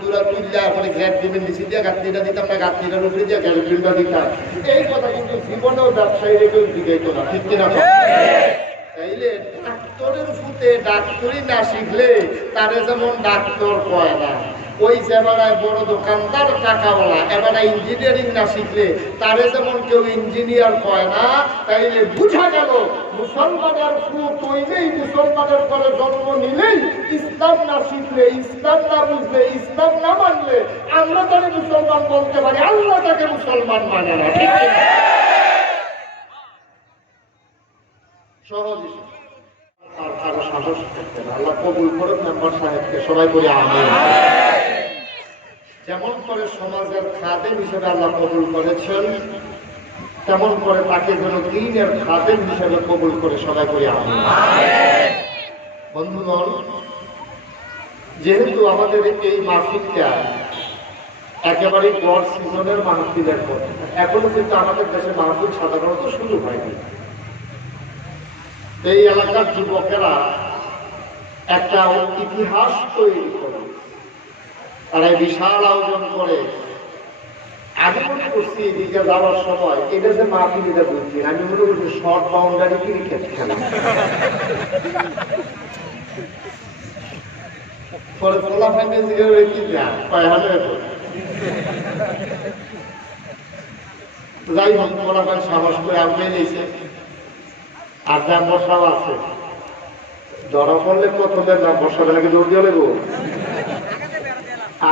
দূরা তুললে এখন গ্যাস দিবেন নিচে দিয়ে গাঁথনিটা দিতাম না, গাঁথনিটার উপরে দিয়ে গ্যাস বিলটা দিতাম। এই কথা কিন্তু জীবনেও ব্যবসায়ীরা কেউ জিজ্ঞাসা না, ঠিক কিনা? তাইলে ডাক্তারের ফুটে ডাক্তারি না শিখলে তারে যেমন ডাক্তার কয় না, ওই যেবারায় বড় দোকানদার টাকাওয়ালা এবারে ইঞ্জিনিয়ারিং না শিখলে তারে যেমন কেউ ইঞ্জিনিয়ার কয় না। তাইলে বুঝা গেল মুসলমানের ফুট হইলেই, মুসলমানের ঘরে জন্ম নিলেই, ইসলাম না শিখলে, ইসলাম না বুঝলে, ইসলাম না মানলে আমরা তারে মুসলমান বলতে পারি, আল্লাহ তাকে মুসলমান মানে না, ঠিক কিনা? সহজ আর কারো সাহস করতে না। আল্লাহ কবুল করুন মেম্বার সাহেবকে, সবাই বলি আমিন। যেমন করে সমাজের খাদেম হিসেবে আল্লাহ কবুল করেছেন, তেমন করে তাকে যেন দ্বীনের খাদেম হিসেবে কবুল করে সবাই বলি আমিন। বন্ধুগণ, যেহেতু আমাদের এই মাহফিলটা একেবারে গড় সিজনের মাহফিলের মধ্যে, এখনো কিন্তু আমাদের দেশে মাহফিল সাধারণত শুরু হয়নি। এই এলাকার যুবকেরা একটা ইতিহাস তৈরি করে, তারা বিশাল আয়োজন করে। আমি মনে করছি এদিকে যাওয়ার সময় এটা যে মাহফিল, এটা বুঝছি, আমি মনে করছি শর্ট বাউন্ডারি ক্রিকেট খেলা। পরে খোলা ফাইনে কি যাই হোক, খোলা ফাইন সাহস করে আগে নিয়েছে। আর বসাও আছে, ধরা পড়লে প্রথমে না বসাবে নাকি দৌড় দিয়ে নেবো,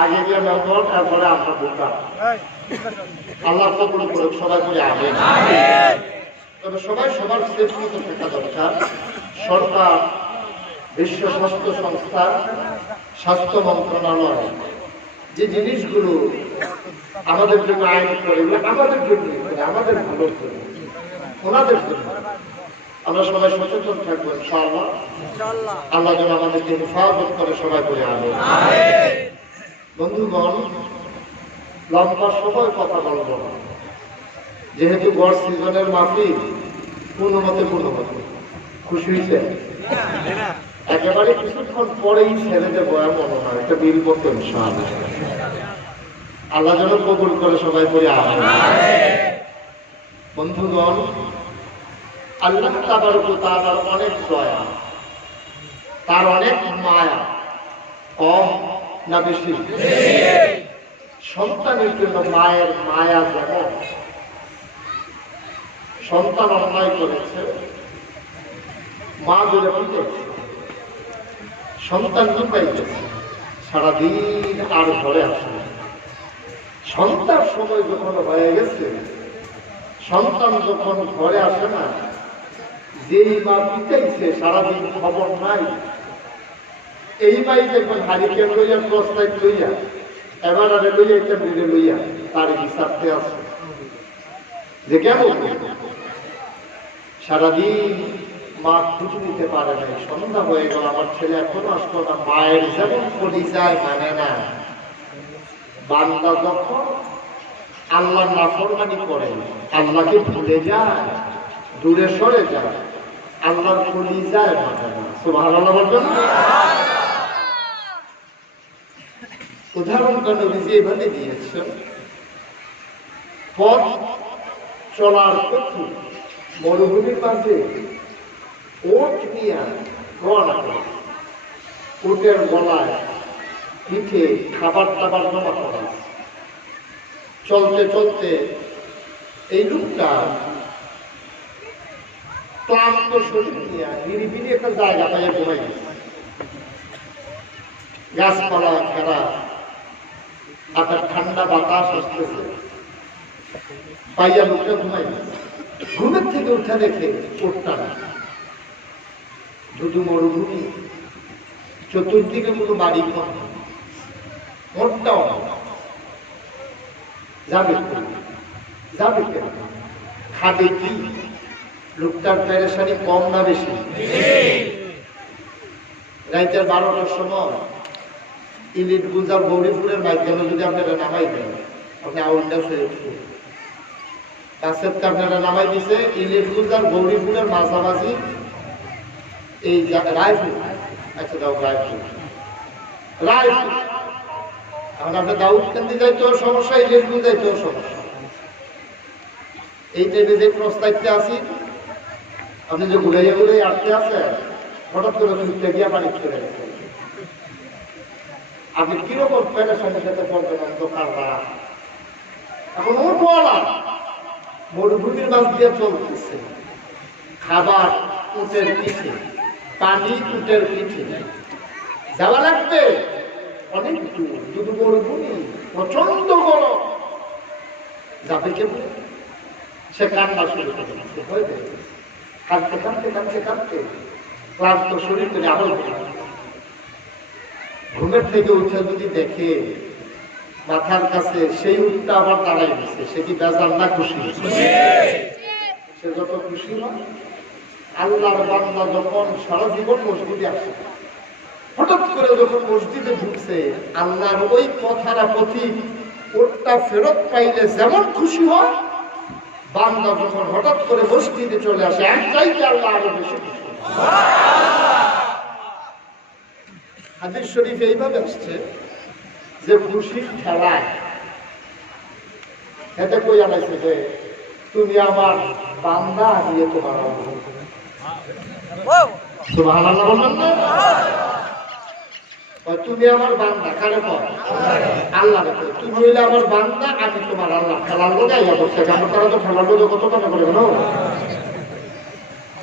আগে গিয়ে মেম্বর, তারপরে আপনার দোকান। আল্লাহ কবুল করুক, সবাই করে আমিন। তবে সবাই সবার শ্রেষ্ঠ থাকা দরকার। সরকার, বিশ্ব স্বাস্থ্য সংস্থা, স্বাস্থ্য মন্ত্রণালয় যে জিনিসগুলো আমাদের জন্য আইন করে, আমাদের জন্য, আমাদের ভালোর জন্য, ওনাদের জন্য আমরা সবাই সচেতন থাকবো ইনশাআল্লাহ। আল্লাহ যেন আমাদেরকে হেফাজত করে, সবাই করে আমিন। বন্ধুগণ, লম্বা সময় কথা বলবো না, যেহেতু গড় সিজনের মাহফিল। কোনো মতে খুশি হয়েছে? একেবারে কিছুক্ষণ পরেই ছেড়ে দেবো এমন হয়, একটা বিল করতে ইনশাআল্লাহ। আল্লাহ যেন কবুল করে, সবাই করে আমিন। বন্ধুগণ, আল্লাহ তাবারক ওয়া তাআলার অনেক দয়া, তার অনেক মায়া, কম না বেশি? সন্তানের জন্য মায়ের মায়া যেমন, সন্তান অন্যায় করেছে, মা ধরে পিটেছে, সন্তান লুকাইতেছে, সারাদিন আর ঘরে আসে। সন্তান সময় যখন হয়ে গেছে, সন্তান যখন ঘরে আসে না, যেই মা পিটাইছে সারাদিন খবর নাই, এই মাই দেখবেন হারিকেন লইয়া, প্রস্তাব লইয়া, এবার আরে লইয়া, একটা বেড়ে লইয়া তার হিসাবতে আছে যে কেমন সারাদিন মা খুঁজে দিতে পারে নাই। সন্ধ্যা হয়ে গেল, আমার ছেলে এখনো আসলো না। মায়ের যেমন পরিচয় মানে না। বান্দা যখন আল্লাহ নাফরমানি করে, আল্লাহকে ভুলে যায়, দূরে সরে যায়, আল্লাহর পরিচয় মানে না। সুবহানাল্লাহ বলবেন না? উদাহরণটা নবীজি এভাবে দিয়েছেন, পথ চলার পথে মরুভূমির মাঝে ওট নিয়ে রওনা করে, ওটের গলায় পিঠে খাবার টাবার জমা করা। চলতে চলতে এই লোকটা ক্লান্ত শরীর নিয়ে নিরিবিলি একটা জায়গা পাইয়া ঘুমাই গেছে। গাছপালা ঘেরা, আপনার ঠান্ডা বাতাস আসতেছে, পাইয়া লোকটা ঘুমাই গেছে। ঘুমের থেকে উঠে দেখে ওটটা না, শুধু মরুভূমি, চতুর্দিকে কোনো বাড়ি ঘর, ওটটাও যাবে যাবে কেন, খাবে কি? লোকটার পেরেশানি কম না বেশি? রাইতের 12টার সময় ইলিট গুলজার গৌরীপুরের মাধ্যমে যদি আপনারা নামাই দেন, আপনি আউলটা ফেরত কাছের আপনারা নামাই দিছে ইলিট গুলজার গৌরীপুরের মাঝামাঝি এই রায়পুর। আচ্ছা দাও, রায়পুর এখন আপনি দাউদকান্দি যাইতেও সমস্যা, ইলেকট্রিক যাইতেও সমস্যা। এই টাইপে যে প্রস্তাবতে আসি, আপনি যে ঘুরাইয়া ঘুরাই আটকে আছে, হঠাৎ করে ছুটতে গিয়া পানি চলে গেছে। আপনি কিরকম পেরেশানির সাথে পড়বেন অন্ধকাররা। এখন উঠওয়ালা মরুভূমির মাছ দিয়ে চলতেছে, খাবার উটের পিঠে, পানি উটের পিঠে, যাওয়া লাগবে অনেক দূর, শুধু মরুভূমি, প্রচন্ড গরম, যাবে কেমন? সে কান্না শুরু করে কাঁদতে কাঁদতে কাঁদতে কাঁদতে ক্লান্ত শরীর করে আবার ঘুমের থেকে উঠে যদি দেখে মাথার কাছে সেই উঠটা আবার দাঁড়াই দিচ্ছে, সে কি বেজার না খুশি? সে যত খুশি হয়। আল্লাহর বান্দা যখন সারা জীবন মসজিদে আসে, হঠাৎ করে যখন মসজিদে ঢুকছে, আল্লাহর ওই কথাটা পথিক ওটা ফেরত পাইলে যেমন খুশি হয়, বান্দা যখন হঠাৎ করে মসজিদে চলে আসে, এক চাইতে আল্লাহ আরো বেশি খুশি। হাদিস শরীফ এইভাবে আসছে যে খুশির খেলায় এতে কই আনাইছে যে তুমি আমার বান্দা দিয়ে তোমার সুবহানাল্লাহ বলবেন না? তুমি আমার বান্দা, কারে কর? আল্লাহ রে। তুমি হইলে আমার বান্দা, আমি তোমার আল্লাহ। খেলার লোক আইয়া বসছে, কারণ তারা তো খেলার লোক কত মনে করে গেল।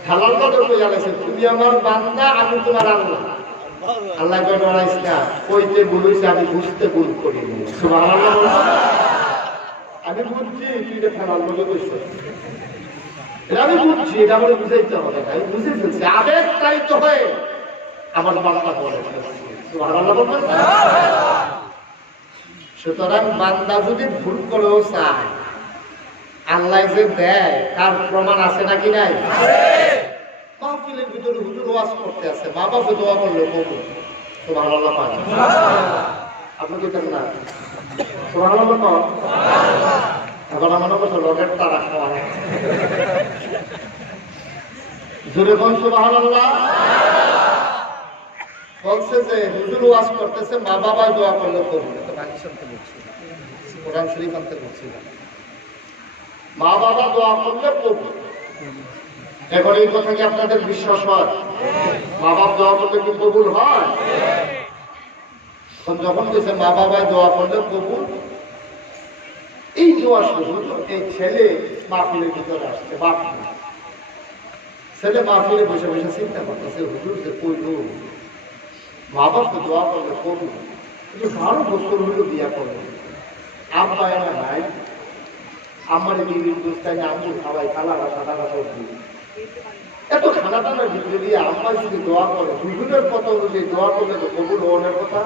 খেলার লোক কই আনাইছে তুমি আমার বান্দা, আমি তোমার আল্লাহ। আল্লাহ কই ডরাইস না, কইতে ভুল হইছে, আমি বুঝতে ভুল করিনি। সুবহানাল্লাহ বলবেন? আমি বুঝছি তুই এটা খেলার লোকে কইছ, এটা আমি বুঝছি, এটা আমার বুঝাইতে হবে না, আমি বুঝে ফেলছি। আবেগ তাড়িত হয়ে আমার বান্দা বলে। সুবহানাল্লাহ বলবেন? সুতরাং বান্দা যদি ভুল করেও চায়, আল্লাহ যে দেয় তার প্রমাণ আছে নাকি নাই? মাহফিলের ভিতরে হুজুর ওয়াজ করতে আছে, মা বাবা দোয়া করলো কবুল। সুবহানাল্লাহ পান আপনি কি দেন না? সুবহানাল্লাহ পান। এখন আমার অবশ্য লগের তারা খাওয়া জোরে কোন সুবহানাল্লাহ। বলছে যে হুজুর ওয়াজ করতেছে, মা বাবা দোয়া করলো কবুল। কোরআন শরীফ আনতে বলছিলাম, মা বাবা দোয়া করলে কবুল। এখন এই কথা কি আপনাদের বিশ্বাস হয়? মা বাবা দোয়া করলে কি কবুল হয়? যখন বলছে মা বাবা দোয়া করলে কবুল, এই দোয়া শুরু, এই ছেলে মাহফিলের ভিতরে আসছে, বাপ ছেলে মাহফিলে বসে বসে চিন্তা করতেছে, হুজুর যে কইল মা বাবা তো দোয়া করলে কবুল, কিন্তু 12 বছর হইল বিয়া করলো, আব্বা এমন নাই, আমার বিবির দুস্তায় আঙুল খাওয়াই, কালারা সাদা সবজি, এত খানা টানার ভিতরে দিয়ে আম্মা যদি দোয়া করে, হুজুরের কথা অনুযায়ী দোয়া করলে তো কবুল হওয়ার কথা।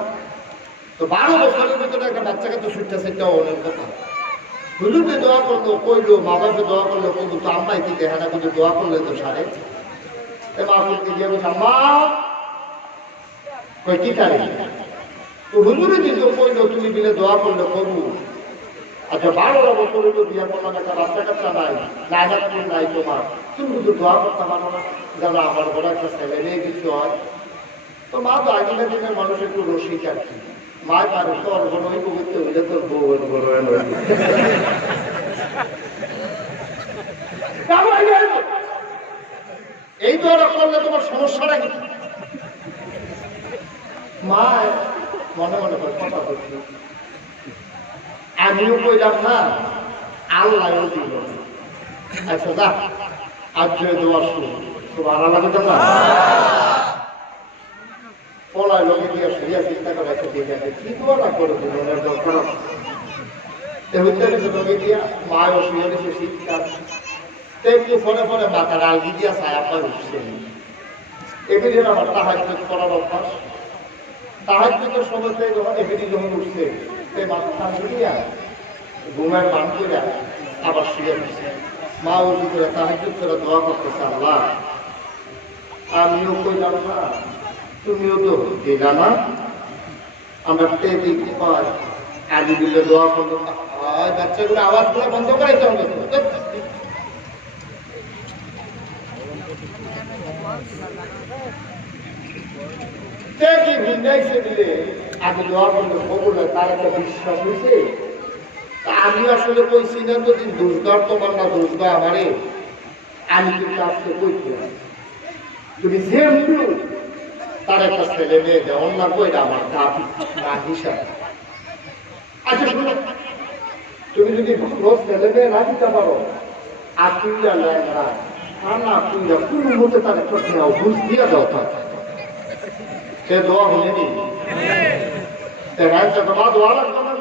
তো 12 বছরের ভিতরে একটা বাচ্চাকে তো সুটটা সেটা হওয়ার কথা। হুজুরকে দোয়া করলো কইলো, মা বাবাকে দোয়া করলো কবুল, তো আম্মাই কি দেখে না, কিন্তু দোয়া করলে তো সারে। মা করতে গিয়ে বলছে আম্মা কই কি খাই? তো হুজুরে কিন্তু কইলো তুমি দিলে দোয়া করলে কবুল। আচ্ছা 12 বছর হইলো বিয়ে করলাম, একটা বাচ্চা কাচ্চা নাই, নাইনাপুর নাই তোমার, তুমি কিন্তু দোয়া করতে পারো না যেন আমার বড় একটা ছেলে মেয়ে কিছু হয়? তো মা তো আগেকার দিনের মানুষ একটু রসিক আর কি, মা পারে তোর বড় ওই পবিত্র হইলে তোর বউ বড় এই দোয়াটা করলে তোমার সমস্যাটা কি? মা মনে মনে করে কথা বলছি, আমিও কইলাম না, আল্লাহও দিল। আচ্ছা যা আজ দোয়া শুরু, সুবহানাল্লাহ না পলায় লোকে দিয়ে সরিয়া চিন্তা করে কি দোয়াটা করে দিল দরকার লোকে দিয়া মায়ও শুয়ে দিয়েছে শীতকাল, তেমনি ফলে ফলে মাথার আলগি দিয়া ছায়া পায় উঠছে। এমনি আমার তাহাজ্জুদ করার অভ্যাস, তাহাজ্জুদের সময় যখন এমনি যখন উঠছে সেই মাথা শুনিয়া ঘুমের পান করে আবার শুয়ে দিচ্ছে। মা উঠি করে তাহাজ্জুদ করে দোয়া করতেছে, আল্লাহ আমিও কইলাম না, তুমিও তো দিলা না, আমরা দেখতে পাই আগে দিলে দোয়া করলো। বাচ্চাগুলো আওয়াজ করে বন্ধ করাইতে হবে। আমি দোয়া করলে কবুল হয়, তার একটা বিশ্বাস হয়েছে। আমি আসলে কইছি না যদি দোষদার তোমার না দোষদার আমারে, আমি কিন্তু আজকে কইছি তুমি যেহেতু তার একটা ছেলে মেয়ে যেমন না কইরা আমার দাবি না হিসাব। আচ্ছা শুনো, তুমি যদি ভালো ছেলে মেয়ে না দিতে পারো, আকিরা ল্যাংরা না কুইরা কোনো মতে তার একটা দেওয়া ঘুষ দিয়ে দাও, তার সে দোয়া হয়নি তোমার দোয়া লাগবে না,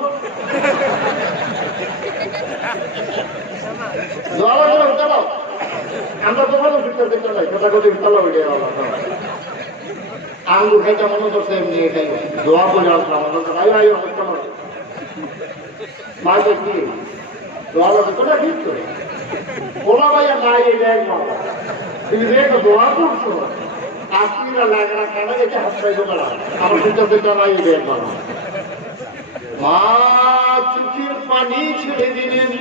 দোয়া লাগবে না দাও। আমরা তো ভালো শিক্ষা দিতে নাই, কথা কথা ভালো হয়ে গেল আঙ্গুর খাইতে মনে করছে এমনি এটাই দোয়া করে আসলাম মাঝে কি দোয়া লাগবে তোরা ঠিক করে ওরা ভাইয়া নাই এটা একবার তুমি দেখো দোয়া করছো আত্মীয়রা লাগা কানা গেছে হাত পাইছো না আমার শিক্ষা দিতে নাই এটা একবার মা চোখের পানি ছেড়ে দিলেন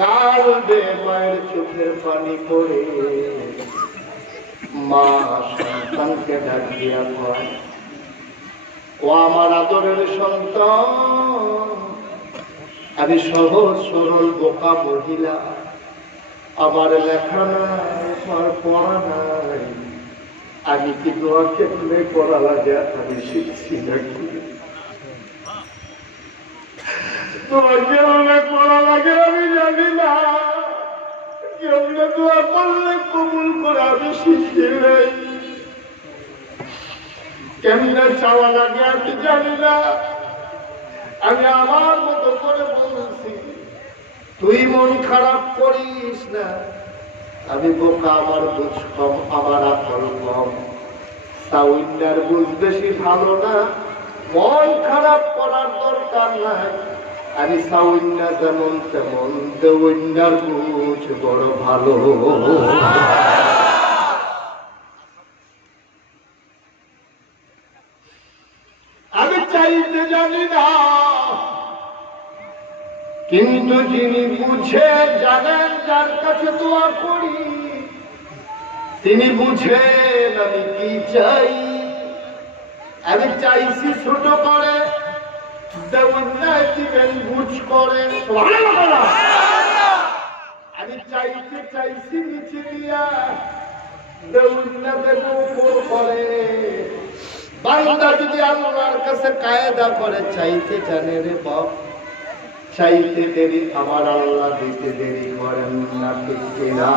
গাল দে মায়ের চোখের পানি পড়ে মা সন্তানকে ডাক দিয়া কয় ও আমার আদরের সন্তান আমি সহজ সরল বোকা মহিলা আমার লেখা নাই আমার পড়া নাই আমি কি দোয়া কেমনে করা লাগে আমি শিখছি নাকি তোমার কেমনে করা লাগে আমি জানি না কেমনে দোয়া করলে কবুল করে আমি শিখি নাই কেমনে চাওয়া লাগে আমি জানি না আমি আমার মতো করে বলছি তুই মন খারাপ করিস না আমি বোকা আমার বুঝ কম আমার আকল কম তাউন্নার বুঝ বেশি ভালো না মন খারাপ করার দরকার নাই আমি সাউন্না যেমন তেমন দেউন্নার বুঝ বড় ভালো আমি চাইতে জানি না কিন্তু যিনি বুঝে জানেন যার কাছে দোয়া করি তিনি বুঝেন আমি কি চাই আমি চাইছি ছোট করে দেউন্নায় দিবেন বুঝ করে আমি চাইছি নিচে দিয়া দেউন্না দেব উপর করে বান্দা যদি আল্লাহর কাছে কায়দা করে চাইতে জানে রে বাপ চাইতে দেরি আমার আল্লাহ দিতে দেরি করেন না ঠিক কিনা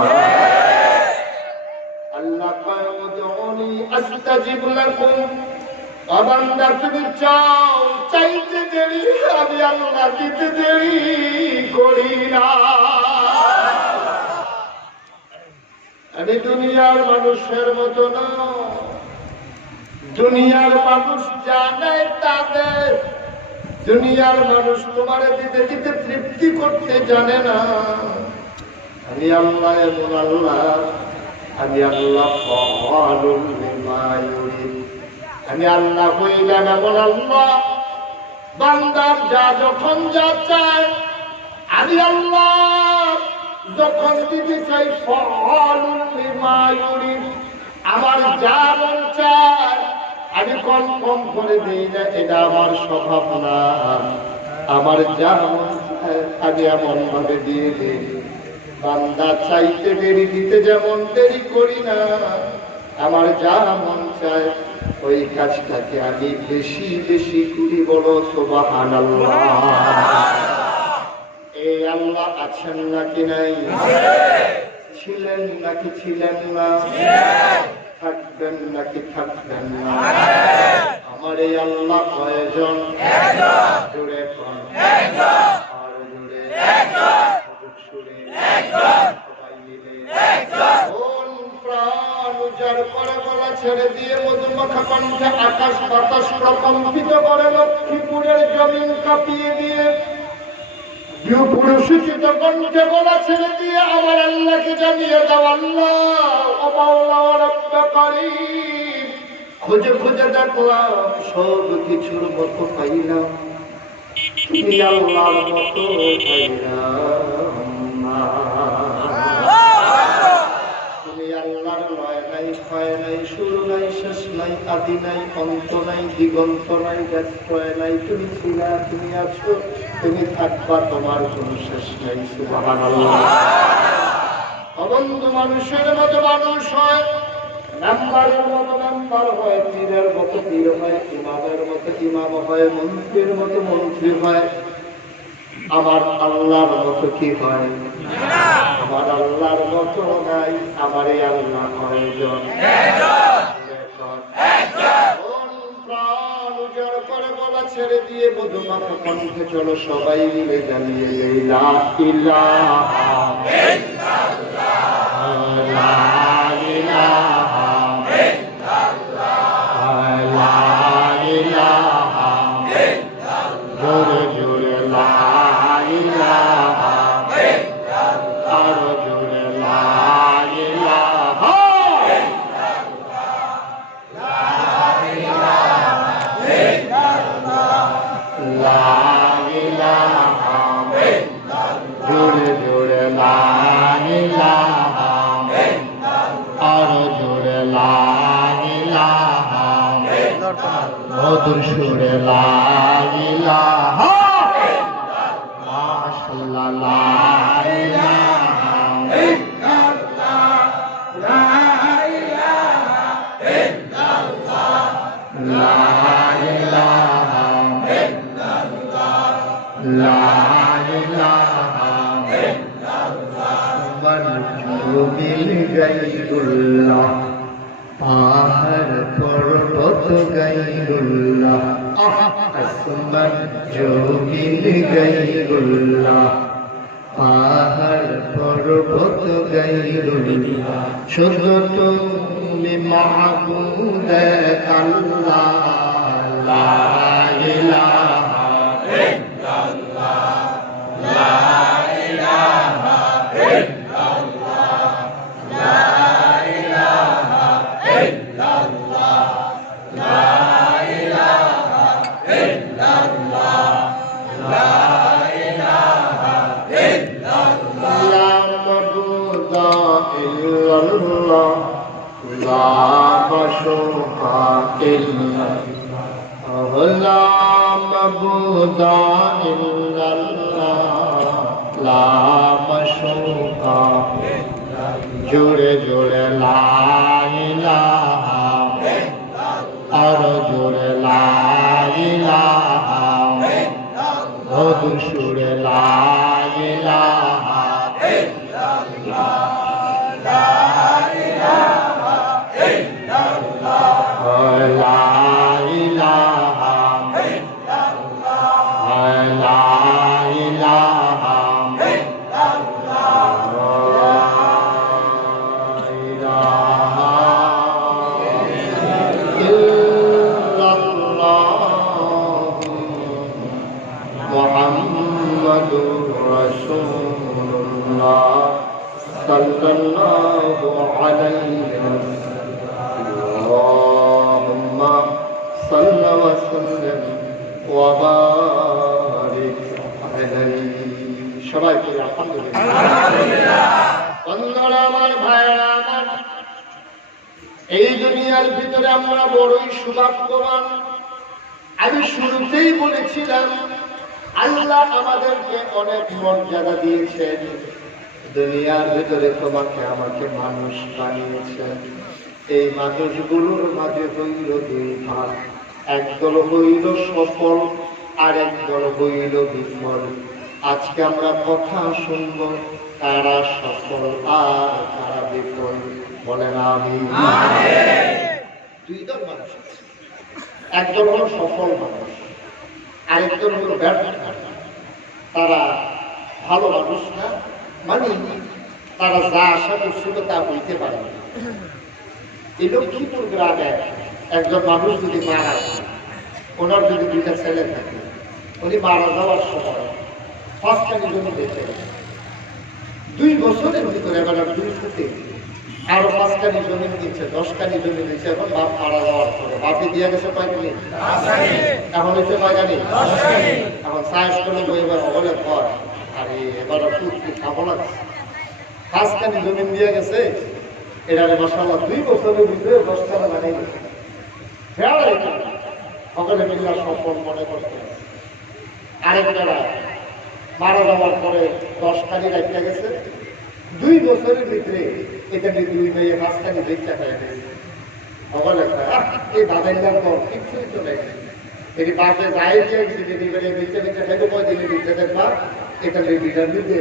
আল্লাহ কয় উদউনি আস্তাজিব লাকুম বান্দা তুমি চাও চাইতে দেরি আমি আল্লাহ দিতে দেরি করি না আমি দুনিয়ার মানুষের মতো না দুনিয়ার মানুষ জানে তাদের দুনিয়ার মানুষ তোমার দিতে দিতে তৃপ্তি করতে জানে না আমি আল্লাহ এমন আল্লাহ আমি আল্লাহ ফাআলুল লিমা ইউরিদ আমি আল্লাহ কইলাম এমন আল্লাহ বান্দার যা যখন যা চায় আমি আল্লাহ যখন দিতে চাই ফাআলুল লিমা ইউরিদ আমার যা মন চায় আমি কম কম করে দিই না এটা আমার স্বভাব না আমার যা মন চায় আমি এমন ভাবে দিয়ে দিই বান্দা চাইতে দেরি দিতে যেমন দেরি করি না আমার যা মন চায় ওই কাজটাকে আমি বেশি বেশি করি বলো সুবহানাল্লাহ এই আল্লাহ আছেন নাকি নাই ছিলেন নাকি ছিলেন না থাকবেন নাকি থাকবেন না আমার এই আল্লাহ কয়জন জুড়ে কোন আর জুড়ে সুরে সবাই মিলে কোন প্রাণ উজাড় করে গলা ছেড়ে দিয়ে মধুমাখা কণ্ঠে আকাশ বাতাস প্রকম্পিত করে লক্ষ্মীপুরের জমিন কাঁপিয়ে দিয়ে পুরুষিত কণ্ঠে গলা ছেড়ে দিয়ে আমার আল্লাহকে জানিয়ে দাও আল্লাহ খুঁজে খুঁজে দেখলাম সব কিছুর মতো পাইলাম তুমি আল্লাহর মতো পাইলাম তুমি আল্লাহর নয় নাই ক্ষয় নাই, শুরু নাই, শেষ নাই, আদি নাই, অন্ত নাই, দিগন্ত নাই, ব্যত্যয় নাই। তুমি ছিলা, তুমি আছো, তুমি থাকবা, তোমার কোনো শেষ নাই। সুবহানাল্লাহ। অবন্ধু মানুষের মতো মানুষ হয়, নাম্বারের মতো নাম্বার হয়, পীরের মতো পীর হয়, ইমামের মতো ইমাম হয়, মন্ত্রীর মতো মন্ত্রী হয়। আমার আল্লাহর মতো কি হয়? আমার আল্লাহর মতো নাই। আমার এই আল্লাহ কয়জন? প্রাণ উজাড় করে গলা ছেড়ে দিয়ে মধুমাখা কণ্ঠে চলো সবাই মিলে জানিয়ে এই লা ইলাহা ইল্লাল্লাহ, লা ইলাহা ইল্লাল্লাহ, লা ইলাহা ইল্লাল্লাহ, জোরে জোরে লা ইলাহা ইল্লাল্লাহ, আরো জোরে লা ইলাহা ইল্লাল্লাহ, লা ইলাহা ইল্লাল্লাহ, লা ইলাহা ইল্লাল্লাহ, জোরে জোরে লা ইলাহা ইল্লাল্লাহ, আরো জোরে লা ইলাহা ইল্লাল্লাহ, মধুর সুরে লা ইলাহা ইল্লাল্লাহ, মাশাআল্লাহ লা ইলাহা ইল্লাল্লাহ, লা ইলাহা ইল্লাল্লাহ, লা ইলাহা ইল্লাল্লাহ, লা ইলাহা ইল্লাল্লাহ, মনজু মিল গায়রুল্লাহ, পাহাড় পর্বত গায়রুল্লাহ, আসমান জমিন গায়রুল্লাহ, পাহাড় পর্বত গায়রুল্লাহ, শুধু তুমি মাহবুব আল্লাহ, লা ইলাহা ইল্লাল্লাহ, লা ইলাহা ইল্লাল্লাহ, লা ইলাহা ইল্লাল্লাহ, লা ইলাহা ইল্লাল্লাহ, লা ইলাহা ইল্লাল্লাহ, লা মাবুদা ইল্লাল্লাহ, লা মাশুকা ইল্লাল্লাহ, লা মাবুদা ইল্লাল্লাহ, লা মাশুকা ইল্লাল্লাহ, জোরে জোরে লা ইলাহা ইল্লাল্লাহ, আরো জোরে লা ইলাহা ইল্লাল্লাহ, মধুর সুরে লা ইলাহা ইল্লাল্লাহ, লা ইলাহা ইল্লাল্লাহ, লা ইলাহা ইল্লাল্লাহ, লা ইলাহা sallallahu alayhi wa sallam. Allahumma salli wa sallim wa barik alayhi. সবাই বলি আলহামদুলিল্লাহ। আলহামদুলিল্লাহ। বন্ধুরা আমার, ভাইরা আমার, এই দুনিয়ার ভিতরে আমরা বড়ই সৌভাগ্যবান। আমি শুরুতেই বলেছিলাম আল্লাহ আমাদেরকে অনেক মর্যাদা দিয়েছেন। দুনিয়ার ভিতরে তোমাকে আমাকে মানুষ বানিয়েছেন। এই মানুষগুলোর মাঝে হইল দুই ভাগ, একদল হইল সফল আর একদল হইল বিফল। আজকে আমরা কথা শুনব কারা সফল আর কারা বিফল। বলেন আমিন। দুই দল মানুষ আছে, একদল হলো সফল মানুষ, আরেকজন হলো ব্যর্থ। তারা ভালো মানুষ না, মানে তারা যা আশা করছিল তা হইতে পারে না। এই লক্ষ্মীপুর গ্রামে একজন মানুষ যদি মারা যায়, ওনার যদি দুইটা ছেলে থাকে, উনি মারা যাওয়ার সময় 5খানি জমি বেঁচে গেছে। 2 বছরের ভিতরে এবার 2 ফুটে আরো 5খানি জমি দিচ্ছে, 10খানি জমি দিচ্ছে। এখন বাপ মারা যাওয়ার পরে বাপে দিয়ে গেছে কয়খানি? এখন হচ্ছে কয়খানি? এখন সায়েন্স করে এবার হলে পর আরে এবার ফুট খাবো লাগছে। 5খানি জমি দিয়ে গেছে, এটা মাশাআল্লাহ 2 বছরের ভিতরে 10টা বানাই গেছে। সকলে মিল্লা সফল মনে করতে। আরেকটা মারা যাওয়ার পরে 10 রাখতে গেছে, 2 বছরের ভিতরে এখানে 2 মেয়ে 5 ভিক্ষা হয়ে গেছে। সকলে এই দাদাইলার পর কিছুই তো নেই, এটি বাসে যাই দিয়ে ভিক্ষা খাইতে কয়দিনে ভিক্ষা দেখবা এখানে বিটার দিতে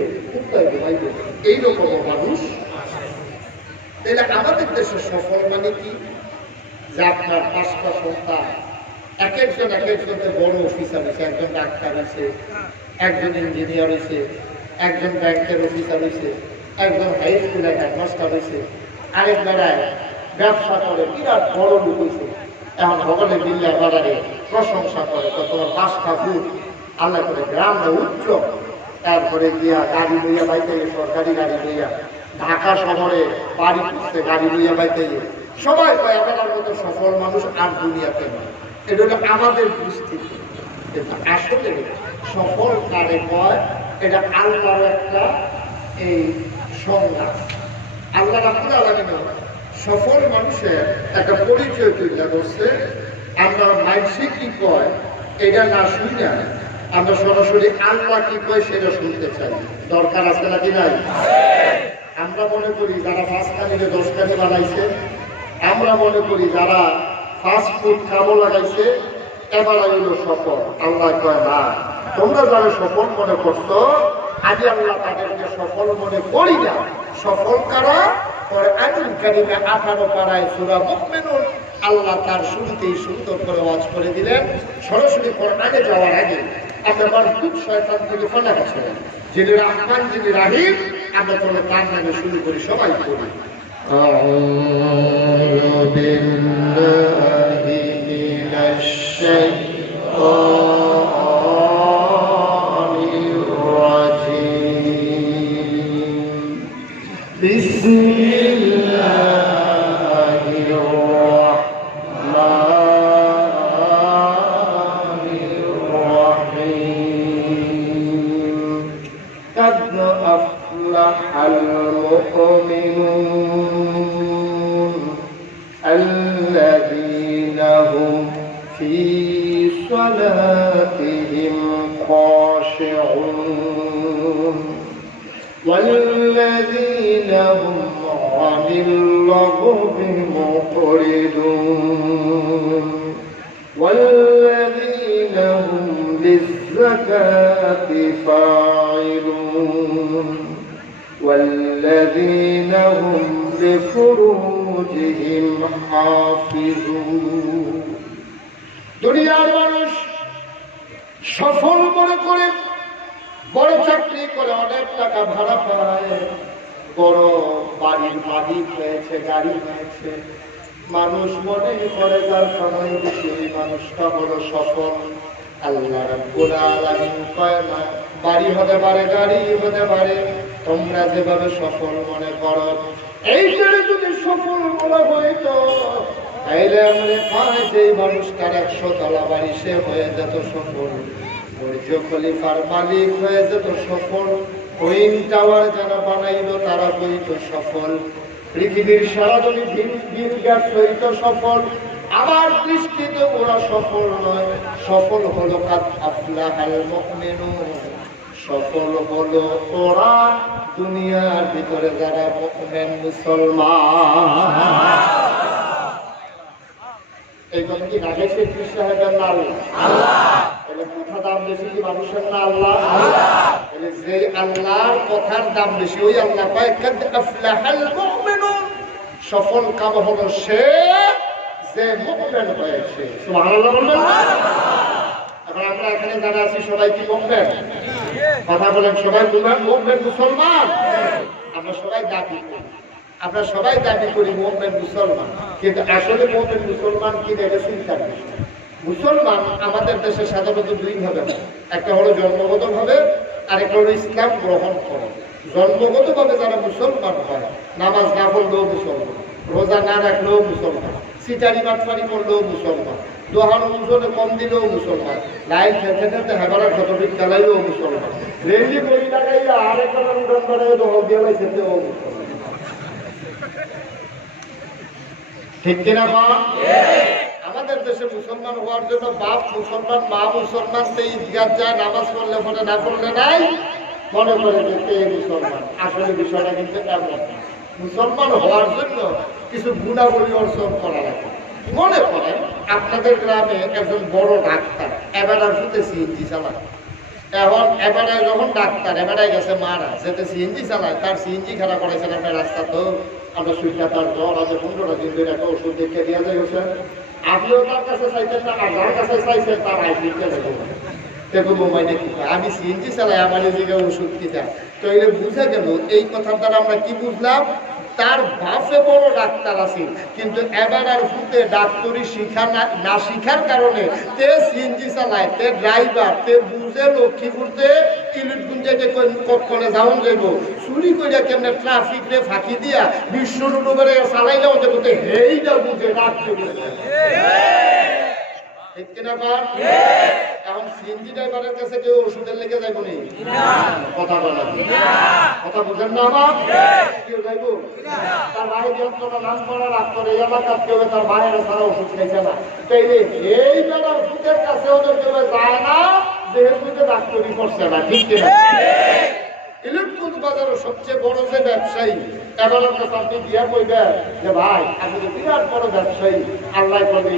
এইরকম মানুষ। তাহলে আমাদের দেশের সফল মানে কি, যে আপনার 5টা সন্তান এক একজনের বড় অফিসার হয়েছে, একজন ডাক্তার হয়েছে, একজন ইঞ্জিনিয়ার হয়েছে, একজন ব্যাংকের অফিসার হয়েছে, একজন হাই স্কুলের হেডমাস্টার হয়েছে, আরেক বেড়ায় ব্যবসা করে, বিরাট বড় লোক হয়েছে। এখন ভগবানে বিল্লা বাজারে প্রশংসা করে, তো তোমার 5টা ফুট আল্লাহ করে গ্রামটা উচ্চ। তারপরে গিয়া গাড়ি লইয়া বাইতে, সরকারি গাড়ি লইয়া ঢাকা শহরে বাড়ি করছে, গাড়ি লইয়া বাইতে সবাই কয় আপনার মতো সফল মানুষ আর দুনিয়াতে নয়। এটা হলো আমাদের দৃষ্টিতে, কিন্তু আসলে সফল কারে কয় এটা আল্লাহর একটা এই সংজ্ঞা। আল্লাহ রাব্বুল আলামিন সফল মানুষের একটা পরিচয় তৈরি করছে। আমরা মানসি কি কয় এটা না শুনি না, আমরা সরাসরি আল্লাহ কি কয় সেটা শুনতে চাই। দরকার আছে নাকি নাই? আমরা মনে করি যারা 5টা মিলে 10টা বানাইছে, আমরা মনে করি যারা ফাস্ট ফুড খাবো লাগাইছে এবার হইল সফল। আল্লাহ কয় না, তোমরা যারা সফল মনে করছো আজ আল্লাহ তাদেরকে সফল মনে করি না। সফল কারা? কোরআনুল কারীমে 18 পারায় সূরা মুমিনুন আল্লাহ তার শুরুতেই সুন্দর করে ওয়াজ করে দিলেন। সরাসরি কোরআনে যাওয়ার আগে আপনার খুব শয়তান থেকে ফেলা গেছে, যিনি রহমান যিনি রাহিম, আমরা তাহলে তার নামে শুরু করি, সবাই করি। আউযু বিল্লাহি মিনাশ শাইতানির রাজীম। বিসমিল্লাহির রাহমানির রাহিম। قد أفلح المؤمنون الذين هم في صلاتهم خاشعون والذين هم عن اللغو معرضون والذين هم للزكاة فاعلون والذين هم لفروجهم حافظون। দুনিয়ার মানুষ সফল মনে করে বড় চাকরি করে, অনেক টাকা ভাড়া পায়, বড় বাড়ির মালিক হয়েছে, গাড়ি হয়েছে, মানুষ মনে করে যার কামাই বেশি ওই মানুষটা বড় সফল। আল্লাহ রাব্বুল আলামিন কয় না, বাড়ি হতে পারে, গাড়ি হতে পারে, তোমরা যেভাবে সফল মনে করো এইটারে যদি সফল বলা হইতো তাইলে আমরা পাই যে মানুষটার 100 তলা বাড়ি সে হয়ে যেত সফল, বুর্জ খলিফার মালিক হয়ে যেত সফল, টুইন টাওয়ার যারা বানাইলো তারা হইতো সফল, পৃথিবীর সারা জমি বিল গেটস হইতো সফল। আমার দৃষ্টিতে ওরা সফল নয়, সফল হলো কাদ আফলাহাল মুমিনুন, সফল হলো ওরা দুনিয়ার ভিতরে যারা মুমিন মুসলমান। এই কথা কি রাগেছে কৃষ্ণ সাহেবের না আল্লাহ? তাহলে কথা দাম বেশি কি মানুষের না আল্লাহ? তাহলে যে আল্লাহর কথার দাম বেশি ওই আল্লাহ কয় কাদ আফলাহাল মুমিনুন, সফল কাম হলো সে যে মুমিন হয়েছে। সুবহানাল্লাহ বলবেন। এখন আমরা এখানে যারা আছি সবাই কি মুমিন? কথা বলেন, সবাই মুমিন মুসলমান? আমরা সবাই দাবি করি, আমরা সবাই দাবি করি মুমিন মুসলমান, কিন্তু আসলে মুমিন মুসলমান কি দেখে চিন্তা করি। মুসলমান আমাদের দেশে সাধারণত 2 ভাবে, একটা হলো জন্মগতভাবে, আরেকটা হলো ইসলাম গ্রহণ করে। জন্মগতভাবে যারা মুসলমান হয়, নামাজ না পড়লেও মুসলমান, রোজা না রাখলেও মুসলমান, সিটারি বাটফারি করলেও মুসলমান, দোহান ওজনে কম দিলেও মুসলমান, লাইন খেলতে খেলতে হেবারা ক্ষতবিক চালাইলেও মুসলমান, রেলি বই লাগাইলে আরেকটা উড়ান বাড়াই দহল দিয়ে লাইছেও মুসলমান। ঠিক কিনা বল? আমাদের দেশে মুসলমান হওয়ার জন্য বাপ মুসলমান, মা মুসলমান, সেই ঈদগাহ যায়, নামাজ পড়লে পড়ে, না পড়লে নাই, মনে করে যে মুসলমান। আসলে বিষয়টা কিন্তু এমন না। মুসলমান হওয়ার জন্য কিছু গুণাবলী অর্জন করা লাগে। মনে করেন আপনাদের গ্রামে একজন বড় ডাক্তার এবারে শুতে সিএনজি চালায়। এখন এবারে যখন ডাক্তার এবারে গেছে মারা যেতে সিএনজি চালায়, তার সিএনজি খারাপ করেছেন আপনার রাস্তা, তো আমরা সুইটা তার জ্বর আছে 15 দিন ধরে একটা ওষুধ দেখে দিয়ে যায় ওষুধ। আপনিও তার কাছে চাইছেন না, আর যার কাছে চাইছেন তার আইডিটা দেবো দেখো মোবাইলে কি আমি সিএনজি চালাই, আমার জায়গায় ওষুধ কিনা। তো এটা বুঝা গেল, এই কথার দ্বারা আমরা কি বুঝলাম, তার বাপে বড় ডাক্তার আছে, কিন্তু এবার আর ফুটে ডাক্তারি শিখা না শিখার কারণে তে সিএনজি চালায়, তে ড্রাইভার, তে বুঝে লক্ষ্মীপুরতে ইলিটগুঞ্জাকে কলে যাওন যাইব, চুরি করিয়া কেমনে ট্রাফিক রে ফাঁকি দিয়া বিশ্ব রোডে চালাইলেও দেখতে হেইটা বুঝে ডাক্তার। ঠিক কিনা কর? এখন সিএনজি ড্রাইভারের কাছে কেউ ওষুধের লেগে যাইব নি? কথা বলা কথা বুঝেন না আমার? কেউ যাইব? তার ভাই যন্ত্রণা নাম করা ডাক্তার এই এলাকার কেউ তার ভাইয়ের ছাড়া ওষুধ খাইছে না, তাইলে এই বেলা ওষুধের কাছে ওদের কেউ যায় না, যেহেতু ডাক্তারি করছে না। ঠিক কিনা? ইলেকট্রনিক বাজারের সবচেয়ে বড় যে ব্যবসায়ী, এবার আপনি গিয়া কইবেন যে ভাই আপনি বিরাট বড় ব্যবসায়ী, আল্লাহ করে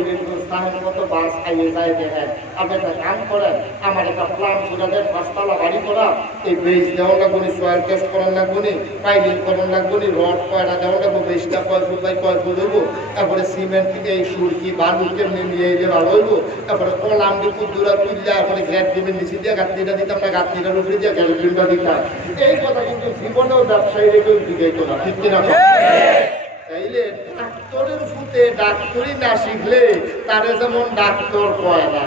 স্থানের মতো বাস খাইয়ে যায় দেখেন, আপনি একটা কাম করেন, আমার একটা প্ল্যান করে দেন, 5 তলা বাড়ি করা, এই বেজ দেওয়া লাগবো, সয়েল টেস্ট করার লাগবো, পাইলিং করার লাগবো, রড কয়টা দেওয়া লাগবো, বেজটা কয় ফুট বাই কয় ফুট হইব, তারপরে সিমেন্ট থেকে এই সুরকি বালু কেমনি নিয়ে এলে ভালো হইব, তারপরে কলাম দিয়ে কুদুরা তুললে এরপরে গ্যাট দিবেন নিচে দিয়ে গাঁথনিটা দিতাম না, গাঁথনিটার উপরে দিয়ে গ্যালফিনটা দিতাম। এই কথা কিন্তু জীবনেও ব্যবসায়ীরা কেউ জিজ্ঞাসা না। ঠিক কিনা? তাইলে ডাক্তারের ফুটে ডাক্তারি না শিখলে তারে যেমন ডাক্তার কয় না,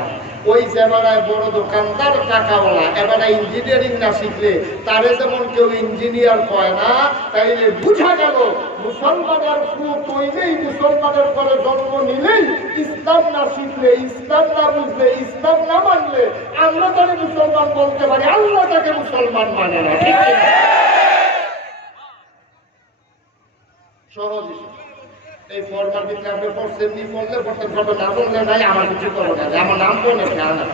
ওই যেবারায় বড় দোকানদার টাকাওয়ালা এবারে ইঞ্জিনিয়ারিং না শিখলে তারে যেমন কেউ ইঞ্জিনিয়ার কয় না, তাইলে বুঝা গেল মুসলমানের ফুট হইলেই, মুসলমানের করে জন্ম নিলেই, ইসলাম না শিখলে, ইসলাম না বুঝলে, ইসলাম না মানলে আমরা তাকে মুসলমান বলতে পারি, আল্লাহ তাকে মুসলমান মানে না। ঠিক আছে? সহজ এই ফর্মার ভিতরে আপনি পড়ছেন নি, পড়লে পড়তে পারবে, না পড়লে নাই, আমার কিছু করবো না, আমার নাম পড়লে খেয়াল না,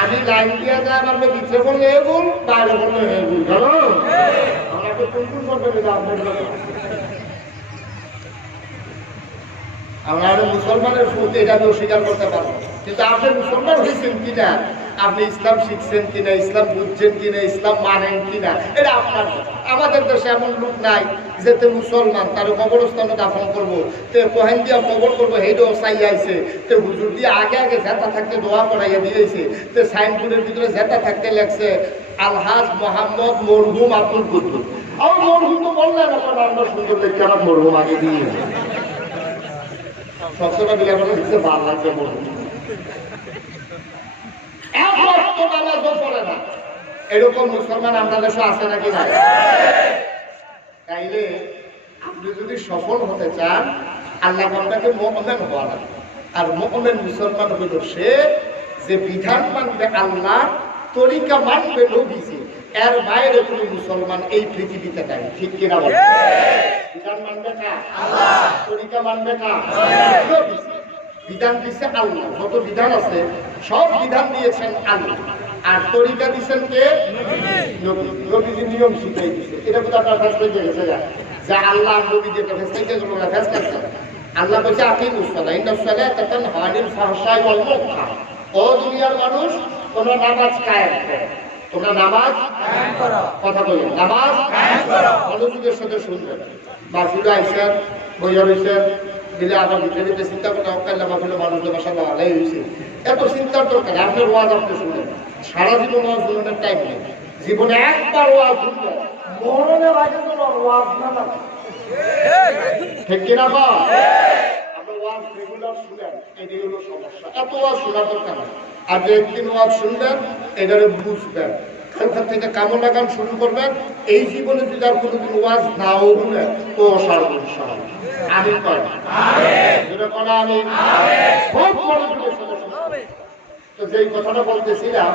আমি লাইন দিয়ে যাই, আপনি ভিতরে বললে এ ভুল, বাইরে বললে হে ভুল, জানো আমাকে কোন কোন করবে আপনার। আমরা মুসলমানের ফুট এটা আমি অস্বীকার করতে পারবো, কিন্তু আপনি মুসলমান হয়েছেন কিনা, আপনি ইসলাম শিখছেন কিনা, ইসলাম বুঝছেন কিনা, ইসলাম মানেন কিনা, এটা আপনার। আমাদের দেশে এমন লোক নাই যেতে মুসলমান তার কবরস্থানে দাফন করবো, তে কোহেন দিয়া কবর করবো, হেইটাও চাই আইছে, তে হুজুর দিয়ে আগে আগে জেতা থাকতে দোয়া করাইয়া দিয়েছে, তে সাইনবোর্ডের ভিতরে জেতা থাকতে লেখছে আলহাজ মোহাম্মদ মরহুম আব্দুল কুদ্দুস। আর মরহুম তো বললেন এখন আমরা সুন্দর লেখছে, আমার মরহুম আগে দিয়ে সবসময় মিলে আমাকে দিচ্ছে ভাল লাগবে মরহুম। এরকম মুসলমান আমরা দেশে আছে নাকি না? তাইলে আপনি যদি সফল হতে চান, আল্লাহ আপনাকে মুমিন হওয়া লাগবে। আর মুমিন মুসলমান হলো সে যে বিধান মানবে আল্লাহ, তরিকা মানবে নবীজি, এর বাইরে কোনো মুসলমান এই পৃথিবীতে নাই। ঠিক কিনা বলেন? বিধান মানবে কার? আল্লাহ। তরিকা মানবে কার? নবীজি। বিধান দিচ্ছে আল্লাহ, যত বিধান আছে সব বিধান দিয়েছেন আল্লাহ, আর তরিকা দিচ্ছেন কে? নবীজি নিয়ম শিখাই দিচ্ছে। এটা কিন্তু আপনার ফেসলে গেছে যা আল্লাহ নবীজি একটা ফেসলে গেল ফেস করছে। আল্লাহ বলছে আকিমুস সালাহ ইন্নাস সালাতা তানহা আনিল ফাহশাই ওয়াল মুনকার। ও দুনিয়ার মানুষ, তোমরা নামাজ কায়েম করো, তোমরা নামাজ কায়েম করো। কথা বলেন, নামাজ কায়েম করো। মনোযোগের সাথে শুনবেন। মাসুদ আইসেন, বইয়া রইছেন, দিলে আবার ভিতরে চিন্তা করতে অকাল্লা মাহফিলে মানুষদের বাসা ভালোই হয়েছে, এত চিন্তার দরকার। আপনার ওয়াজ আপনি শুনলেন, সারা জীবন ওয়াজ শুনলেন, টাইম নেই, জীবনে একবার ওয়াজ শুনলেন, মরণের আগে তো ওয়াজ না লাগে। ঠিক কিনা বা? আপনি ওয়াজ রেগুলার শুনেন, এটাই হলো সমস্যা। এত ওয়াজ শোনার দরকার না। আর যে একদিন ওয়াজ শুনবেন, এটারে বুঝবেন, কালকার থেকে কামো লাগান শুরু করবেন। এই জীবনে যদি আর কোনোদিন ওয়াজ নাও শুনেন তো অসাধারণ সাহায্য। আমিন করেন, আমিন। খুব মনোযোগের সাথে শুনবেন। তো যেই কথাটা বলতেছিলাম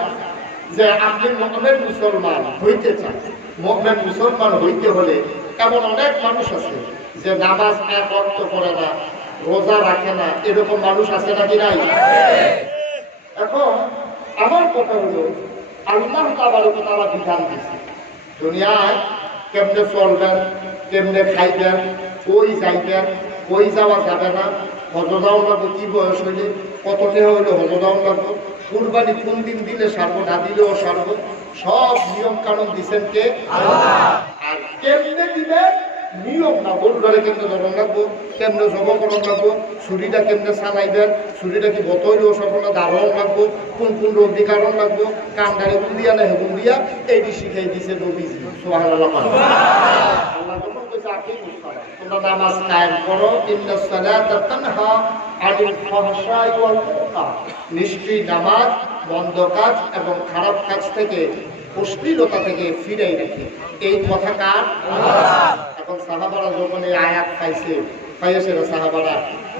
যে আপনি মুমিন মুসলমান হইতে চান, মুমিন মুসলমান হইতে হলে এমন অনেক মানুষ আছে যে নামাজ এক ওয়াক্ত পড়ে না, রোজা রাখে না, এরকম মানুষ আছে নাকি নাই? এখন আমার কথা হলো, আল্লাহ তাআলা বিধান দিচ্ছে দুনিয়ায় কেমনে চলবেন, কেমনে খাইবেন, কই যাইবেন, কই যাওয়া যাবে না, হজ যাওয়া লাগবে, কি বয়স হইলে, কত টাকা হইলে হজ যাওয়া লাগবে, কুরবানি কোন দিন দিলে সারবো, না দিলেও সারবো, সব নিয়ম কানুন দিচ্ছেন কে? আর কেমনে দিবেন নিয়ম না, গরুটারে কেমনে ধরন লাগবো, কেমনে জবকরণ লাগবো, ছুরিটা কেমনে চালাইবেন, ছুরিটা কি বতইলেও সফলতা দারণ লাগবো, কোন কোন রোগী কারণ লাগবো, কান্ডারে গুন্দিয়া না হেগুন দিয়া, এইটি শিখাই দিছে নবীজি। সুবহানাল্লাহ। আল্লাহ যখন কইছে আকিমুস সালাত, তোমরা নামাজ কায়েম করো, ইন্নাস সালাতা তানহা আনিল ফাহশাই ওয়াল মুনকার, নিশ্চয়ই নামাজ মন্দ কাজ এবং খারাপ কাজ থেকে, অশ্লীলতা থেকে ফিরাই রাখে। এই কথা কার? এখন সাহাবারা যখন এই আয়াত পাইছে, পাইয়াছেরা সাহাবারা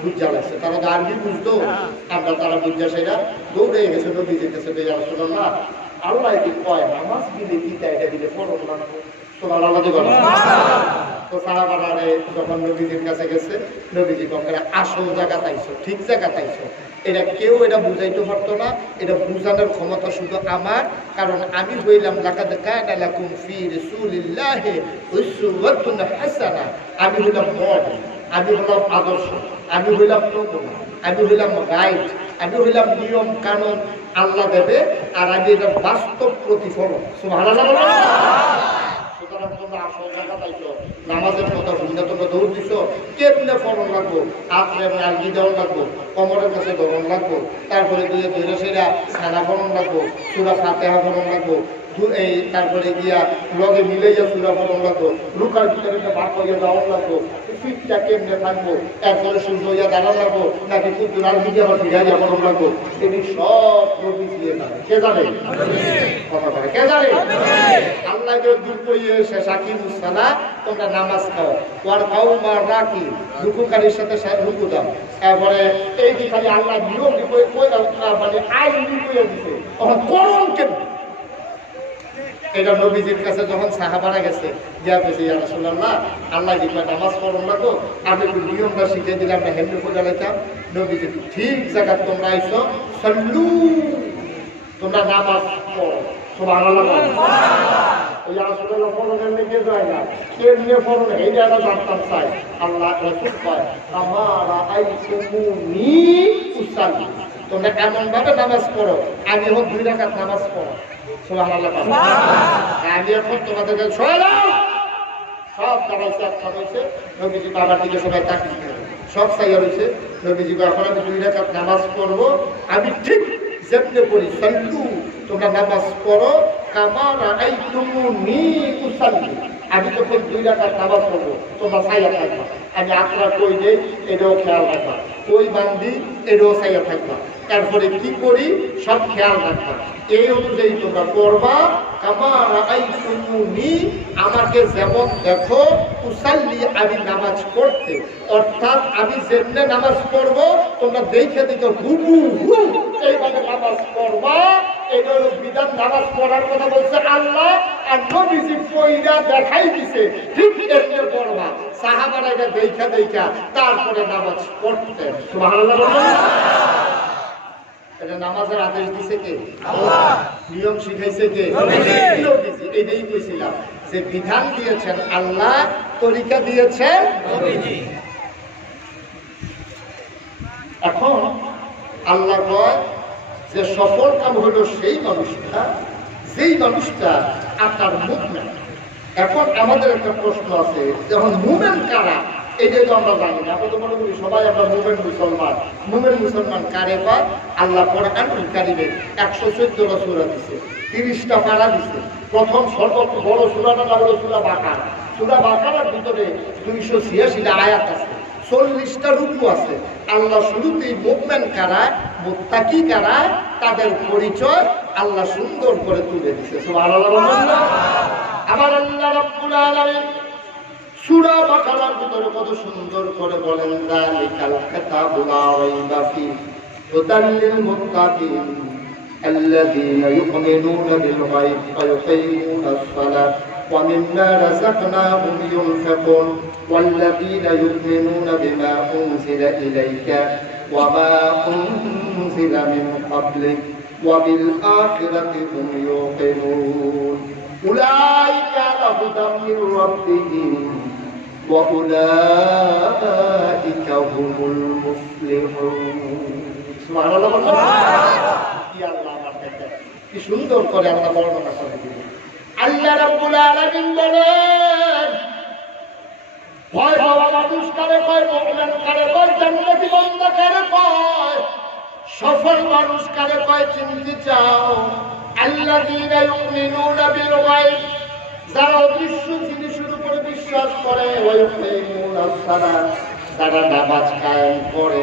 বুঝা লাগছে, তারা তো আরবি বুঝতো, আমরা তারা বুঝা সেরা দৌড়ে গেছে নবীজির কাছে, ইয়া রাসূলুল্লাহ, আল্লাহ কি কয় নামাজ দিলে কি এটা দিলে পড়ব না, সুবহানাল্লাহ বলো। তো সাহাবারা যখন নবীজির কাছে গেছে, নবীজি বলে আসল জায়গা তাইছো, ঠিক জায়গা তাইছো, এটা কেউ এটা বুঝাইতে পারতো না, এটা বুঝানোর ক্ষমতা শুধু আমার, কারণ আমি হইলাম লাকাদ কানা লাকুম ফি রাসূলিল্লাহি উসওয়াতুন হাসানা, আমি হইলাম মডেল, আমি হইলাম আদর্শ, আমি হইলাম নমুনা, আমি হইলাম গাইড, আমি হইলাম নিয়ম কানুন আল্লাহ দেবে, আর আমি এটা বাস্তব প্রতিফলন। সুবহানাল্লাহ। সুতরাং তোমরা আসল জায়গা পাইছো, নামাজের কথা শুনে তোমরা দৌড় দিছো, কেমনে ফলন লাগবো, হাতে আলগি দেওয়ান লাগবো, কোমরের কাছে ধরন লাগবো, তারপরে দুয়ে ধৈর্য সেরা ছানা ফলন লাগবো, সূরা ফাতিহা ফলন লাগবো, এই তারপরে গিয়া লগে মিলে যা সূরা ফলন লাগবো, লুকার ভিতরে ভাগ করিয়া যাওয়ান লাগবো, পিঠটা কেমনে থাকবো, এরপরে সূর্য হইয়া দাঁড়ান লাগবো, নাকি কুকুর আর দিকে আবার ফিরাইয়া ফলন লাগবো, এটি সব নবী দিয়ে যাবে। কে জানে? কথা বলে কে জানে? আল্লাহ দূর করিয়ে শেষ আকিমুস সালাত, তোমরা নামাজ খাও, ওয়ার কাউমা রাকি, রুকুকারীর সাথে রুকু দাও। তারপরে এই যে খালি আল্লাহ নিয়ম মানে আইন দিয়ে দিতে, তখন করণ কেন? এটা নবীজির কাছে যখন সাহাবারা গেছে, গিয়া বলছে ইয়া রাসূলুল্লাহ, আল্লাহ দিবা নামাজ পড়ন লাগো, আমি একটু নিয়মটা শিখিয়ে দিলাম, আমরা হেমনে পড়ে লাইতাম। নবীজি ঠিক জায়গা তোমরা আইছো, সাল্লু, তোমরা নামাজ পড়ো। সুবহানাল্লাহ। ইয়া রাসূলুল্লাহ পড়নের লেগে যায় না, কেমনে পড়ন এইটা একটা জানতাম চাই। আল্লাহ রাসূল কয় আমারা আইতুমুনি উসাল্লি, তোমরা এমন ভাবে নামাজ পড়ো, আমি হোক 2 রাকাত নামাজ পড়ো। সুবহানাল্লাহ। আমি এখন তোমাদেরকে সব দাঁড়াইছে, একটা হয়েছে, নবীজি বাবার দিকে সবাই তাকিয়ে সব চাইয়া রয়েছে, নবীজি এখন আমি 2 রাকাত নামাজ পড়বো, আমি ঠিক যেমনে পড়ি, সাল্লু, তোমরা নামাজ পড়ো, কামা রাআইতুমুনি উসাল্লি, আমি যখন 2 রাকাত নামাজ পড়বো তোমরা চাইয়া থাকবা, আমি আকরা কই দেই এটাও খেয়াল রাখবা, কই বান্ধি এটাও চাইয়া থাকবা, তারপরে কি করি সব খেয়াল রাখবা, এই অনুযায়ী তোমরা পড়বা। কামা রাআইতুমুনি, আমাকে যেমন দেখো, উসাল্লি, আমি নামাজ পড়তে, অর্থাৎ আমি যেমনে নামাজ পড়বো তোমরা দেখে দেখে হুবহু এইভাবে নামাজ পড়বা। এটা হলো বিধান। নামাজ পড়ার কথা বলছে আল্লাহ, আর নবীজি পয়রা দেখাই দিছে, ঠিক এমনি পড়বা। সাহাবারা এটা দেখা দেখা তারপরে নামাজ পড়তেন। সুবহানাল্লাহ। এটা নামাজের আদেশ দিছে কে? আল্লাহ। নিয়ম শিখাইছে কে? নবীজি। এইটাই কইছিলাম যে বিধান দিয়েছেন আল্লাহ, তরিকা দিয়েছেন নবীজি। এখন আল্লাহ কয় যে সফল কাম হলো সেই মানুষটা, যেই মানুষটা আপনার মুমিন। এখন আমাদের একটা প্রশ্ন আছে, যখন মুমিন কারা এটাই তো আমরা জানি না। আমরা তো মনে করি সবাই আমরা মুমিন মুসলমান। মুমিন মুসলমান কারে পায়? আল্লাহ কোরআনুল কারীমে 114টা সূরা দিয়েছে, 30টা পারা দিয়েছে। প্রথম সর্বোচ্চ বড় সূরাটা হলো সূরা বাকারা। সূরা বাকারার ভিতরে 286টা আয়াত আছে, 40টা রুকু আছে। আল্লাহ শুরুতেই মুমিন কারা, মুত্তাকি কারা, তাদের পরিচয় আল্লাহ সুন্দর করে তুলে দিয়েছে। সুবহানাল্লাহ। আমার আল্লাহ রাব্বুল আলামিন সূরা বাকারার ভিতরে কত সুন্দর করে বলেন, যালিকাল কিতাবু লা রাইবা ফীহি হুদাল লিল মুত্তাকিন আল্লাযীনা ইউমিনুনা বিল গায়বি ওয়া ইউকিমুনাস সালাত ومما رزقناهم ينفقون والذين يؤمنون بما أنزل إليك وما أنزل من قبلك وبالآخرة هم يوقنون أولئك على هدى من ربهم وأولئك هم المفلحون سبحان الله يا الله কি সুন্দর করে আল্লাহ বর্ণনা করে দিলেন আল্লাহ রাব্বুল আলামিন বলেন ভয় পাওয়া মানুষ কারে কয় মুমিন কারে কয় জান্নাতি বান্দা কারে কয় সফল মানুষ কারে কয় চিনতে চাও আল্লাযীনা ইউমিনুনা বিল গায়ব যারা অদৃশ্য জিনিসের উপরে বিশ্বাস করে ওয়া ইউকিমুনাস সালাত যারা নামাজ কায়েম করে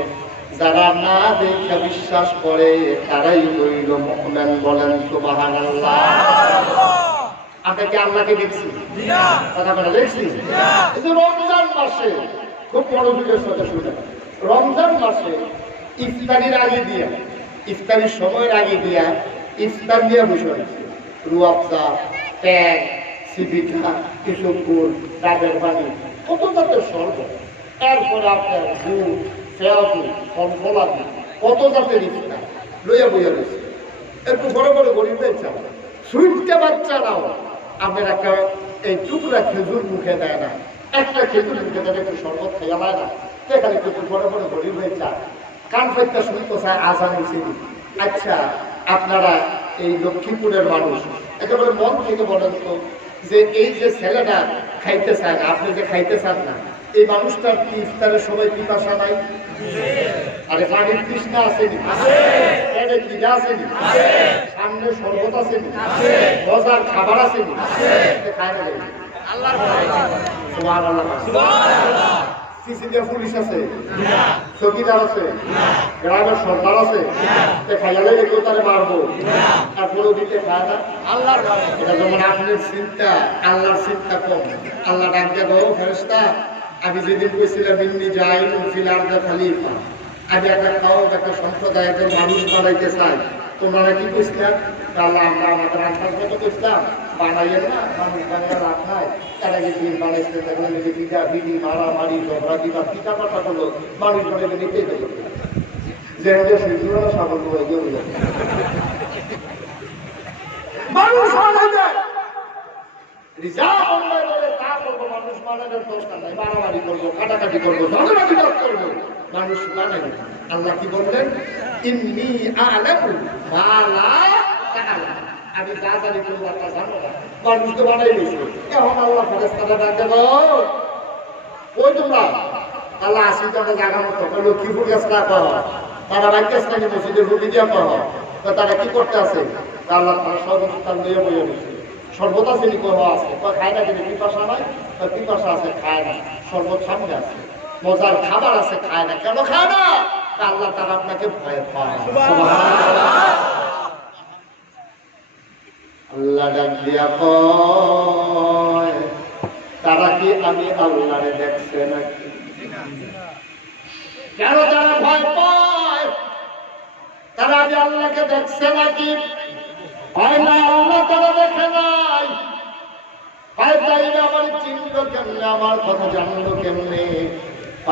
যারা না দেখে বিশ্বাস করে তারাই হইল মুমিন বলেন সুবহানাল্লাহ আমরা কি আল্লাহকে দেখছি না কথা বলা দেখছি না এই যে রমজান মাসে খুব মনোযোগের সাথে শুনেন রমজান মাসে ইফতারির আগে দিয়া ইফতারির সময়ের আগে দিয়া ইফতার দিয়া বসে আছে রুয়াবজা প্যাক সিবিকা কিশোরপুর ডাবের পানি কত জাতের শরবত এরপরে আপনার দুধ পেঁয়াজু ফলফলাদি কত জাতের ইফতার লইয়া বইয়া রয়েছে একটু বড় বড় গরিবের চাল সুইটটা বাচ্চারাও আপনার একটা এই টুকরা খেজুর মুখে দেয় না একটা খেজুর মুখে দেয় একটু শরবত খেয়ে পায় না সেখানে একটু বড় বড় গরিব হয়ে চায় কান ফাইটটা শুনতে চায় আজান হয়েছে আচ্ছা আপনারা এই লক্ষ্মীপুরের মানুষ একেবারে মন থেকে বলেন তো যে এই যে ছেলেটা খাইতে চায় না আপনি যে খাইতে চান না এই মানুষটার কি ইফতারের সময় পিপাসা নাই আরে পানির তৃষ্ণা আসেনি পেটে খিদা আসেনি সামনে শরবত আসেনি মজার খাবার আসেনি খায় না আল্লাহর সুবহানাল্লাহ সুবহানাল্লাহ সিসিটিভি পুলিশ আছে চৌকিদার আছে গ্রামের সরকার আছে খাইয়ালে কেউ তারে মারবো তারপরেও দিতে খায় না আল্লাহর এটা যেমন আপনার চিন্তা আল্লাহর চিন্তা কম আল্লাহ ডাক দেবো ফেরেশতা আমি যেদিন কইছিলাম ইন্নী জাইলুন ফিল আরদি খলিফা আমি একটা কওম একটা সম্প্রদায়ের মানুষ বানাইতে চাই তোমরা কি কইছিলাম আল্লাহ আমরা আমাদের আন্তর্গত কইছিলাম বানাইয়েন না মানুষ বানাইয়া লাভ নাই তারা গেছি বানাইছে দেখলেন যে পিঠা বিড়ি মারামারি ঝগড়া দিবা পিঠা পাঠা হলো মানুষ বানাইতে নিতেই দেবে যে শিশুরা সাবল হয়ে গেল মানুষ বানাইবে যা অন্যায় করে তা করবো মানুষ বানানোর দরকার নাই মারামারি করবো কাটাকাটি করবো ঝগড়াঝাটি করবো মানুষ বানাইবে আল্লাহ কি বললেন ইন্নী আ'লামু মা লা তা'লামুন আমি যা জানি তোমরা তা জানো না মানুষ তো বানাই দিয়েছে এখন আল্লাহ ফেরেশতারা ডাক দেব ওই তোমরা আল্লাহ আসি তো জায়গা মতো লক্ষ্মীপুর গাছ না কহ তারা বাইকেস নাকি মসজিদের রুটি দিয়া কহ তারা কি করতে আছে আল্লাহ তারা সর্বস্থান দিয়ে বইয়ে বসে সর্বদা শ্রেণী কহ আছে খায় না কিন্তু পিপাসা নাই পিপাসা আছে খায় না সর্বত সামনে আছে মজার খাবার আছে খায় না কেন খায় না আল্লাহ তারা আপনাকে ভয় পায় আল্লাহ ডাক দিয়া কয় তারা কি আমি আল্লাহরে দেখছে নাকি কেন তারা ভয় পায় তারা আমি আল্লাহকে দেখছে নাকি হয় না আল্লাহ তারা দেখে নাই হয় তাই আমার চিনল কেমনে আমার কথা জানলো কেমনে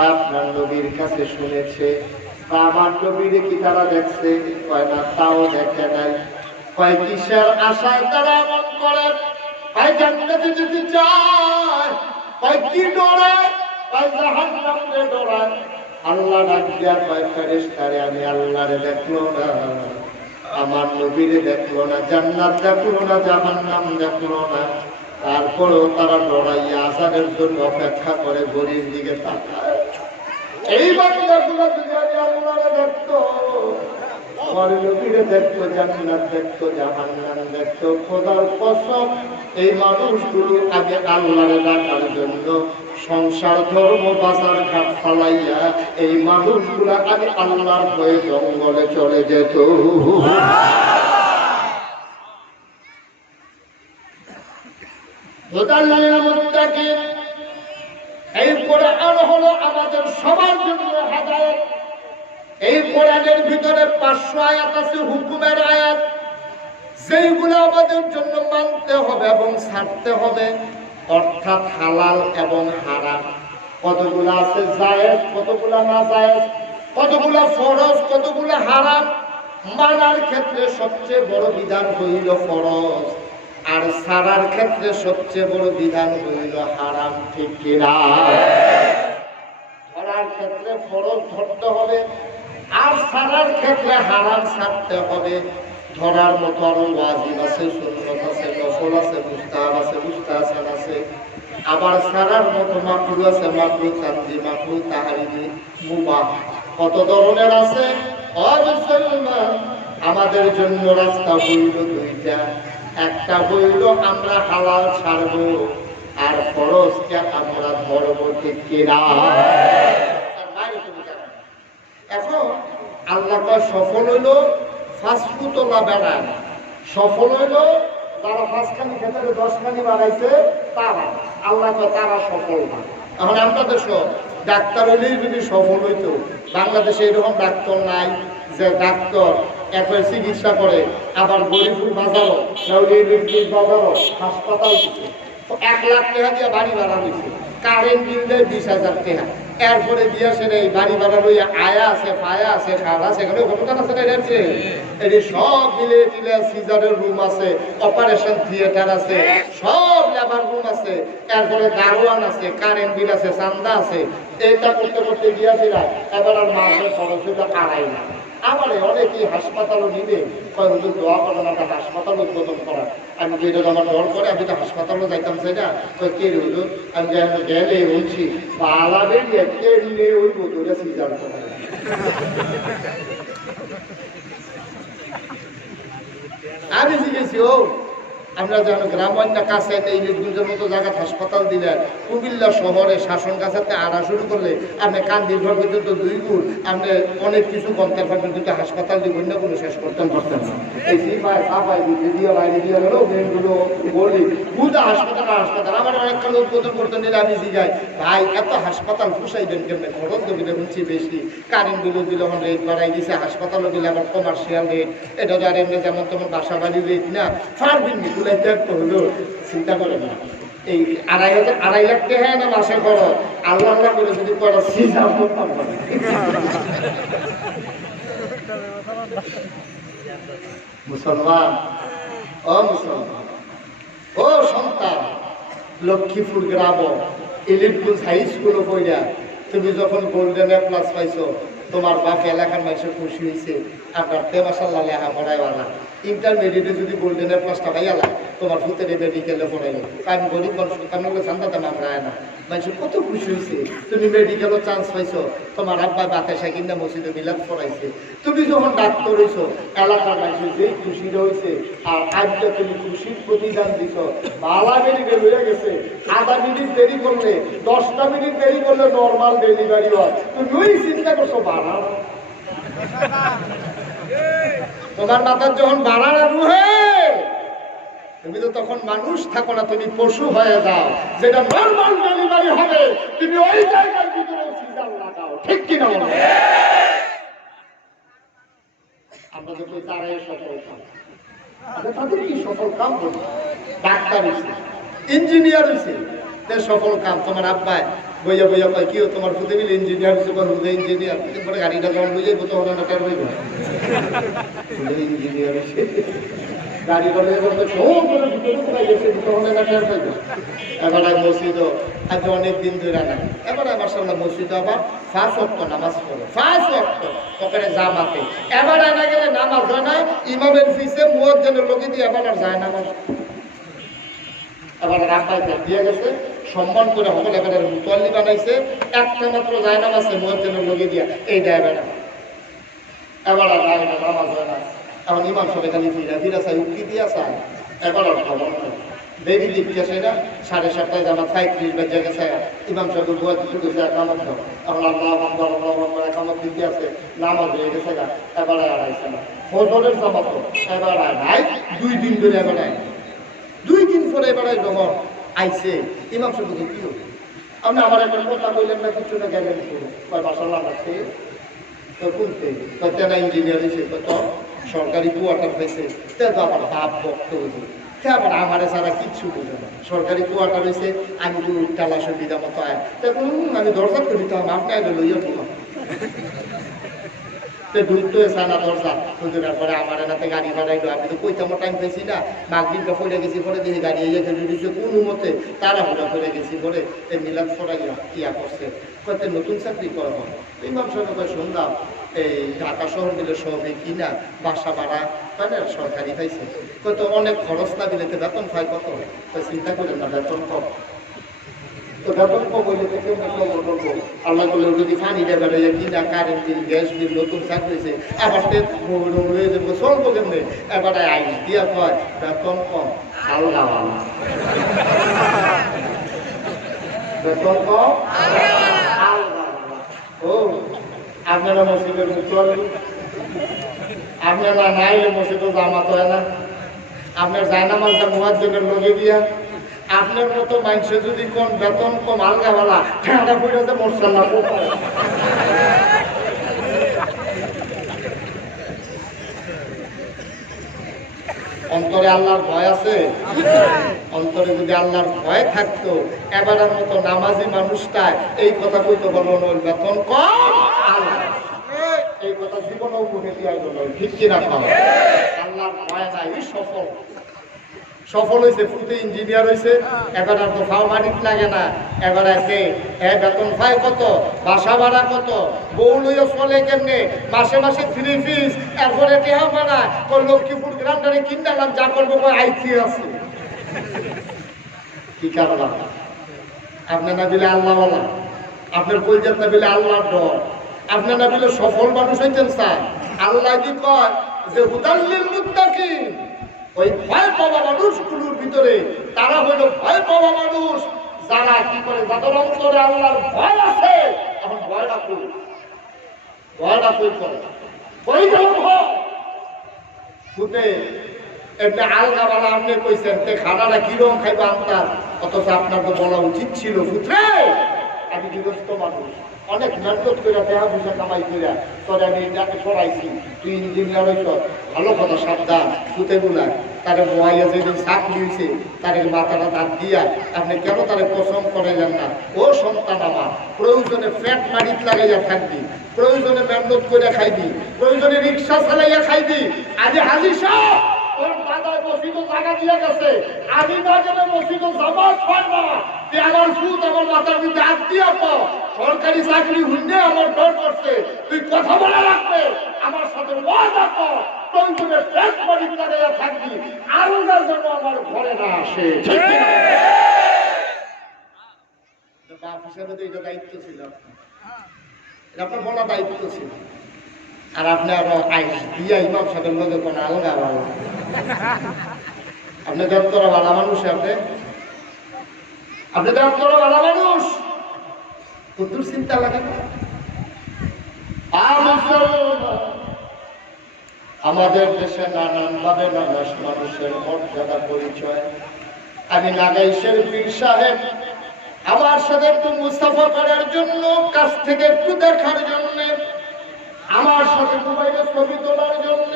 আপনার নবীর কাছে শুনেছে বা আমার নবীরে কি তারা দেখছে কয় না তাও দেখে নাই কয় কিসের আশায় তারা এমন করে কয় জান্নাতে যেতে চায় কয় কি ডরায় কয় জাহান্নামে ডরায় আল্লাহ ডাক দিয়া কয় ফেরেশতারে আমি আল্লাহরে দেখলো না আমার নবীরে দেখলো না জান্নাত দেখলো না জাহান্নাম দেখলো না তারপরেও তারা ডরাইয়া আসারের জন্য অপেক্ষা করে গরিব দিকে তাকায় এই বাচ্চাগুলো যদি আমি আল্লাহরে দেখতো নবীরে দেখতো জান্নাত দেখতো জাহান্নাম দেখতো খোদার কসম এই মানুষগুলো আগে আল্লাহরে ডাকার জন্য সংসার ধর্ম বাজার ঘাট ফালাইয়া এই মানুষগুলা আগে আল্লাহর ভয়ে জঙ্গলে চলে যেত এই কোরআন হলো আমাদের সবার জন্য হেদায়েত এই কোরআনের ভিতরে 500 আয়াত আছে হুকুমের আয়াত সেইগুলো আমাদের জন্য মানতে হবে এবং ছাড়তে হবে, অর্থাৎ হালাল এবং হারাম। কতগুলা আছে জায়েজ, কতগুলা না জায়েজ, কতগুলা ফরজ, কতগুলা হারাম। মানার ক্ষেত্রে সবচেয়ে বড় বিধান হইল ফরজ, আর ছাড়ার ক্ষেত্রে সবচেয়ে বড় বিধান হইল হারাম। ঠিক কিনা? ধরার ক্ষেত্রে ফরজ ধরতে হবে, আর ছাড়ার ক্ষেত্রে হারাম ছাড়তে হবে। ধরার মতো আরো ওয়াজিব আছে, সুন্নাত আছে, নফল আছে, মুস্তাহাব আছে, মুস্তাহসান আছে। আবার ছাড়ার মতো মাকরুহ আছে, মাকরুহ তানজি, মাকরুহ তাহরিমি, মুবাহ। কত ধরনের আছে। ও মুসলমান, আমাদের জন্য রাস্তা হইল দুইটা। একটা হইল আমরা হালাল ছাড়বো, আর ফরজকে আমরা ধরবো। ঠিক কিনা? এখন আল্লাহ সফল হইল ফাঁসফুতলা বেড়ায়, সফল হইল তারা 5খানি ক্ষেত্রে 10খানি বাড়াইছে তারা। আল্লাহ তারা সফল না। এখন আমরা দেশ ডাক্তার হইলেই যদি সফল হইতো, বাংলাদেশে এরকম ডাক্তার নাই যে ডাক্তার একবার চিকিৎসা করে আবার গরিবুল বাজারও বাজারও হাসপাতাল দিচ্ছে। 1 লাখ টাকা দিয়ে বাড়ি ভাড়া হয়েছে, কারেন্ট বিল দেয় 20,000 টাকা। এরপরে দিয়েছে এই বাড়ি ভাড়া লইয়া আয়া আছে, ফায়া আছে, খাওয়া আছে, এখানে ঘটনা আছে না। এটি সব মিলে টিলে সিজারের রুম আছে, অপারেশন থিয়েটার আছে, সব লেবার রুম আছে, এরপরে দারোয়ান আছে, কারেন্ট বিল আছে, চান্দা আছে। এইটা করতে করতে গিয়েছিল এবার আর মাসের খরচ হইল 2.5 লাখ। আবার অনেকেই হাসপাতালও নিবে, হুজুর দোয়া করেন আমরা হাসপাতাল উদ্বোধন করার। আমি যেটা আমার ডর করে, আমি তো হাসপাতালও যাইতাম চাই না। কে হুজুর? আমি গেলে বলছি পালা বেরিয়ে কেমনে ওই বোতলে সিজার করে। আমি জিজ্ঞেছি ও আমরা যেন গ্রামান্য কাছে ইলিশগুঞ্জের মতো জায়গা হাসপাতাল দিলেন, কুমিল্লা শহরে শাসন কাছাতে আড়া শুরু করলে আপনি কান্দির ঘর পর্যন্ত 2 গুণ, আপনি অনেক কিছু করতে পারবেন, কিন্তু হাসপাতাল দিয়ে অন্য কোনো শেষ করতেন পারতেন না। এই সিপাই সাপাই দিয়ে বাইরে দিয়ে গেল মেয়েগুলো বলি বুধা হাসপাতাল হাসপাতাল। আমার অনেকক্ষণ উদ্বোধন করতে নিলে আমি জিগাই ভাই এত হাসপাতাল ফুসাইবেন কেমনে? খরচ দিলে হচ্ছে বেশি, কারেন্ট বিল দিলে এখন রেট বাড়াই দিছে, হাসপাতালও দিলে আবার কমার্শিয়াল রেট। এটা তো আর এমনি যেমন তেমন বাসা বাড়ি রেট না, পারবেন নি হলো। চিন্তা করে না, এই 2.5 লাখ টাকা না মাসে খরচ, আল্লাহ আল্লাহ করে যদি করা সিজা করতাম। মুসলমান, ও মুসলমান, ও সন্তান, লক্ষ্মীপুর গ্রাম ইলিটপুর হাই স্কুল পড়া তুমি যখন গোল্ডেন এ প্লাস পাইছো, তোমার বাপ এলাকার মানুষের খুশি হয়েছে, আপনার তে মাসাল্লাহ লেখা পড়াইওয়ালা। ইন্টারমিডিয়েটে যদি গোল্ডেন এ প্লাসটা পাইয়ালা, তোমার ভূতের মেডিকেলে পড়াইল। আমি গরিব মানুষ কারণ জানতা দাম রায় না, মানুষের কত খুশি হয়েছে। তুমি মেডিকেলও চান্স পাইছো, তোমার আব্বা বাতে সাকিন্দা মসজিদে মিলাদ পড়াইছে। তুমি যখন ডাক্তার হইছো, এলাকার মানুষের যেই খুশি রয়েছে, আর আজকে তুমি খুশির প্রতিদান দিছ। বালা মেডিকেল হয়ে গেছে, 0.5 মিনিট দেরি করলে, 10টা মিনিট দেরি করলে নর্মাল ডেলিভারি হয়। তুমি ওই চিন্তা করছো বাড়া, তোমার মাথার যখন বাড়ানো রুহে, তুমি তো তখন মানুষ থাকো না, তুমি পশু হয়ে যাও। যেটা নর্মাল ডেলিভারি হবে তুমি ওই জায়গার ভিতরে সিজার লাগাও। ঠিক কিনা? আমরা যদি তারাই সফল কাম, তাদের কি সফল কাম বলি? ডাক্তার হয়েছে, ইঞ্জিনিয়ার হয়েছে, সফল কাম। তোমার আব্বাই বইয়া বইয়া কয় কি তোমার ফুটে মিলে ইঞ্জিনিয়ার হচ্ছে, হুদে ইঞ্জিনিয়ার। পরে গাড়িটা যখন বুঝে তো হলো না, কার বইব ইঞ্জিনিয়ার হয়েছে, গাড়ি বলে এবার মসজিদ আজ অনেক দিন ধরে নাই। এবার আমার সামনে মসজিদ আবার 5 ওয়াক্ত নামাজ পড়ে, 5 ওয়াক্ত ওখানে জামাতে। এবার আনা গেলে নামাজ হয় না, ইমামের ফিসে মুয়াজ্জিনের লোকে দিয়ে এবার আর যায় নামাজ। এবার রাস্তায় দিয়ে গেছে, সম্মান করে হবে। এবার মুতাল্লি বানাইছে, একটা মাত্র যায় নামাজ আছে মুয়াজ্জিনের লোকে দিয়া, এই দেয় বেড়া। এবার আর যায় না, নামাজ হয় না। এখন ইমাম সবাই খালি ফিরা চাই, উকি দিয়া চায়। এবার আর খবর নেই, দেরি দিকে চাই না। 7:30টায় জামাত 35 বাজে গেছে, ইমাম সাহেব বুয়া কিছু গেছে একামত দাও। এখন আল্লাহ একামত দিতে আছে, নামাজ হয়ে গেছে গা। এবার আর আইসে না, ফজরের জামাত এবার আর নাই। 2 দিন ধরে এবার আয়, 2 দিন পরে এবার যখন আইসে ইমাম সাহেব কি হবে? আপনি আমার একটা কথা বললেন না, কিছু না গেলেন কয় মাসাল্লাহ লাগছে, তো কোনতে কয়টা না ইঞ্জিনিয়ার হিসেবে কত সরকারি কোয়ার্টার পেয়েছে, তে তো আবার বাপ ভক্ত হয়েছে, তে আবার আমারে ছাড়া কিচ্ছু বুঝে না। সরকারি কোয়ার্টার হয়েছে, আমি তো টালা সুবিধা মতো আয়, তখন আমি দরজা করি তো আপনি আগে লইয়া দিলাম ঢুকতে সানা দরজা হুজুরের পরে আমার এনাতে গাড়ি ভাড়াইলো। আমি তো কইতে আমার টাইম পেয়েছি না, মাগরিবটা পড়ে গেছি, পরে দেখি গাড়ি এখানে দিচ্ছে কোনো মতে তাড়াহুড়া করে গেছি, পরে এই মিলাদ ফোড়াইয়া ইয়া করছে, কত নতুন চাকরি করা হয়। ইমাম সাহেব শুনলাম এই ঢাকা শহর মিলে সবে কিনা বাসা ভাড়া মানে সরকারি পাইছে, কত অনেক খরচ না দিলে বেতন পায় কত, চিন্তা করেন না বেতন কম। তো বেতন কম হইলে তো কেউ করবো, আল্লাহ করলে যদি পানি দেবে কিনা কারেন্ট বিল গ্যাস বিল নতুন চাকরি হয়েছে, আবার হয়ে যাবো চলবো কেমনি, এবার আইন দিয়া কয় বেতন কম আলগা বালা, বেতন কম আলগা। ও আপনারা মসজিদের চলেন, আপনারা না এলে মসজিদও জামাত হয় না, আপনার জায়নামাজটা মুয়াজ্জিনের লগে দিয়া আপনার মতো মানুষের যদি কোন বেতন কম আলগাওয়ালা ঠান্ডা পড়ে মরছে না। অন্তরে আল্লাহর ভয় আছে? অন্তরে যদি আল্লাহর ভয় থাকতো এবারের মতো নামাজি মানুষটা এই কথা কইতে বলো নয় বেতন কম আল্লাহ, এই কথা জীবনেও মুখে দিয়ে নয়, ঠিক কিনা খাওয়া। আল্লাহর ভয় নাই, সফল সফল হয়েছে, ফুটে ইঞ্জিনিয়ার হয়েছে, এবার আর তো ফাও মাটিত লাগে না, এবার আছে বেতন পায় কত, বাসা ভাড়া কত, বউ লইয়া চলে কেমনে, মাসে মাসে 3 পিস, এরপরে টেহা ভাড়া লক্ষ্মীপুর গ্রামটারে কিনলাম, যা করবো আইসি আছে। কি কারণ আপনার না দিলে আল্লাহওয়ালা, আপনার কলজাত না দিলে আল্লাহর ডর, আপনার না দিলে সফল মানুষ হইতেন স্যার। আল্লাহ কি কয় যে হুদাল্লিল মুত্তাকিন, ওই ভয় পাওয়া মানুষগুলোর ভিতরে তারা হইল ভয় পাওয়া মানুষ যারা কি করে, যাদের অন্তরে আল্লাহর ভয় আছে। এখন ভয়টা কই, ভয়টা কই করে কই গেল ভয় ফুটে একটা আলগা বালা আপনি কইছেন তে খানাটা কিরকম খাইবা আমতার, অথচ আপনার তো বলা উচিত ছিল ফুটে আমি গৃহস্থ মানুষ, অনেক মেহনত করে দেহা বুঝা কামাই করে তোরে আমি যাকে সরাইছি, তুই ইঞ্জিনিয়ার হইছ, ভালো কথা সাবধান ফুটে গুলা তারে বহাইয়া যেদিন চাকরি হয়েছে তার মাথাটা দাঁত দিয়া আপনি কেন তারে পছন্দ করাইলেন না? ও সন্তান আমার, প্রয়োজনে ফ্যাট মাটিত লাগাইয়া থাকবি, প্রয়োজনে মেহনত করে খাইবি, প্রয়োজনে রিক্সা চালাইয়া খাইবি। আজ হাজির সাহেব তোর দাদা মসজিদ জায়গা দিয়ে গেছে, আমি না গেলে মসজিদ জামাত হয় না, তুই আমার সুদ আমার মাথার মধ্যে হাত দিয়া পাও, সরকারি চাকরি হুন্ডে আমার ডর করছে, তুই কথা বলে রাখবে আমার সাথে ওয়াদা কর, প্রয়োজনে ফ্যাট মাটিত লাগাইয়া থাকবি, আলগা যেন আমার ঘরে না আসে। বাপ হিসাবে তো এটা দায়িত্ব ছিল, আপনার বড় দায়িত্ব ছিল। আর আপনি আরো আইস দিয়া ইমাম সাহেবের লোকে কোনো আলগা ভালো, আপনি দপ্তরা ভালো মানুষ, আপনি দপ্তরা ভালো মানুষ, কত চিন্তা লাগে না। আমাদের দেশে নানান ভাবে নানা মানুষের মর্যাদা পরিচয়। আমি নাগাইশের পীর সাহেব আমার সাথে একটু মুস্তাফা করার জন্য, কাছ থেকে একটু দেখার জন্য, আমার সাথে মোবাইলে ছবি তোলার জন্য,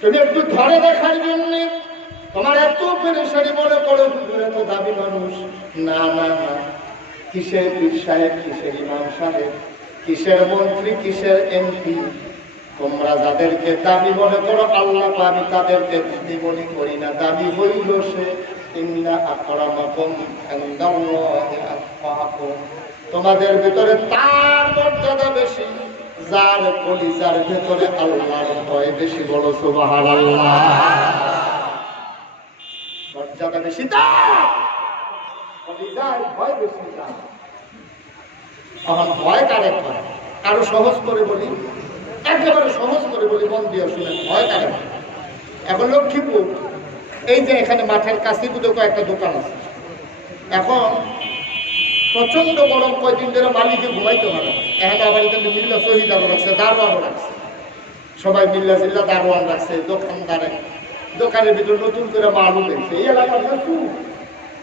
তুমি একটু ধরে দেখার জন্য, তোমার এত পেরেশানি মনে করো হুজুর এত দাবি মানুষ। না না না, কিসের পীর সাহেব, কিসের ইমাম সাহেব, কিসের মন্ত্রী, কিসের এমপি, তোমরা যাদেরকে দাবি মনে করো আল্লাহ, আমি তাদেরকে দাবি মনে করি না। দাবি হইল সে ইন্না আকরামাকুম ইনদাল্লাহি আতকাকুম, তোমাদের ভিতরে তার মর্যাদা বেশি যার কলিজার ভিতরে আল্লাহর ভয় বেশি। বলো সুবহানাল্লাহ। মর্যাদা বেশি তার, কলিজার ভয় বেশি তার। এখন ভয় কারে করে? আরো সহজ করে বলি, একেবারে সহজ করে বলি, মন দিয়ে শুনেন। ভয় কারে? এখন লক্ষ্মীপুর এই যে এখানে মাঠের কাছে দুটো কয়েকটা দোকান আছে, এখন প্রচন্ড গরম, কয়দিন ধরে মালিকে ঘুমাইতে পারে না। এখন আবার এখানে মিল্লা শহীদারও রাখছে, দারোয়ানও রাখছে, সবাই মিল্লা জিল্লা দারোয়ান রাখছে, দোকানদারে দোকানের ভিতরে নতুন করে মালও দেখছে। এই এলাকার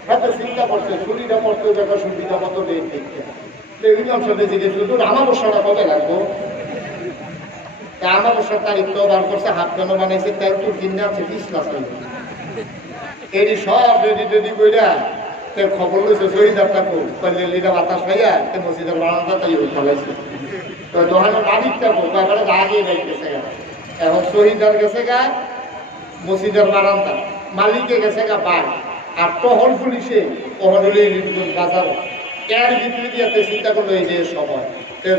হাতে চিন্তা করছে ছুটিটা করতে দেখা সুবিধা মতো দেখতে ইমাম সাথে জিজ্ঞেস করতো আমার বসাটা কবে লাগবো, তা আমার বছর তারিখটাও বার করছে, হাফ কেন বানাইছে, তেল তো কিনে আছে 20 লাখ এটি সব রেডি টেডি কইরা তে খবর লইছে শহীদার থাকো লিরা বাতাস পাইয়া তে মসজিদের বারান্দা তাই ওই ফেলাইছে। তো দোকানের মালিকটা ব্যাপারে আগে গেছে গা, এখন শহীদার গেছে গা মসজিদের বারান্দা, মালিকে গেছে গা বাঘ, আর টহল পুলিশে বাজার এর ভিতরে দিয়ে চিন্তা করলো এই যে সময়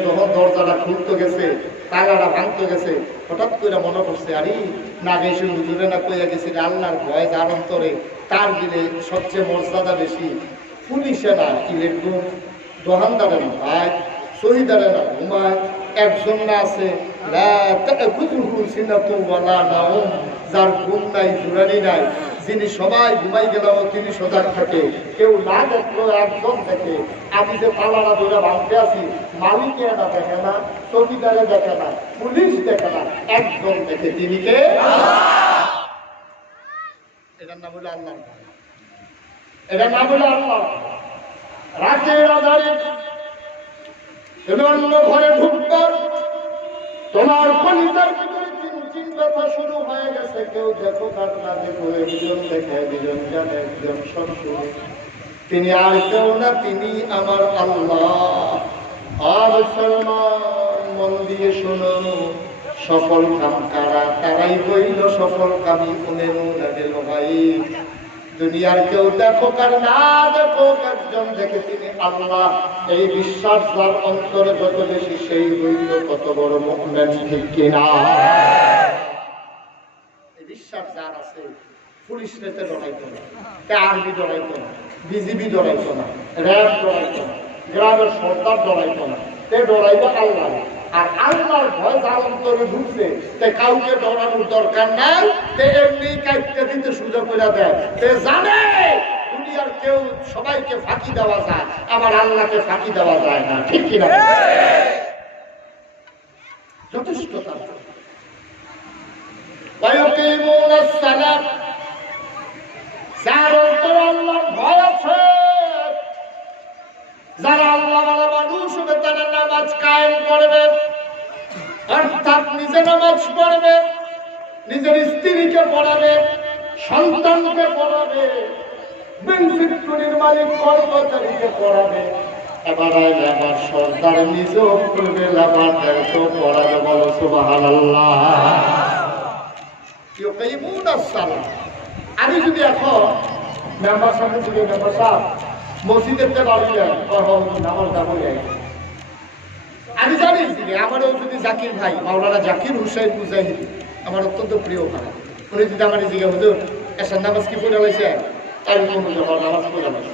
যখন দরজাটা খুলতে গেছে, তালাটা ভাঙতে গেছে, হঠাৎ করে মনে করছে আরে না গেছে হুজুরে না কইয়া গেছে আল্লাহর ভয় যার অন্তরে তার দিলে সবচেয়ে মর্যাদা বেশি। পুলিশে না ইলেকট্রন, দোকানদারে না ভাই, শহীদারে না ঘুমায়, একজন না আছে যার ঘুম নাই জুরানি নাই, যিনি সবাই ঘুমাই গেলেও তিনি সজাগ থাকে, কেউ না দেখলেও একজন দেখে। আমি যে পালাটা ধরে ভাঙতে আছি, মালিকে না দেখে না, চৌকিদারে দেখে না, পুলিশ দেখে না, একজন দেখে, তিনি কে? এটার নাম হলো আল্লাহ, এটার নাম হলো আল্লাহ। রাতের আধারে অন্য ঘরে ঢুকবার তোমার কলিজার ভিতরে চিনচিন ব্যথা শুরু হয়ে গেছে। কেউ দেখো কার না দেখো, একজন দেখে, দুজন জানে, একজন সব শুনে। তিনি আর কেউ না, তিনি আমার আল্লাহ। আর মুসলমান মন দিয়ে শোনো, সফল কাম কারা, তারাই হইল সফল কামী। উনেরও না গেল ভাই, দুনিয়ার কেউ দেখো কার না দেখো, একজন দেখে, তিনি আল্লাহ। এই বিশ্বাস যার অন্তরে যত বেশি, সেই হইল কত বড় মুমিন, ঠিক কিনা? এই বিশ্বাস যার আছে, পুলিশ নেতে ডরাইতো না, আর্মি ডরাইতো না, বিজিবি ডরাইতো না, র্যাব ডরাইতো না, গ্রামের সরকার ডরাইতো না, তে ডরাইতো আল্লাহ। আর আল্লাহর ভয় যার অন্তরে ঢুকছে, তে কাউকে ডরানোর দরকার নাই, তে এমনি কাইতে দিতে সুযোগ করে দেয়। তে জানে দুনিয়ার কেউ সবাইকে ফাঁকি দেওয়া যায়, আমার আল্লাহকে ফাঁকি দেওয়া যায় না, ঠিক কিনা? যথেষ্ট তার যার অন্তরে আল্লাহর ভয় আছে, যারা আল্লাহওয়ালা মানুষ হবে, তারা নামাজ কায়েম করবে, অর্থাৎ নিজে নামাজ পড়বে, নিজের স্ত্রীকে পড়াবে, সন্তানকে পড়াবে, বিনফিটকুনির মালিক কর্মচারীকে পড়াবে, এবার আবার সর্দার নিজেও করবে, লাভারদেরকে পড়াবে। বলো সুবহানাল্লাহ। ইউকিমুনাস সালাহ। আমি যদি এখন মেম্বার সাহেব যদি মেম্বার সাহেব মসজিদের নামাজ যাবো, আমি জানি আমারও যদি জাকির ভাই মাওলানা জাকির হুসাইন মুজাহিদ আমার অত্যন্ত প্রিয় ভাই, উনি যদি আমার জিজ্ঞাসা হুজুর এসার নামাজ কি পড়ে লাইছে, তাই নামাজ পড়ে লাইছে।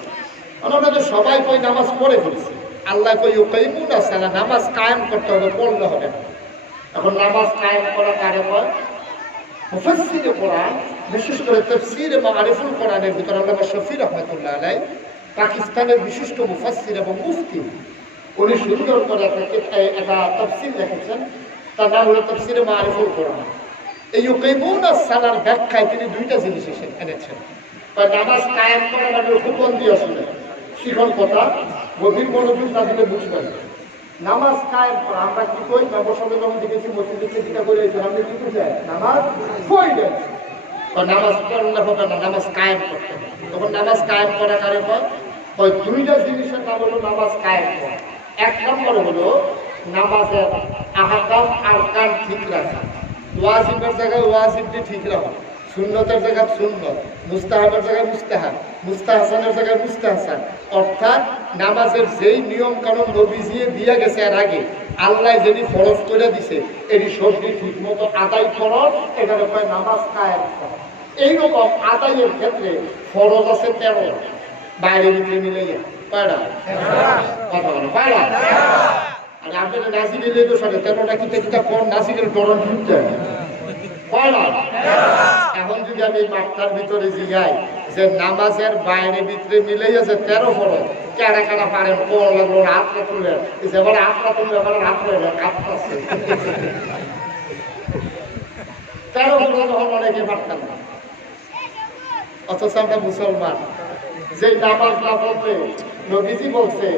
আমরা তো সবাই কই নামাজ পড়ে ফেলছি, আল্লাহ কই ইউকিমুনাস সালাহ, নামাজ কায়েম করতে হবে, পড়লে হবে না। এখন নামাজ কায়েম করা কারে কয়? মুফাসসিরে কোরআন, বিশেষ করে তাফসীরে মাআরিফুল কোরআনের ভিতরে আল্লামা শফি রাহমাতুল্লাহ আলাইহি, পাকিস্তানের বিশিষ্ট মুফাসসির এবং মুফতি, উনি সুন্দর করে একটা তাফসীর লিখেছেন, তার নাম হলো তাফসীরে মাআরিফুল কোরআন। এই ইউকিমুনাস সালাহর ব্যাখ্যায় তিনি দুইটা জিনিস এনেছেন। নামাজ কায়েম করা মানে হুকুম দিয়ে আসলে শিখন কথা, গভীর মনোযোগ না দিলে বুঝবেন। নামাজ কায়েম করা, আমরা কি কই ব্যবসায় যখন দেখেছি মসজিদে চিন্তা করে আমরা কি বুঝে নামাজ পড়ে দেন, নামাজ পড়লে হবে না, নামাজ কায়েম করতে হবে। তখন নামাজ কায়েম করা কারে হয়? ওই দুইটা জিনিসের নাম হলো নামাজ কায়েম করা। এক নম্বর হলো নামাজের আহকাম আরকান ঠিক রাখা, ওয়াজিবের জায়গায় ওয়াজিবটি ঠিক রাখা, সুন্নতের জায়গায় সুন্নত, মুস্তাহাবের জায়গায় মুস্তাহাব, মুস্তাহসানের জায়গায় মুস্তাহসান। অর্থাৎ নামাজের যেই নিয়ম কানুন নবীজি দিয়ে গেছে এর আগে, আল্লাহ যিনি ফরজ করে দিছে, এটি সবটি ঠিক মতো আদায় করত, এটার কয় নামাজ কায়েম করা। এইরকম আদায়ের ক্ষেত্রে ফরজ আছে 13, বাইরে ভিতরে মিলে কয়টা? কথা বলো কয়টা? আর আপনাদের নাসিকের লেগে সাথে 13টা কিতাব কোন নাসিকের ডরন ঢুকতে কয়টা? এখন যদি আমি মাঠটার ভিতরে জিগাই যে নামাজের বাইরে ভিতরে মিলেই আছে 13 ফরজ, কেডা কেডা পারেন কোন লাগলো হাতটা তুললেন, এবার হাতটা তুললে এবার হাত রয়ে কাঁপতেছে। 13 ফরজ যখন অনেকে পারতাম না, অথচ আমরা মুসলমান, যে নামাজ না পড়লে নবীজি বলছে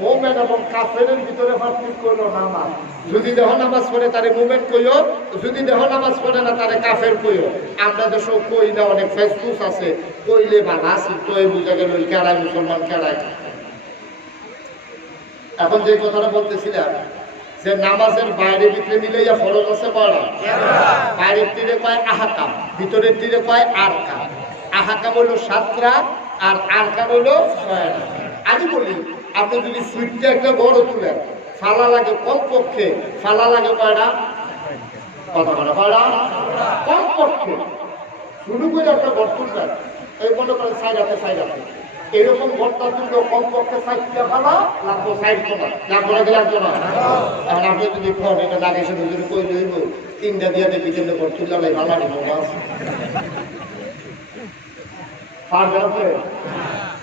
মুমিন এবং কাফেরের ভিতরে পার্থক্য হলো নামাজ। যদি দেহ নামাজ পড়ে তারে মুমিন কইও, যদি দেহ নামাজ পড়ে না তারে কাফের কইও। আমরা দেশ কই না, অনেক ফেসবুক আছে, কইলে বালা আছে তো এই বুঝা গেল কেড়াই মুসলমান কেড়াই। এখন যে কথাটা বলতেছিলাম যে নামাজের বাইরে ভিতরে মিলাইয়া ফরজ আছে পড়া, বাইরের তীরে কয় আহাকাম, ভিতরের তীরে কয় আরকাম। আহাকাম হইল 7টা আর আরকাম হইল 6টা। আমি বলি আপনি যদি সুইটটা একটা বড় তুলেন, ফালা লাগে কমপক্ষে, ফালা লাগে কয়টা? কথা বলা কয়টা? কমপক্ষে শুরু করে একটা ঘর তুলবেন, এই মনে করেন সাইডাতে এরকম ঘরটা তুললে কমপক্ষে 4টা ফালা লাগবো, 60 কোনা লাগবো না, লাগবো না। এখন আপনি যদি ফোন এটা লাগাইছেন যদি কই লইব 3টা দিয়ে দেখি কিন্তু ঘর তুললে ভালো নিব মাছ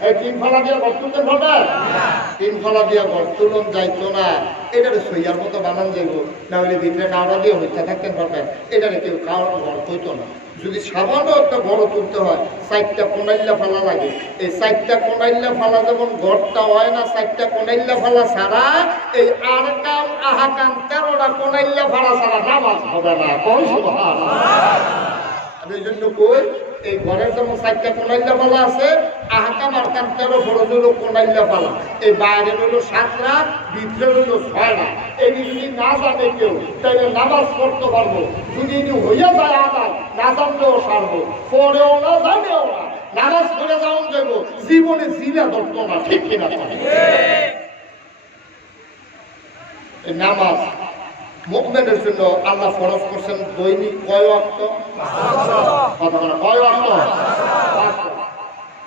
এই 3 ফালা দিয়ে ঘর তুলতে হবে, 3 ফালা দিয়ে ঘর তুলন যাইতো না। এটারে সইয়ার মতো বানান যাইব, না হলে ভিতরে কাওড়া দিয়ে হইতে থাকতেন পারবেন, এটারে কেউ কাওড়া ঘর হইতো না। যদি সামান্য একটা ঘর তুলতে হয় 4টা কোনাইল্লা ফালা লাগে। এই 4টা কোনাইল্লা ফালা যেমন ঘরটা হয় না, 4টা কোনাইল্লা ফালা ছাড়া এই আরকাম আহাকাম 13টা কোনাইল্লা ফালা ছাড়া নামাজ হবে না। কোন সুবহানাল্লাহ। আমি এই জন্য কই এই ঘরের যেমন 4টা কোনাইল্লা ফালা আছে, আহকাম আরকাম 13 ফরজ হলো কোনাইল্লা ফালা। এই বাইরে হলো 7টা, ভিতরে হলো 6টা। এই যদি না জানে কেউ তাহলে নামাজ পড়তে পারবো, যদি হইয়া যায় আদায় না জানলেও সারবো, পড়েও না জানেও না, নামাজ পড়ে যাওয়া যাবো, জীবনে জিনা ধরতো না। ঠিক কিনা? এই নামাজ মুমিনের জন্য আল্লাহ ফরজ করছেন দৈনিক কয় ওয়াক্ত? কথা বলা কয় ওয়াক্ত?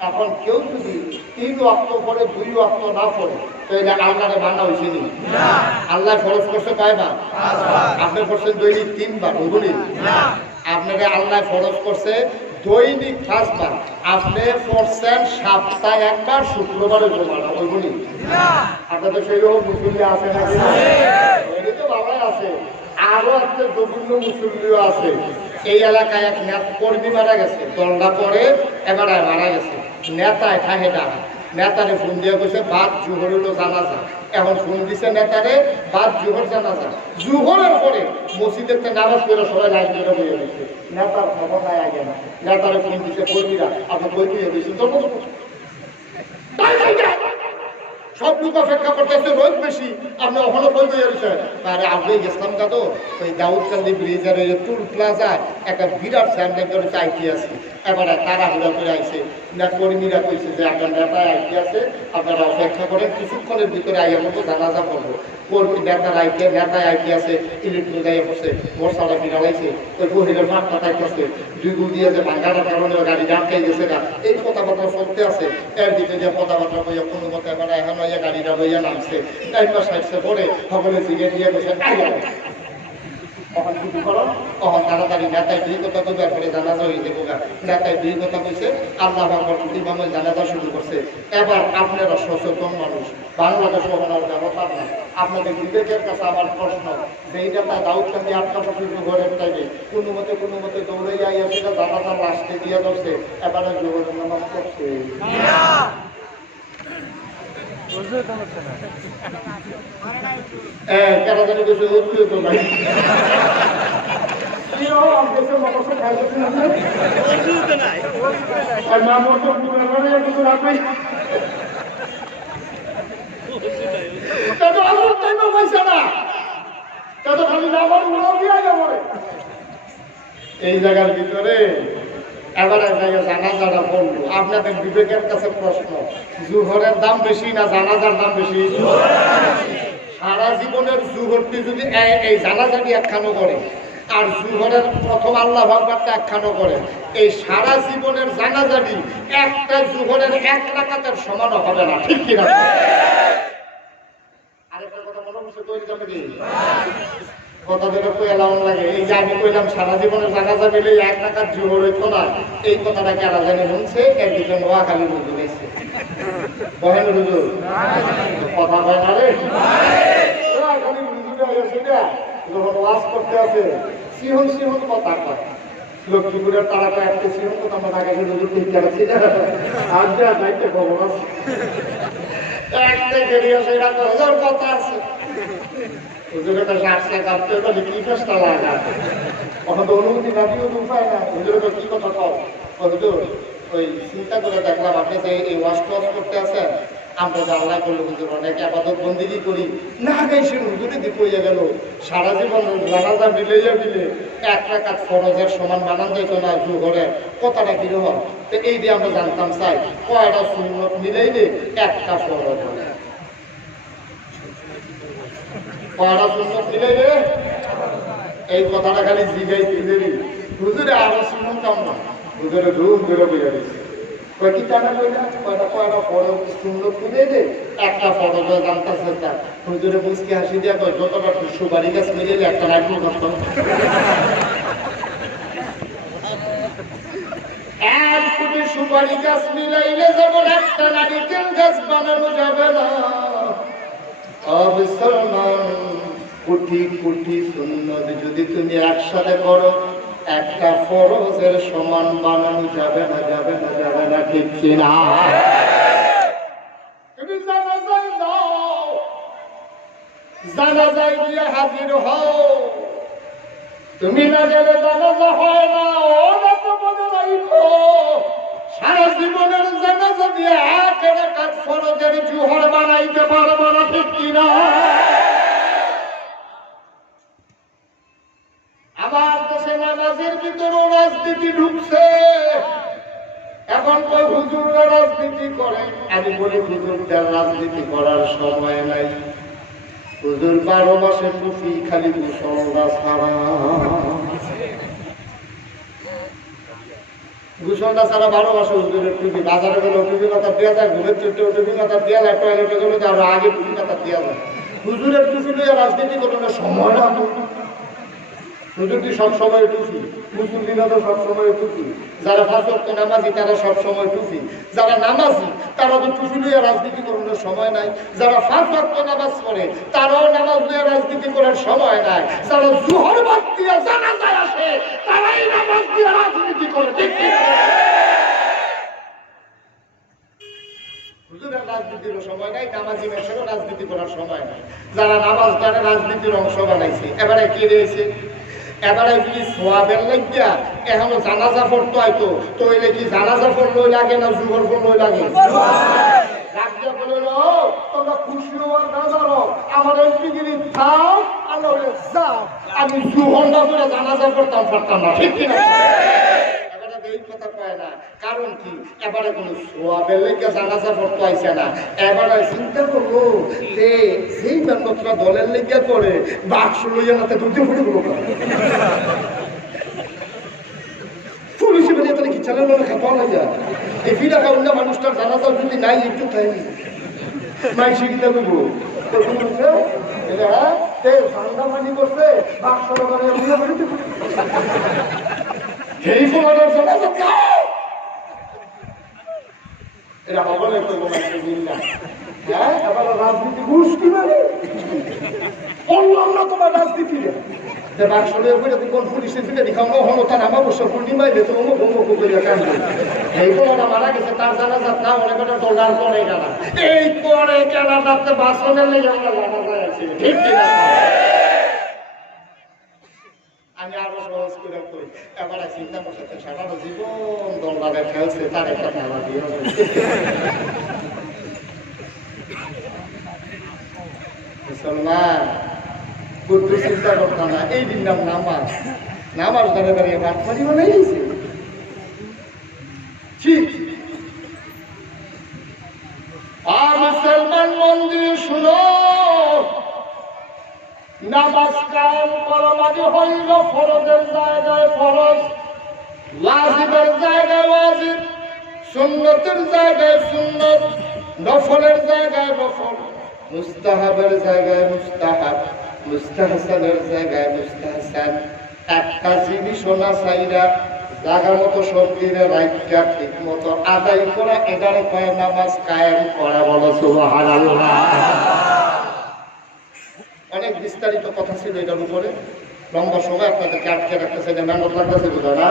এখন কেউ যদি 3 ওয়াক্ত পড়ে 2 ওয়াক্ত না পড়ে তাহলে আল্লাহরে মানা হয়েছে নি? আল্লাহ ফরজ করছে কয়বার? আপনি করছেন দৈনিক 3 বার, ওগুলি আপনাকে আল্লাহ ফরজ করছে দৈনিক 5 বার। আপনি পড়ছেন সপ্তাহে 1 বার, শুক্রবারে জমা, ওইগুলি আপনাদের সেইরকম মুসলিম আছে নাকি? তো বাবাই আছে, আরো একটা জঘন্য মুসলিমও আছে। এই এলাকায় এক কর্মী মারা গেছে, দলটা পরে এবারে মারা গেছে। নেতায় থাকে ডাকা, নেতারে ফোন দিয়ে গেছে বাদ জোহর হলো জানাজা। এখন ফোন দিছে নেতারে বাদ জোহর জানাজা। জোহরের পরে মসজিদের নামাজ পড়ে সবাই লাইন ধরে বইয়ে দিচ্ছে, নেতার খবর নাই আগে না। নেতারে ফোন দিছে কর্মীরা, আপনি বই দিয়ে দিয়েছেন তো সব লোক অপেক্ষা করতেছে, রোদ বেশি, আপনি ওখানে বই বই দিচ্ছেন। তারে আপনি গেছিলাম তো ওই দাউদকান্দি ব্রিজের টুল প্লাজায় একটা বিরাট স্যান্ডেল করে চাইতে আছে। এবারে তাড়াহুড়া করে আইছে না, কর্মীরা কইছে যে আপনার নেতায় আইতে আছে, আপনারা অপেক্ষা করেন, কিছুক্ষণের ভিতরে আইয়া মতো জানাজা করবো। কর্মী নেতার আইতে, নেতায় আইতে আছে, ইলেকট্রিক গাইয়া পড়ছে, মশালা বিড়ালাইছে, ওই বহিরের মাঠটা থাকতেছে, 2 গুল দিয়ে যে ভাঙ্গার কারণে গাড়ি ডাকাই গেছে না, এই কথাবার্তা চলতে আছে। এর দিকে যে কথাবার্তা বইয়া কোনো মতো এবারে এখন গাড়িটা বইয়া নামছে, টাইমটা সাইডে পরে সকলে জিগে দিয়ে বসে তাড়াতাড়ি নেতায় 2 কথা তো বের করে জানাজা হয়ে যাবো। নেতায় 2 কথা কইছে, আল্লাহ ইমামে জানাজা শুরু করছে। এবার আপনারা সচেতন মানুষ, বাংলাদেশ ওনার ব্যবস্থা না। আপনাদের বিবেকের কাছে আমার প্রশ্ন যে এই নেতা দাউদকান্দি 8টা পর্যন্ত ঘরের টাইমে কোনো মতে দৌড়াইয়া আইয়া সেটা জানাজার লাস্টে দিয়ে যাচ্ছে, এবারে জোহরের নামাজ পড়ছে। কেনা জানি কিছু তো নাই, এই জায়গার ভিতরে এবারে জানাজাটা বলবো। আপনাদের বিবেকের কাছে প্রশ্ন, জোহরের দাম বেশি না জানাজার দাম বেশি? সারা জীবনের জোহরটি যদি এই জানাজাটি একখানো করে আর জোহরের প্রথম আল্লাহু আকবারটা একখানো করে, এই সারা জীবনের জানাজাটি একটা জোহরের 1 রাকাতের সমান হবে না। ঠিক কিনা? আরেকটা কথা মনে হচ্ছে তৈরি যাবে কি কথা ধরে এলাম লাগে। এই যে আমি কইলাম সারা জীবনের জানাজা মিলে 1 রাকাত জোহর হইতো না, এই কথাটা কেরা জানি শুনছে, একদিকে নোয়াখালী রুজু গেছে। বহেন রুজু কথা হয় না রে, নোয়াখালী রুজুটা হয়েছে যখন ওয়াজ করতে আছে সিহন কথা কয়, লক্ষ্মীপুরের তারাটা একটা ছিল তো আমার আগে নজর ঠিক আছে আর যা যাইতে খবর আছে একটা বেরিয়ে আসে এরা তোর কথা আছে হুজুরের কাছে আসছে কাঁপতে বলে কি চেষ্টা লাগা এখন তো অনুমতি না দিয়েও তো উপায় না হুজুরের কি কথা কও হুজুর ওই চিন্তা করে দেখলাম আপনি যে এই ওয়াশ টস করতে আছেন আমরা যে আল্লাহ করলো হুজুর অনেক আবাদত বন্দিগি করি না গাইছে হুজুরে দিয়ে পড়ে গেল সারা জীবন জানাজা মিলাইয়া মিলে এক রাকাত ফরজের সমান বানান যাইতো না জোহরের কথাটা কিরকম তো এই দিয়ে আমরা জানতাম চাই কয়টা সুন্নত মিলাইলে একটা ফরজ হবে কয়টা সুন্নত মিলাইলে এই কথাটা খালি জিগাই দিলেনি হুজুরে আরো শুনতাম না হুজুরে ধুম ধরে বুঝে দিচ্ছে কয়টি টাকা কইলা কয়টা কয়টা ফরজ সুন্নত মিলাইলে একটা ফরজ জানতাছে তা হুজুরে মুসকি হাসি দিয়া কয় যতটা সুপারি গাছ মিলাইলে একটা রাখবো করতো এক কোটি সুপারি গাছ মিলাইলে যেমন একটা নারিকেল গাছ বানানো যাবে না অবসরমান কোটি কোটি সুন্নত যদি তুমি একসাথে করো একটা ফরজের সমান বানানো যাবে না যাবে না যাবে না ঠিক কিনা তুমি জানাজায় যাও জানাজায় গিয়ে হাজির হও তুমি না গেলে জানাজা হয় না ওরা তো মনে রাখো সারা জীবনের জানাজা দিয়ে এক রাকাত ফরজের জোহর বানাইতে পারবো না ঠিক কিনা আমার দেশে নামাজের ভিতরেও রাজনীতি ঢুকছে এখন কই হুজুররা রাজনীতি করে আমি বলি হুজুরদের রাজনীতি করার সময় নাই হুজুর 12 মাসে টুপি খালি মুসলমান ছাড়া ঘুষণটা ছাড়া 12 মাসে হুজুরের টুপি বাজারে গেলে টুপি কথা দেওয়া যায় ঘুমের চোটে টুপি কথা দেওয়া যায় টয়লেটে গেলে আরো আগে টুপি কথা দেওয়া যায় হুজুরের টুপি নিয়ে রাজনীতি করানোর সময় না হুজুরটি সবসময় টুপি মুসলিমরা তো সবসময় টুপি যারা 5 ওয়াক্ত নামাজি তারা সবসময় টুপি যারা নামাজি তারা তো টুপি নিয়ে রাজনীতি করানোর সময় নাই যারা 5 ওয়াক্ত নামাজ পড়ে তারাও নামাজ নিয়ে রাজনীতি করার সময় নাই যারা জোহর বাদ দিয়ে জানাজায় আসে তারাই নামাজ দিয়ে রাজনীতি করে ঠিক ঠিক হুজুরের রাজনীতির সময় নাই নামাজি মেশারও রাজনীতি করার সময় নাই যারা নামাজ দ্বারা রাজনীতির অংশ বানাইছে এবারে কে রয়েছে এবারে যদি সোয়াবের লাগিয়া এখনো জানাজা পড়তো হয়তো তো এলে কি জানাজা পড়লো লাগে না জুহর পড়লো লাগে রাখিয়া বলল তোমরা খুশি হওয়ার না জানো আমার এই পৃথিবীর থাও আল্লাহ যাও আমি জুহর না করে জানাজা পড়তাম পারতাম না ঠিক কিনা এই কথা কয় না কারণ কি এবারে কোন সোয়াবের লেগে জানাজা পড়তে আইছে না এবারে চিন্তা করবো যে সেই মেম্বররা দলের লেগে করে বাক্স লইয়া নাতে দুধে ফুটে গুলো পুলিশে বেরিয়ে তাহলে কি চ্যানেল মনে খাওয়া লাগা এই ফিরা কাউন্ডা মানুষটার জানাজা যদি নাই একটু থাকি মাইসে গীতা করবো ঠান্ডামানি করছে বাক্স এই ফলানোর জানাজা খাও এরা বলে করবো না হ্যাঁ আবার রাজনীতি ঘুষ কি মানে বললাম না তোমার রাজনীতি যে বাক্সলের উপরে কোন পুলিশের ফিরে দেখাও হমতা নামা বসে পূর্ণিমায় যেত অমুক অমুক করে কান্দে এই ফলাটা মারা গেছে তার জানাজাত না অনেক একটা ডলার করে কেনা এই করে কেনা তাতে বাসনের লেগে আমরা জানাজা আছি ঠিক কিনা আমি আরো সহজ করে করি এবার চিন্তা করছে সারাটা জীবন দলদারে খেলছে তার একটা খেলা দিয়ে মুসলমান বুদ্ধি চিন্তা করতাম না এই দিন নাম নামাজ নামাজ দাঁড়িয়ে দাঁড়িয়ে বাটপাড়ি বানাই গেছে ঠিক আর মুসলমান মন্দির শুনো নামাজ কায়েম করা মানে হইল ফরজের জায়গায় ফরজ ওয়াজিবের জায়গায় ওয়াজিব সুন্নতের জায়গায় সুন্নত নফলের জায়গায় নফল মুস্তাহাবের জায়গায় মুস্তাহাব মুস্তাহসানের জায়গায় মুস্তাহসান একটা জিনিসও না চাইরা জায়গা মতো সবজিরে রাইকা ঠিক মতো আদায় করা এগারো কয় নামাজ কায়েম করা বলো সুবহানাল্লাহ। অনেক বিস্তারিত কথা ছিল এটার উপরে লম্বা সময় আপনাদেরকে আটকে রাখতেছে না, মেহনত লাগতেছে বোঝা না,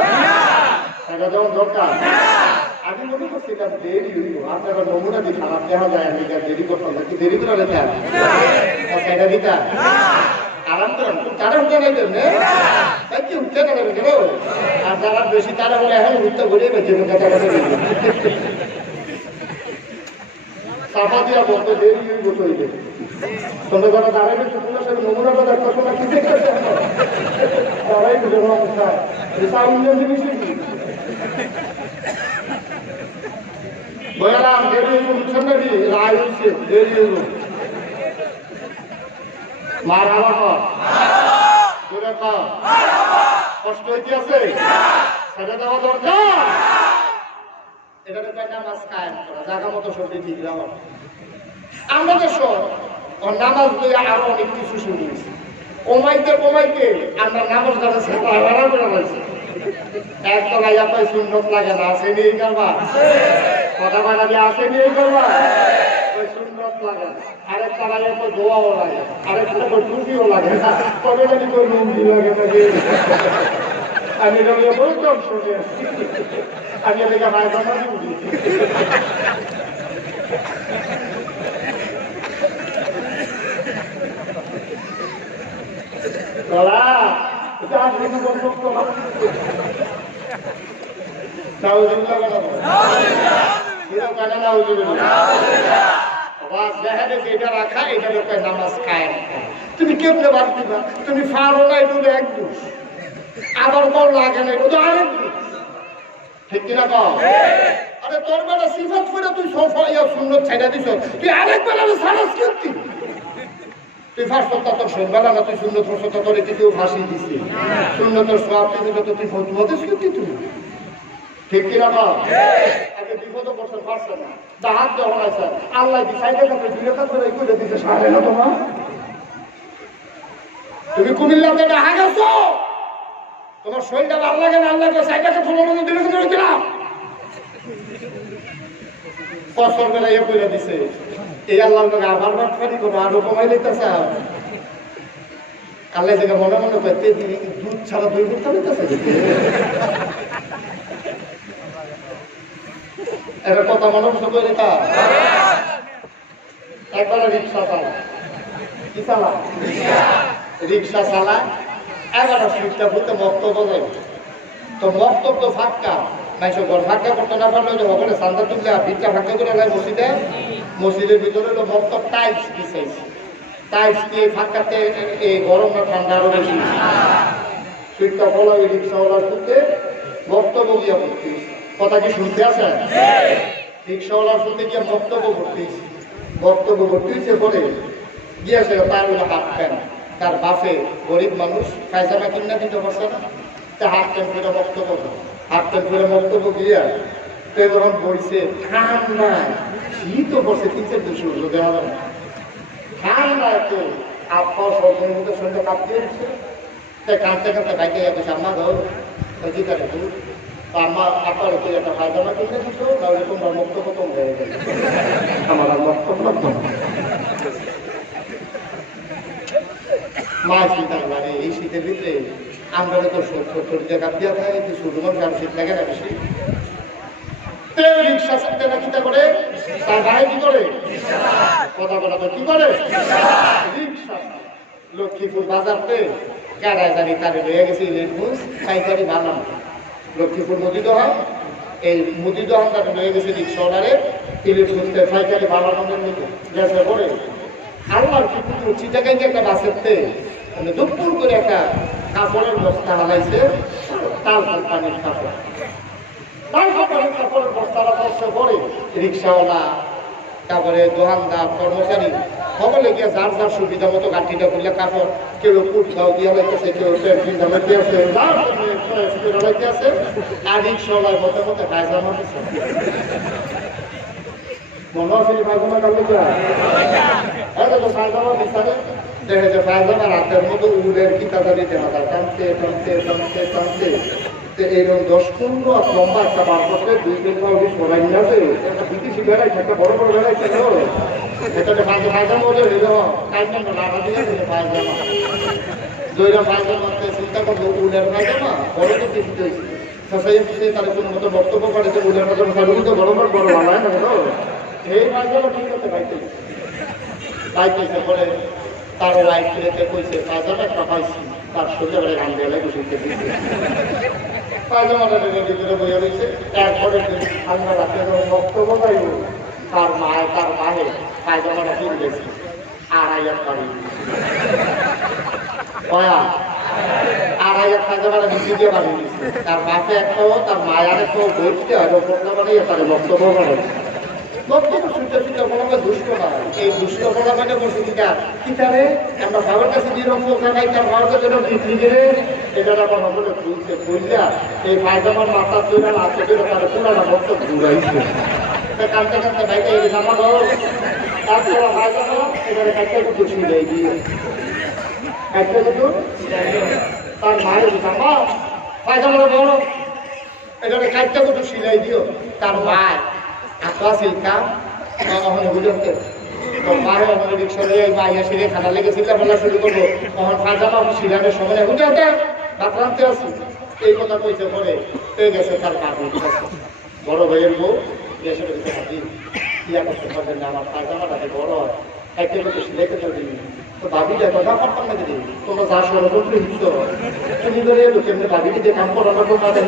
টাকা যেমন দরকার। আমি মনে করছিলাম দেরি হইব, আপনারা নমুনা দিয়ে খারাপ দেখা যায়, আমি দেরি করতাম না, কি দেরি করে লেখা সেটা দিতা আরাম করেন, খুব তারা উঠে নাই দেন কি উঠতে গেলেন কেন? আর যারা বেশি তারা হলে এখন উঠতে ঘুরে বেঁচে চাপা দিয়া বলতে দেরি হইব তৈরি তোমরা যারা দাঁড়াবে তোমার সাথে নমুনাটা দেখতে না কি দেখতেছে তারাই বুঝে অবস্থায় বয়ালাম দেরি হইব বুঝছেন নাকি রায় হচ্ছে দেরি হইব মার হাওয়া কর কষ্ট হইতে আছে সেটা দেওয়া দরকার। এটা নামাজ কায়েম করা জায়গা মতো সবজি ঠিক রাখা। আমাদের সব নামাজ বইয়া আরো অনেক কিছু শুনিয়েছি, কমাইতে কমাইতে আমরা নামাজ দাদা সেবা করে পাইছি। একটা লাইয়া পাই সুন্নত লাগে না, আসে নিয়ে করবা কথা বানাবি, আসে নিয়ে করবা ওই সুন্নত লাগে না। আরেকটা লাইয়া তো দোয়াও লাগে, আরেকটা তো টুপিও লাগে না, কবে জানি কই মন্দির লাগে না। আমি বলতাম শুনে আমি এদিকে ভাই কথা বুঝি রাখা এটা নামাজ কায়েম। তুমি কেমনে বাদ দিবা? তুমি ফারো না এটা এক দোষ, আবার কর লাগে না এটা আরেক দোষ, ঠিক কিনা কও? আরে তোর বেলা সিফাত করে তুই সোফা ইয়া সুন্নত ছাইড়া দিছ, তুই আরেক বেলা সারাস কি? তুই ফাঁস করতা তোর শোনবেলা না, তুই শূন্য তোর তোর কেউ ফাঁসি দিছি শূন্য তোর সব থেকে তুই ফতুয়া দিস কি তুই, ঠিক কিনা কও? আগে বিপদ করছেন পারছে না, দাহাত দেওয়া আছে আল্লাহ দি সাইডে কাছে দুই কাছে করে দিতে সারে না তোমার। তুমি কুমিল্লাতে দেখা গেছো, তোমার শরীরটা ভালো লাগে না, আল্লাহকে সাইডটাকে ছোটো দিলে দিলাম কসর বেলা ইয়ে করে দিছে। এই আল্লাহ আবার বাটফারি করবো, আরো কমাই লিখতেছে আল্লাহ থেকে মনে মনে করতে দুধ ছাড়া দই করতে লিখতেছে। এবার কথা মনে মতো করে তা একবারে রিক্সা চালা, কি চালা? রিক্সা চালা। এগারো সুইচটা বলতে মক্তব্য যাই, তো মক্তব্য তো ফাঁকা মাইসব ঘর ফাঁকা করতে না পারলে যে ওখানে সান্দা তুললে ভিতটা ফাঁকা করে নেয় মসজিদে, মসজিদের ভিতরে তো মক্তব টাইলস দিয়েছে, টাইলস দিয়ে ফাঁকাতে এই গরম না ঠান্ডা আরো বেশি। সুইচটা বলা ওই রিক্সাওয়ালার করতে বক্তব্য গিয়া করতে, কথা কি শুনতে আছে? রিক্সাওয়ালার সাথে গিয়ে বক্তব্য করতেছি, বক্তব্য করতেছে বলে গিয়েছে তার হলো হাফ প্যান্ট, তার বাপে গরিব মানুষ পায়জামা কিনা দিতে পারছে না, তা হাফ প্যান্ট করে বক্তব্য, হাফ প্যান্ট করে বক্তব্য গিয়া তো যখন বইছে ঠান্ডায় শীতও পড়ছে ৩-৪ সূর্য দেওয়া যাবে ঠান্ডায় তো আপা সরকারের মধ্যে সন্ধ্যা কাঁপতে হচ্ছে, তাই কাঁদতে কাঁদতে বাইকে যাচ্ছে আম্মা ধর কি করে আমার আপনার একটা পায়জামা কিনে দিত, তাহলে তোমার বক্তব্য কম হয়ে গেল, আমার আর বক্তব্য মা চিন্তা মানে এই শীতের ভিতরে আমরা তো ৭০ টাকা দিয়া থাকে, শুধুমাত্র আর শীত লাগে না বেশি। রিক্সা চাপতে না কিতা করে, তার গায়ে কি করে কথা বলা তো কি করে রিক্সা। লক্ষ্মীপুর বাজারতে কেডায় জানি তারে রয়ে গেছে ইলেকট্রিক পাইকারি বানান, লক্ষ্মীপুর মুদিদোহান, এই মুদিদোহান তাকে রয়ে গেছে রিক্সাওয়ালারে ইলেকট্রিক পাইকারি বানানোর মতো গ্যাসে করে আল্লাহর কি উচিত জায়গায় একটা বাসেরতে মানে দুপুর করে একটা কাপড়ের বস্তা হালাইছে, তার পানির কাপড়, তার পানির কাপড়ের বস্তাটা বস্তা করে রিক্সাওয়ালা তারপরে দোকানদার কর্মচারী সকলে গিয়ে যার যার সুবিধা মতো গাঠিটা করলে কাপড় কেউ কুটটাও দিয়ে লাগতেছে, কেউ পেন্সিল ঢালাইতে আছে, ঢালাইতে আছে, আর রিক্সাওয়ালার মধ্যে মধ্যে পায়জামা মনে আছে পায়জামা কাটলে পায়জামা বিচারে দেখে যে পায়জামা রাতের মতো উলের কিতাটা দিতে হবে, টানতে টানতে টানতে টানতে এইরকম 10-15 আর লম্বা একটা বার করতে 2-3 পাউডি সরাই নিয়ে আসে একটা বিদেশি বেড়াইছে একটা বড় বড় বেড়াইছে এটা পায়জামা ওদের হইল কাইজামা লাভা দিয়ে পায়জামা দইরা পায়জামা চিন্তা করবো উলের পায়জামা বড় তো দিতে হয়েছে তার কোনো মতো বক্তব্য করেছে উলের পায়জামা তার তো বড় বড় বানায় না এই পায়জামা ঠিক আছে পাইতেছে পরে তার লাইফ ফিরেতে কইছে পায়জামা একটা পাইছি তার সোজা করে গান দিয়ে বসে দিয়েছে পায়জামাটা রেডি করে বইয়া রয়েছে তারপরে ঠান্ডা রাতে যখন বক্তব্য গাইব তার মায়ে পায়জামাটা কিনে গেছে 2,500 টাকা আড়াই পায়জামাটা নিচে দিয়ে বানিয়ে দিচ্ছে তার বাপে একটাও তার মায়ের একটাও বইতে আর বক্তব্য বানিয়ে তার বক্তব্য বানাচ্ছে বক্তব্য শুনতে শুনতে কোনো দুষ্ট না এই দুষ্ট বলা মানে বলছে কিতারে আমরা বাবার কাছে নিরঙ্গ খাই তার বাবার জন্য বিক্রি করে এটা আমার সকলে খুলছে খুললা এই পায়জামার মাথা তৈরি আছে কিন্তু তার পুরানা বক্তব্য ঘুরাইছে কাঁদতে কাঁদতে ভাইটা এই জামা দাও তারপর পায়জামা এবারে একটা একটু ছিলাই দিয়ে একটা একটু তার মায়ের জামা পায়জামাটা বড় এটারে একটা একটু সিলাই দিও তার মায় আঁকা সিল্কা ওখানে বুঝতে তো মারে ওখানে রিক্সা দিয়ে মাইয়া সিরে খানা লেগেছিল বলা শুরু করবো তখন পায়জামা সিলানের সময় উঠে উঠে ভাত রাঁধতে আসি এই কথা কইছে পরে পেয়ে গেছে তার কাপড় বড় ভাইয়ের বউ এসে বলছে ভাবি ইয়া করতে পারবেন না আমার পায়জামাটাকে বড় হয় একটা কিছু সিলাইতে পারবেন তো ভাবিটা কথা পারতাম না দিদি তোমরা যা ষড়যন্ত্র হিংস তুমি ধরে এলো কেমনি ভাবিটি যে কাম করানো তো তাদের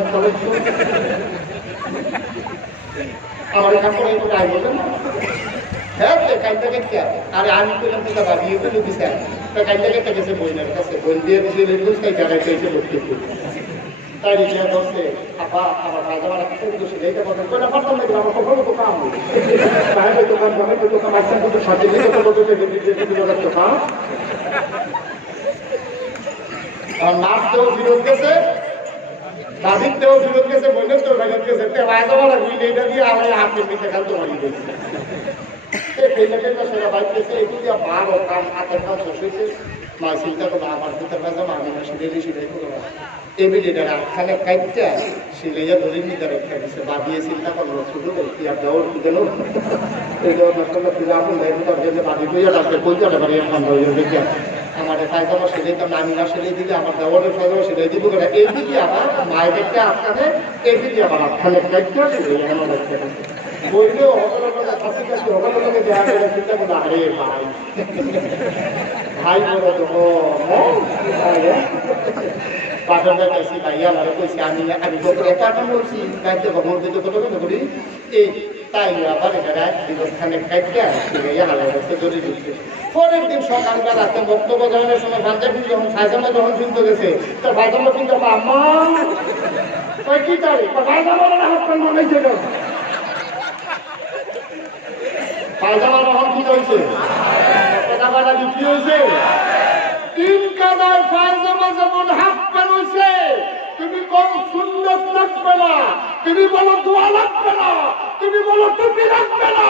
আমার কাম করে একটু আয় বললেন হ্যাঁ কাইন্ডা গেছে আরে আমি কইলাম তো ভাবিয়ে তো দিছে কাইন্ডা গেছে বইনের কাছে বই দিয়ে দিছে লেবুস কাই জায়গায় কইছে ভর্তি তাই রিক্সা বসে আপা আমার পায়জামাটা কিছু কিছু এইটা কথা কইনা পারতাম না আমার কখনো তো কাম বাইরে দোকান যাবে তো দোকান আসছেন তো সাথে দিকে তো বলতে দিতে কাম আর নাচতেও ফিরত গেছে দাবিতেও ফিরত গেছে বইনের তো ফেরত গেছে পায়জামাটা গুইলে এটা দিয়ে আমার হাতে পিঠে খেলতে পারি গেছে সেটা বাইক গেছে একটু দিয়ে ভালো কাম হাতের কাম শেষ হয়েছে মা চিন্তা করবো আমার ভিতর পায়জামা আমি সিলাই করবো এবিলিটার আটখানে কাইটটা সিলাইয়া ধরে নিতে রেখে দিচ্ছে বাদিয়ে চিন্তা করলো শুধু কি আর দেওয়ার কি গেল এই দেওয়ার দশটা ফিরে আপন বাদি বইয়া লাগবে বইতে পারি এখন দেখে আমার পায়জামা সিলাইতাম না আমি না সিলাই দিলে আমার দেওয়ারের পায়জামা সিলাই দিব কেন এই দিকে আবার মায়ের একটা আটখানে এই দিকে আবার আটখানে কাইটটা সিলাই এমন রেখে বইলেও কাছাকাছি হকালকে দেওয়া করে চিন্তা করলো আরে ভাই ভাই বলো তো পাঠাতে গেছি ভাইয়া আমার কইছি আমি কত একটা বলছি গাইতে ভ্রমণ দিতে কত করি এই তাই আবার এটা বিগতখানে কাইটা সিলাইয়া হালা হচ্ছে ধরে দিচ্ছে পরের দিন সকালবেলা বক্তব্য দেওয়ানোর সময় পাঞ্জাবি যখন পায়জামা যখন কিনতে গেছে তো পায়জামা কিনতে আম্মা কই কি তারিখ পায়জামা হাত পান বানাইছে পায়জামা যখন কি হয়েছে টাকাটা বিক্রি হয়েছে 3 কাদার পায়জামা যেমন হাফ প্যান্ট হয়েছে তুমি কোন সুন্নত লাগবে না তুমি বলো দোয়া লাগবে না তুমি বলো টুপি লাগবে না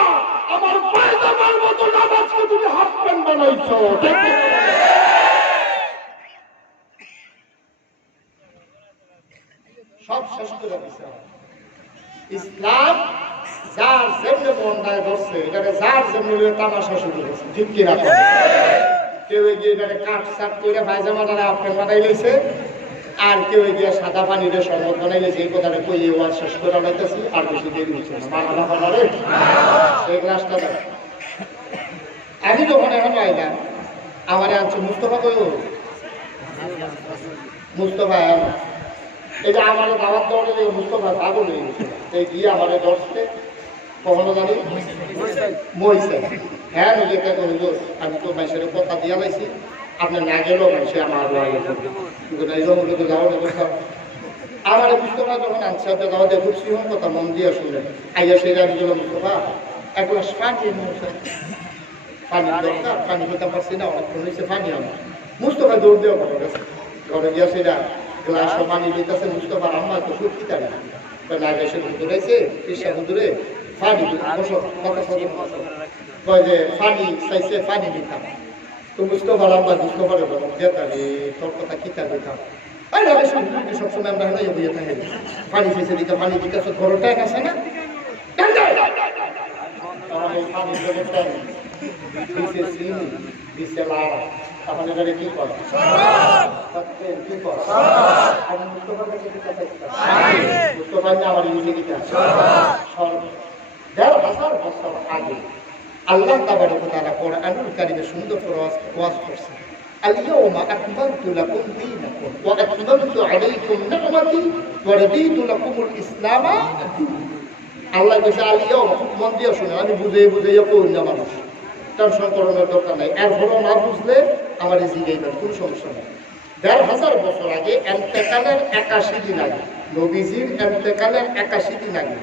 আমার পায়জামার মতো নামাজকে তুমি হাফ প্যান্ট বানাইছো সব শেষ করে দিছে ইসলাম যার যেমনি মন্দায় বসছে এটাকে যার যেমনি তামাশা শুরু করছে ঠিক কিনা কেউ গিয়ে এটাকে কাঠ সাট করে পায়জামাটা আপনার বানাই লেছে আর কেউ গিয়ে সাদা পানির শরবত বানাই লেছে এই কথাটা কই ওয়াজ শেষ করে আনাইতেছি আর বেশি দেরি হচ্ছে না বানানা বানারে এই গ্লাসটা দাও আমি যখন এখন আইলাম আমার আনছে মুস্তফা কই মুস্তফা এই যে আমার দাওয়াত দেওয়ার মুস্তফা তা বলে এই গিয়ে আমাদের দর্শকে কখনো জানি মইছে হ্যাঁ নিজেকে করিল আমি তো মানুষের কথা দিয়া লাইছি আপনার না গেলেও মানুষে আমার কিন্তু যাওয়া আমার মুস্তফা যখন আনছে আপনি যাওয়া দেখুন সিংহ কথা মন দিয়ে শুনে আইয়া সেই আমি গেলাম মুস্তফা এক গ্লাস পানি পানি দরকার পানি খেতে পারছি না অনেকক্ষণ হয়েছে পানি আমার মুস্তফা দৌড় দেওয়া ঘরে গেছে ঘরে গিয়া সেটা গ্লাস পানি দিতেছে মুস্তফা আম্মা তো সত্যি তাই না এসে হুদুরেছে কৃষ্ণা হুদুরে পানি কয় যে পানি চাইছে পানি দিতাম তো মুস্তফা আম্মা মুস্তফারে বলো যেতাম তোর কথা কিতা দিতাম সবসময় আমরা হলে বুঝে থাকি পানি ফেসে দিতে পানি দিতে ঘরে ট্যাঙ্ক আছে না তাহলে এবারে কি করে আমার আগে আল্লাহ তাআলা কোরআনুল কারীমে সুন্দর করে ওয়াজ করছে اليوم أكملت لكم دينكم وأتممت عليكم نعمتي ورضيت لكم الإسلام আল্লাহ কইছে আলিয়াও মন দিয়ে শুনে আমি বুঝে কই না মানুষ টেনশন করানোর দরকার নাই এরপরও না বুঝলে আমার জিগাইবেন কোনো সমস্যা নেই ১৫০০ বছর আগে এন্তেকালের ৮১ দিন আগে নবীজির এন্তেকালের ৮১ দিন আগে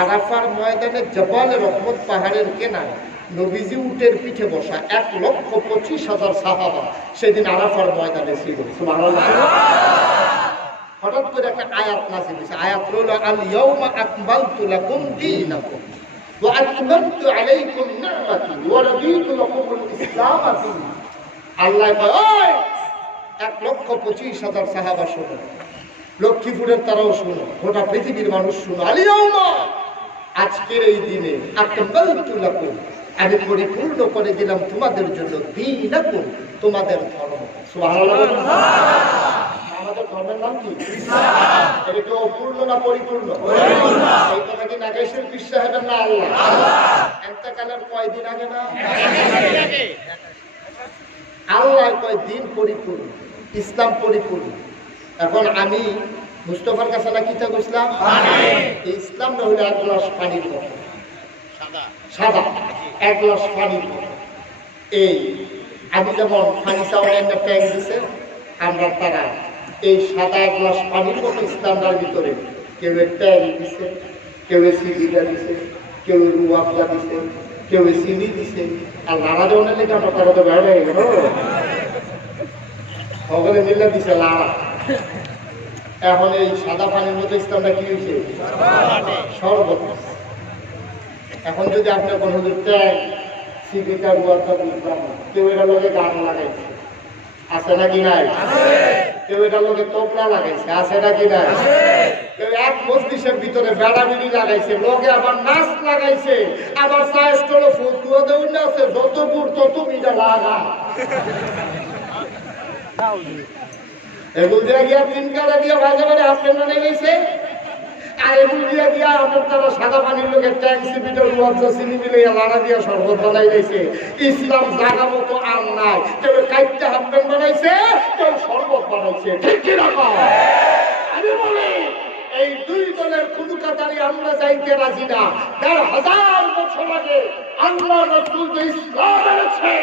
আরাফার ময়দানে জবালে রহমত পাহাড়ের কেনারে নবীজি উটের পিঠে বসা ১,২৫,০০০ সাহাবা সেদিন আরাফার ময়দানে ছিল সুবহানাল্লাহ। হঠাৎ করে একটা আয়াত নাযিল হয়েছে, আয়াত হলো আল ইয়াউমা আকমালতু লাকুম দীনাকুম ওয়া আতমামতু আলাইকুম নি'মাতি ওয়া রাদিতু লাকুমুল ইসলাম দীনা। আল্লাহ কয় ১,২৫,০০০ সাহাবা শুনো, লক্ষ্মীপুরের তারাও শুনো, গোটা পৃথিবীর মানুষ শুনো, আল ইয়াউমা আজকের এই দিনে আকমালতু লাকুম আমি পরিপূর্ণ করে দিলাম তোমাদের জন্য দীনাকুম তোমাদের ধর্ম। সুবহানাল্লাহ। আমাদের ধর্মের নাম কি? ইসলাম। এটা কি অপূর্ণ না পরিপূর্ণ? পরিপূর্ণ। এই কথা কি নাগেশের পীর সাহেবের না আল্লাহ? আল্লাহ। এতেকালের কয়দিন আগে না? আগে। আল্লাহ কয় দিন পরিপূর্ণ, ইসলাম পরিপূর্ণ। এখন আমি মুস্তাফার কাছে না কিতা কইছিলাম? এই ইসলাম না হলে এক গ্লাস পানির মতো সাদা, এক গ্লাস পানির মতো। এই আমি যেমন পানি চাওয়ার একটা ট্যাঙ্ক দিছে, আমরা তারা এই সাদা এক গ্লাস পানির মতো ইসলামটার ভিতরে কেউ ট্যাঙ্ক দিছে, কেউ সিবিটা দিছে, কেউ রুয়াবজা দিছে, কেউ চিনি দিছে। আর লাড়া দেওয়ার লেগে আমরা তারা তো বাইরে হয়ে গেল সকলে মিলে দিছে লাড়া। এখন এই সাদা পানির মতো ইসলামটা কি হয়েছে? শরবত। এখন যদি আপনার কোনো ট্যাঙ্ক সিবিটা রুয়াবজা বুঝলাম, কেউ এটার লোকে গান লাগাইছে, আছে নাকি নাই? কেউ এটার লোকে তোপলা লাগাইছে, আছে নাকি নাই? কেউ এক মসজিদের ভিতরে বেড়াবিড়ি লাগাইছে, লোকে আবার নাচ লাগাইছে, আবার চায়ের ফতুয়া দেউন আছে, যত দূর তত মিটা লাগা। এগুলো দিয়ে গিয়া তিন কালা দিয়ে ভাজা মানে আপনার মনে গেছে। আর এগুলো দিয়ে গিয়া আপনার তারা সাদা পানির লোকে ট্যাঙ্ক সিপিটা রুয়াবজা চিনি মিলে লাড়া দিয়া শরবত বানাই গেছে। ইসলাম জায়গা মতো আর নাই। কেউ কাইটটা হাফপ্যান্ট বানাইছে, কেউ শরবত বানাইছে। ঠিক কি রকম? আমি বলি এই দুই দলের কোনো কাতারে আমরা যাইতে রাজি না। ১,৫০০ বছর আগে আল্লাহ রাসূল যে ইসলাম এনেছে,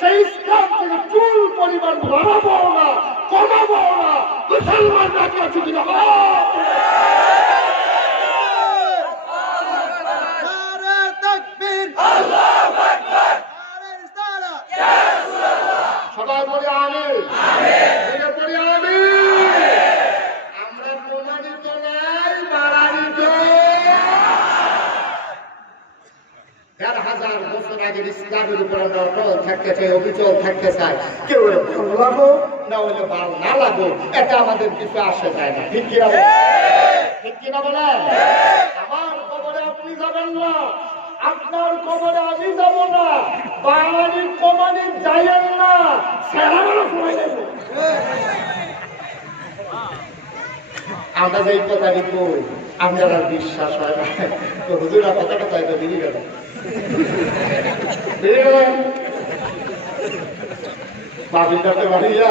সেই ইসলাম থেকে চুল পরিমাণ বাড়াবো না, কমাবো না। মুসলমান রাজি আছে কিনা? সবাই বলে আমিন। বলে আমিন। আমরা প্রমাণিত নাই, বাড়ানিত। ১,৫০০ বছর আগের ইসলামের উপর আমরা অটল থাকতে চাই, অবিচল থাকতে চাই। কেউ ভালো লাগো না হলে ভালো না লাগো, এটা আমাদের কিছু আসে যায় না। ঠিক কিনা? ঠিক কিনা বলেন? আমার কবরে আপনি যাবেন না, আপনার কবরে আমি যাব না, বাঙালি কমানি যাইয়েন না, আমরা যে কথাটি কই আপনার আর বিশ্বাস হয় না। তো হুজুরা কথাটা তাই তো বেরিয়ে গেল, বেরিয়ে গেল বাবিটাতে বাড়িয়া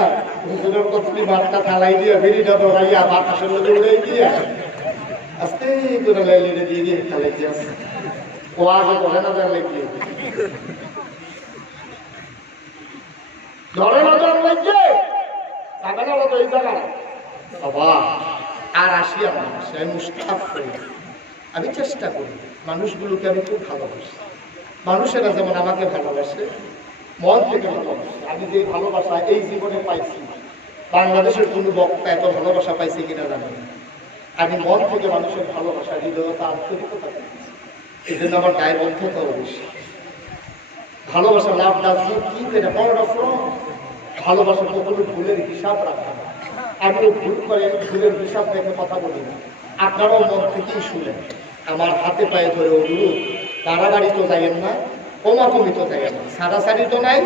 হুজুরের কতটি বার্তা থালাই দিয়া বেরিয়ে দৌড়াইয়া বাতাসের মধ্যে উড়াই দিয়া আস্তে করে লাইলে দিয়ে দিয়ে থালাই দিয়ে আসে। ও আগে ধরে না দেন লেগে ধরে না দেন লেগে তাকে না তো এই জায়গা বাবা আর আসি আমার সে মুস্তাফ করি। আমি চেষ্টা করি মানুষগুলোকে আমি খুব ভালোবাসি, মানুষেরা যেমন আমাকে ভালোবাসে, মন থেকে ভালোবাসে। আমি যে ভালোবাসা এই জীবনে পাইছি, বাংলাদেশের কোনো বক্তা এত ভালোবাসা পাইছে কিনা জানি না। আমি মন থেকে মানুষের ভালোবাসা, হৃদয়তা, আন্তরিকতা পেয়েছি। এই জন্য আমার দায়বদ্ধতাও বেশি। ভালোবাসা লাভ ডাকছে কি করে বড় ফ্রম, ভালোবাসা কখনো ভুলের হিসাব রাখা না। আমিও ভুল করে ভুলের হিসাব দেখে কথা বলি না, আপনারাও মন থেকেই শুনেন। আমার হাতে পায়ে ধরে অনুরোধ, বাড়াবাড়ি তো যাইয়েন না, কমাকমি তো যাইয়েন না, সারাসারি তো নাই,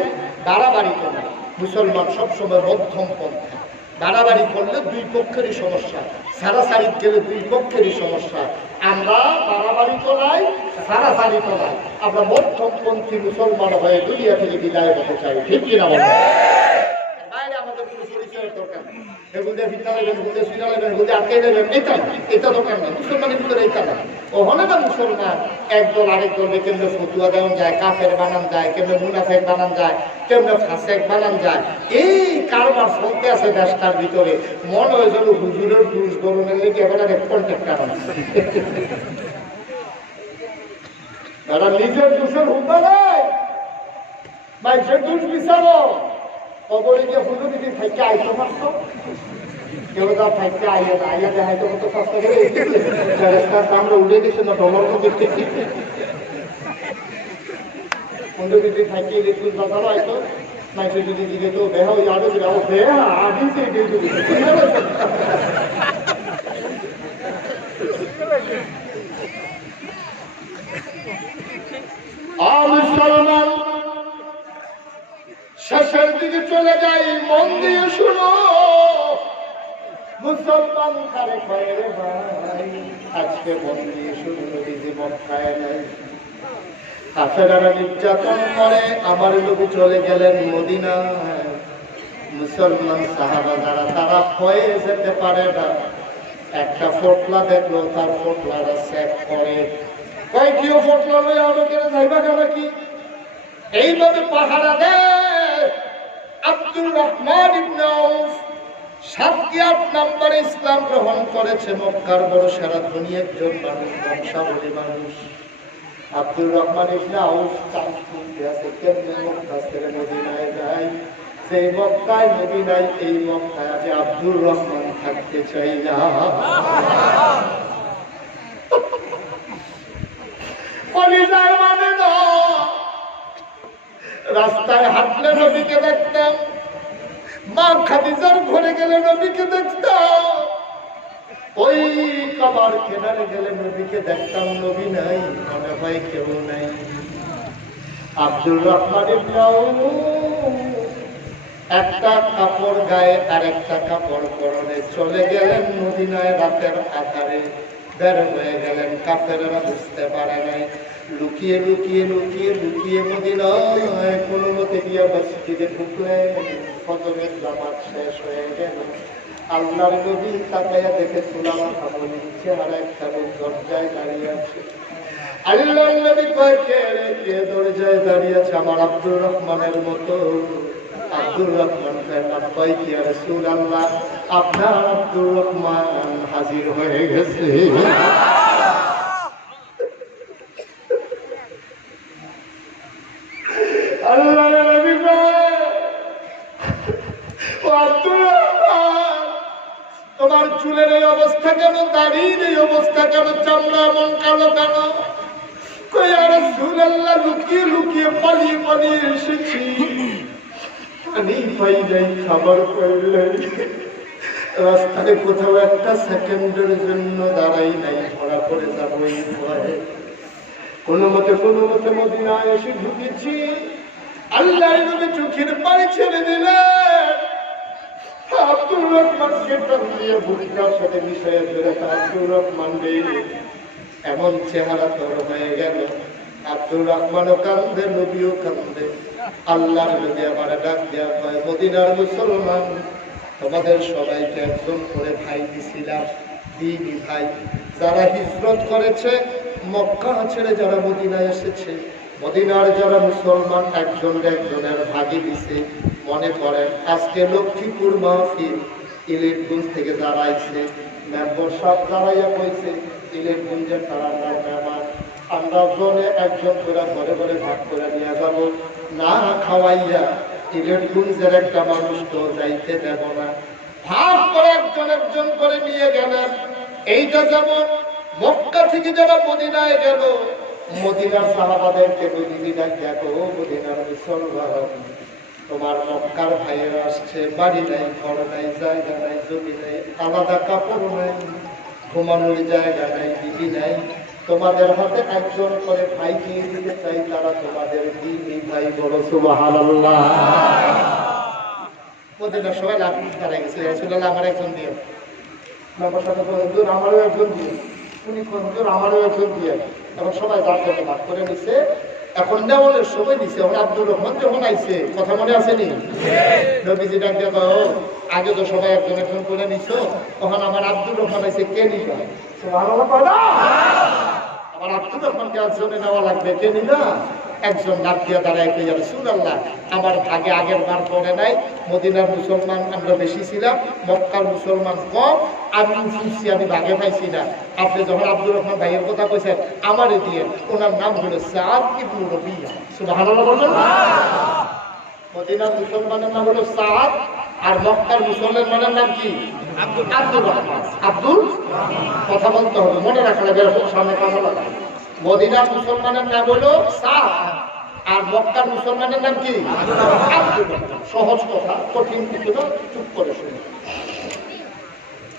বাড়াবাড়ি তো নাই। মুসলমান সবসময় মধ্যম পন্থা। বাড়াবাড়ি করলে দুই পক্ষেরই সমস্যা, সারাসারি গেলে দুই পক্ষেরই সমস্যা। আমরা বাড়াবাড়ি তো নাই, সারাসারি তো নাই, আমরা মধ্যমপন্থী মুসলমান হয়ে দুনিয়া থেকে বিদায় হতে চাই, ঠিক কিনা বলেন? বাইরে আমাদের কোনো পরিচয়ের দরকার নেই। এগুলো ফিতা নেবেন, এগুলো সুইনা নেবেন, এগুলো আটকে নেবেন, এটা দরকার নেই। মুসলমানের ভিতরে এটা না। ওখানে না মুসলমান একদল আরেক দলকে কেমনে ফতুয়া দেওয়া যায়, কাফের বানান যায়, কেমনে মুনাফেক বানান যায়, কেমনে ফাসেক বানান যায়, এই কারবার চলতে আছে দেশটার ভিতরে। মনে হয় যেন হুজুরের দুষ বরণের লেগে এবার কন্ট্যাক্ট করা তারা নিজের দোষের হুমা নাই, মানুষের দোষ বিচারো। কবরে গিয়ে হুজুর দিদি থাইকে আইতে পারত, কেউ যা থাইকে আইয়া না, আইয়া দেখাইতে মতো চেষ্টা করে আমরা উঠে গেছি না ডলার দেখতেছি। হুজুর দিদি থাইকে ইলেকট্রিক বাজারও আইতো, মানুষের যদি দিকে তো বেহা ওই আরো দিলে ও বেহা আদিতে মুসলমান শেষের দিকে চলে যাই, মন দিয়ে শুনো। মুসলমান কারে কয় রে ভাই, আজকে মন দিয়ে শুনো, নবীজি মক্কায় নাই। কাফেররা নির্যাতন করে, আমার নবী চলে গেলেন মদিনায়। মুসলমান সাহাবা যারা তারা হয়ে যেতে পারে না, একটা ফোটলা দেখলো, তার ফোটলাটা চেক করে, কয় কেউ ফোটলা লই আমাকে যাইবা কেন কি? এইভাবে পাহারা দেয় আব্দুর রহমান ইবনে আউফ। 7 কি 8 নম্বরে ইসলাম গ্রহণ করেছে, মক্কার বড় সেরা ধনী একজন মানুষ, বংশাবলী মানুষ। আব্দুর রহমান ইবনে আউফ চান্স খুঁজতে আছে কেমনে মক্কা ছেড়ে মদিনায় যায়। যে মক্কায় নবী নাই, এই মক্কায় আজ আব্দুর রহমান থাকতে চাই না। মানে না, রাস্তায় হাঁটলে নবীকে দেখতাম, মা খাদিজার ঘরে গেলে নবীকে দেখতাম, ওই কাবার কেনারে গেলে নবীকে দেখতাম, নবী নাই, মনে হয় কেউ নাই। আব্দুর রহমান ইবনে আউফ একটা কাপড় গায়ে আর একটা কাপড় পরনে চলে গেলেন মদিনায় রাতের আধারে। বের হয়ে গেলেন, কাফেররা বুঝতে পারে নাই। লুকিয়ে লুকিয়ে লুকিয়ে লুকিয়ে মদিনায় কোনো মতে গিয়া মসজিদে ঢুকলেন। ফজরের জামাত শেষ হয়ে গেল। আল্লাহর নবী তাকাইয়া দেখে সুলামা খাবলি চেহারা একটা লোক দরজায় দাঁড়িয়ে আছে। আল্লাহর নবী কয়, কে রে, কে দরজায় দাঁড়িয়ে আছে? আমার আব্দুর রহমানের মতো। আব্দুর রহমান কয়, কি ইয়া রাসূলুল্লাহ, আপনার আব্দুর রহমান হাজির হয়ে গেছে। আল্লাহর নবী কয়, ও আব্দুর রহমান, তোমার চুলের এই অবস্থা কেন, দাড়ির এই অবস্থা কেন, চামড়া এমন কালো কেন? কই ইয়া রাসূলুল্লাহ, লুকিয়ে লুকিয়ে পালিয়ে পালিয়ে এসেছি, পানি পাই নাই, খাবার পাই নাই, রাস্তায় কোথাও একটা সেকেন্ডের জন্য দাঁড়াই নাই, ধরা পড়ে যাবো এই ভয়ে। কোনো মতে মদিনায় এসে ঢুকেছি। আল্লাহর নবী চোখের পানি ছেড়ে দিলেন। আব্দুর রহমানকে টান দিয়ে বুকের সাথে মিশিয়ে ধরে, আব্দুর রহমান রে, এমন চেহারা তোর হয়ে গেল। আব্দুর রহমানও কান্দে, নবীও কান্দে। আল্লাহর নবী আমার ডাক দেয়া কয়, মদিনার মুসলমান, তোমাদের সবাইকে একজন করে ভাই দিছিলাম, দিনই ভাই। যারা হিজরত করেছে, মক্কা ছেড়ে যারা মদিনায় এসেছে, মদিনার যারা মুসলমান, একজনের ভাগই দিছে। মনে করেন আজকে লক্ষ্মীপুর মাহফিল, ইলেটগঞ্জ থেকে যারা আইছে, মেম্বর সব দাঁড়াইয়া কইছে ইলেটগঞ্জের তারা মেহমান, আমরা জনে একজন করে ঘরে ঘরে ভাগ করে নিয়ে যাবো, না খাওয়াইয়া ইলেটগঞ্জের একটা মানুষ তো যাইতে দেব না। ভাগ করে একজন করে নিয়ে গেলেন। এইটা যেমন মক্কা থেকে যারা মদিনায় গেল, মদিনার সাহাবাদেরকে দিদি ডাক দেখো, মদিনার মুসলমান, তোমার মক্কার ভাইয়েরা আসছে, বাড়ি নাই, ঘর নাই, জায়গা নাই, জমি নাই, আলাদা কাপড় নাই, ঘুমানোর জায়গা নাই, বিবি নাই। তোমাদের হাতে একজন করে ভাই দিয়ে দিতে চাই, তারা তোমাদের দিনই ভাই। বড় সুবহানাল্লাহ। মদিনার সবাই লাভ দাঁড়ায় গেছে, রাসূলুল্লাহ আমার একজন দিয়ে, আমার সাথে হুজুর আমারও একজন দিয়ে, উনি হুজুর আমারও একজন দিয়ে, এখন সবাই যার জন্য ভাগ করে নিছে। এখন নেওয়ালের সময় দিছে। এখন আব্দুর রহমান যখন আইছে, কথা মনে আসেনি? নবীজি ডাক দিয়ে কয়, আগে তো সবাই একজন একজন করে নিছো, তখন আমার আব্দুর রহমান আইছে, কে নিবা? আমার আব্দুর রহমানকে একজনে নেওয়া লাগবে, কে নিবা? একজন ডাক দিয়ে দাঁড়ায় কই, রাসূলুল্লাহ আমার ভাগে আগের বার পড়ে নাই, মদিনার মুসলমান আমরা বেশি ছিলাম, মক্কার মুসলমান কম, আমি শুনছি আমি ভাগে পাইছি না। আপনি যখন আব্দুর রহমান ভাইয়ের কথা কইছেন আমারে দিয়ে, ওনার নাম হলো সাদ ইবনে রবিয়া। সুবহানাল্লাহ বলেন। মদিনার মুসলমানের নাম হলো সাদ, আর মক্কার মুসলমানের নাম কি? আব্দুর রহমান। আব্দুল কথা বলতে হবে, মনে রাখা লাগবে, সামনে কথা বলা। মদিনার মুসলমানের নাম হলো সাদ, আর মক্কার মুসলমানের নাম কি? আব্দুল রহমান। সহজ কথা, কঠিন কিছু না, চুপ করে শুনে।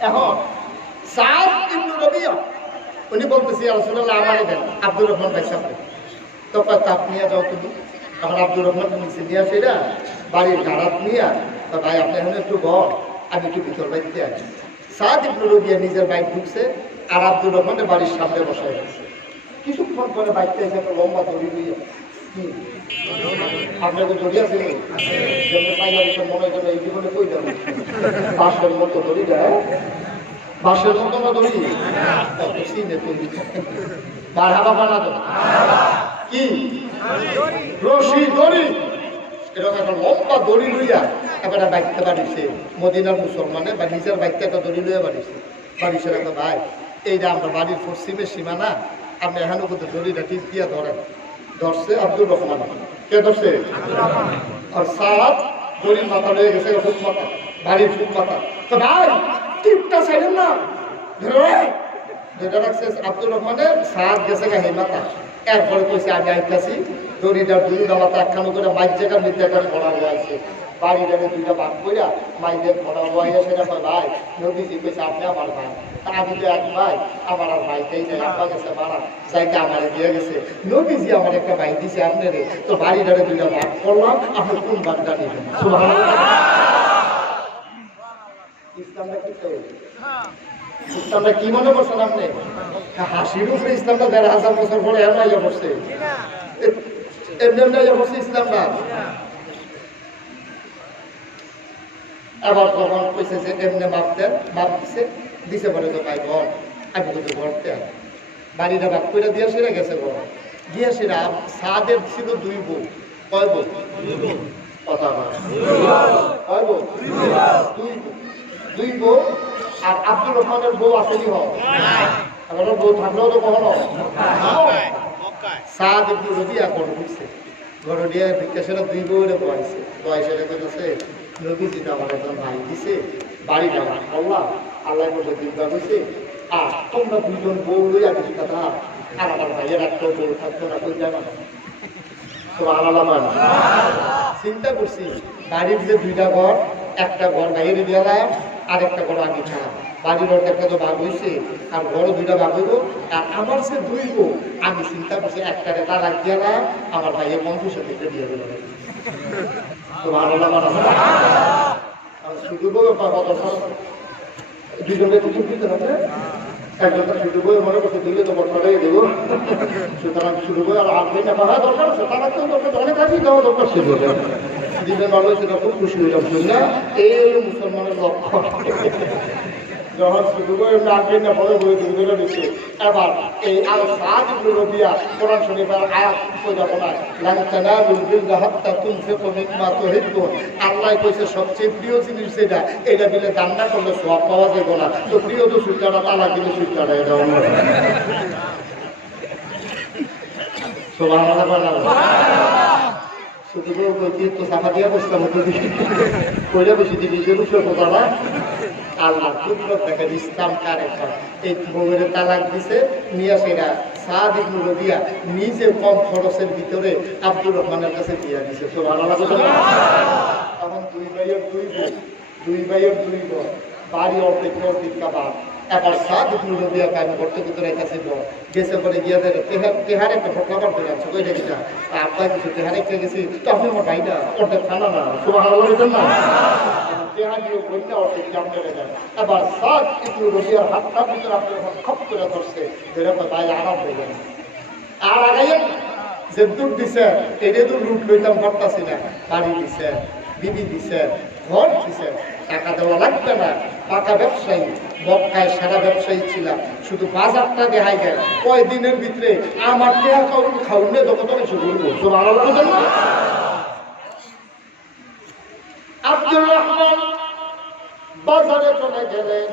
এখন সাদ ইবনে রবিয়া উনি বলতেছি, রাসূলুল্লাহ আমারে দেন, আব্দুর রহমান ভাই সাথে। তো তাপ নিয়ে যাও তুমি। এখন আব্দুর রহমান নিচে নিয়ে আসে না, বাড়ির গাড়াত নিয়ে, ভাই আপনি এখন একটু ঘর, আমি একটু ভিতর বাড়িতে আছি। সাদ ইবনে রবিয়া নিজের বাইক ঢুকছে, আর আব্দুর রহমানের বাড়ির সামনে বসায় গেছে। কিছুক্ষণ পরে বাইকটা এসে একটা লম্বা দড়ি দিয়ে, আপনাকে দড়ি আছে মনে করে এই জীবনে কই যাবে, বাঁশের মতো দড়ি যায়, বাঁশের মতো না দড়ি সিনে তৈরি বার হাবা বানাতো কি রশি দড়ি, এরকম একটা লম্বা দড়ি লইয়া এবারে বাইকতে বাড়িছে। মদিনার মুসলমানে বা নিজের বাইকতে একটা দড়ি লইয়া বাড়িছে। বাড়িছে একটা ভাই, এইটা আমরা বাড়ির পশ্চিমের সীমানা, আপনি এখানে কিন্তু দড়িটা টিপ দিয়া ধরেন। ধরছে আব্দুর রহমান। কে ধরছে? আর সাদ দড়ির মাথা লয়ে গেছে ফুট মাথা, বাড়ির ফুট মাথা। তো ভাই টিপটা ছাড়েন না, ধরে রাখছে আব্দুর রহমানের। সাদ গেছে গা হে মাথা। এরপরে কইছে আমি আইতাছি, দড়িটার দুইটা মাথা একখানো করে মাইক জায়গার মধ্যে একটা ঘোড়া হয়েছে, বাড়িটাকে দুইটা ভাগ কইরা মাইদের ঘোড়া হইয়া সেটা কয় ভাই নবীজি কইছে আপনি আমার ভাই, তা আমি তো এক ভাই, আমার আর ভাইটাই নেই, আব্বা গেছে মারা যাইতে আমারে দিয়ে গেছে, নবীজি আমার একটা ভাই দিছে আপনারে, তো বাড়িটারে দুইটা ভাগ করলাম, আপনি কোন ভাগটা নেবেন? সুবহানাল্লাহ। ইসলামটা কি করে? ইসলামটা কি মনে করছেন আপনি? হাসির উপরে ইসলামটা ১৫০০ বছর পরে এমন আইয়া পড়ছে, এমনি এমনি আইয়া পড়ছে ইসলামটা। আবার যখন কইছে যে এমনি মাপ দেন, মাপ দিছে, দিছে বলে তো ভাই ঘর, আমি কিন্তু ঘরতে বাড়িটা ভাগ করে দিয়ে সেরা গেছে ঘর দিয়ে সেরা। সাদের ছিল দুই বউ। কয় বউ? কথা কয় বউ? দুই বউ। আর আব্দুর রহমানের বউ আসেনি হোক, এখন বউ থাকলেও তো কখনো সাদ একটু রবিয়া ঘর ঢুকছে, ঘর দিয়ে ভিক্ষা সেটা দুই বউরে বয়সে বয়সে রেখেছে, নবীজি তো আমার একজন ভাই দিছে, বাড়িটা ভাগ করলাম, আল্লাহ বসে দীর্ঘা হয়েছে, আর তোমরা দুইজন বউ লইয়া কিছু কথা, আর আমার ভাইয়ের একটা বউ থাকতো না, কই জানা চিন্তা করছি, বাড়ির যে দুইটা ঘর, একটা ঘর বাইরে দিলাম, আর একটা ঘর আমি খারাপ, বাড়ির ঘর একটা তো ভাগ হয়েছে, আর ঘরও দুইটা ভাগ হইব, আর আমার সে দুই বউ, আমি চিন্তা করছি একটারে তালাক দিলাম, আমার ভাইয়ের বন্ধুর সাথে দিয়ে দিল। তো ভালো শুধু বই দুজনকে কিছু দিতে হবে, একজনটা শুধু বই মনে করছে দিলে তো বছরেই দেবো, সুতরাং শুধু বই আর আপনি না পাওয়া দরকার আছে, তারা তো দরকার অনেক কাজই দেওয়া দরকার ছিল, দিলে মানুষ সেটা খুব খুশি হইলাম না, এই হলো মুসলমানের লক্ষ্য। যখন শুধু বই আপনি না পরে বই দুজনে দিচ্ছে। এবার এই আল সাদ ইবনে রবিয়া কোরআন শরীফের আয়াত কইরা বলায় লান তানালুল বিররা হাত্তা তুনফিকু মিম্মা তুহিব্বুন, আল্লাহ কইছে সবচেয়ে প্রিয় জিনিস যেটা, এটা দিলে দান না করলে সওয়াব পাওয়া যাবে না। তো প্রিয় তো সুলতানা তালা দিলে সুলতানা এটা অন্য। সুবহানাল্লাহ। শুধু কইতে তো সাফা দিয়া বসতাম তো কইরা বেশি দিবি যে বুঝছো কথা না। আল্লাহ কুদরত দেখেন ইসলাম কার একটা, এই বউয়ের তালাক দিছে, নিয়ে সেরা সাদ ইবনে রবিয়া নিজে কম খরচের ভিতরে আব্দুর রহমানের কাছে দিয়ে দিয়েছে। সুবহানাল্লাহ। এখন দুই ভাইয়ের দুই বোন, বাড়ি অর্ধেক কাবার। এবার সাদ ইবনে রবিয়া কাজ করতে করতে রেখেছে গেছে পরে গিয়ে তেহারে একটা ঘটনা করে আছে কই দেখি না আপনার কিছু তেহারে কে গেছি তো আপনি আমার ভাই না অর্ধেক খানা না। সুবহানাল্লাহ। তেহারিও বলতে অর্ধেক জানতে যায়। এবার সাদ ইবনে রবিয়ার হাতটা ভিতরে আপনার খপ করে ধরছে, ধরে ভাই আরাম হয়ে গেছে। আর আগাইয়েন যে দুধ দিছে এটা তো লুট লইতাম পারতাছি না, বাড়ি দিছে, বিবি দিছে, ঘর দিছে, টাকা দেওয়া লাগবে না। পাকা ব্যবসায়ী, মক্কায় সারা ব্যবসায়ী ছিলাম, শুধু বাজারটা দেখাই গেল কয়দিনের ভিতরে আমার দেহা খাউনে যত কিছু বলবো। তো ভালো লাগবে না। আব্দুর রহমান বাজারে চলে গেলেন,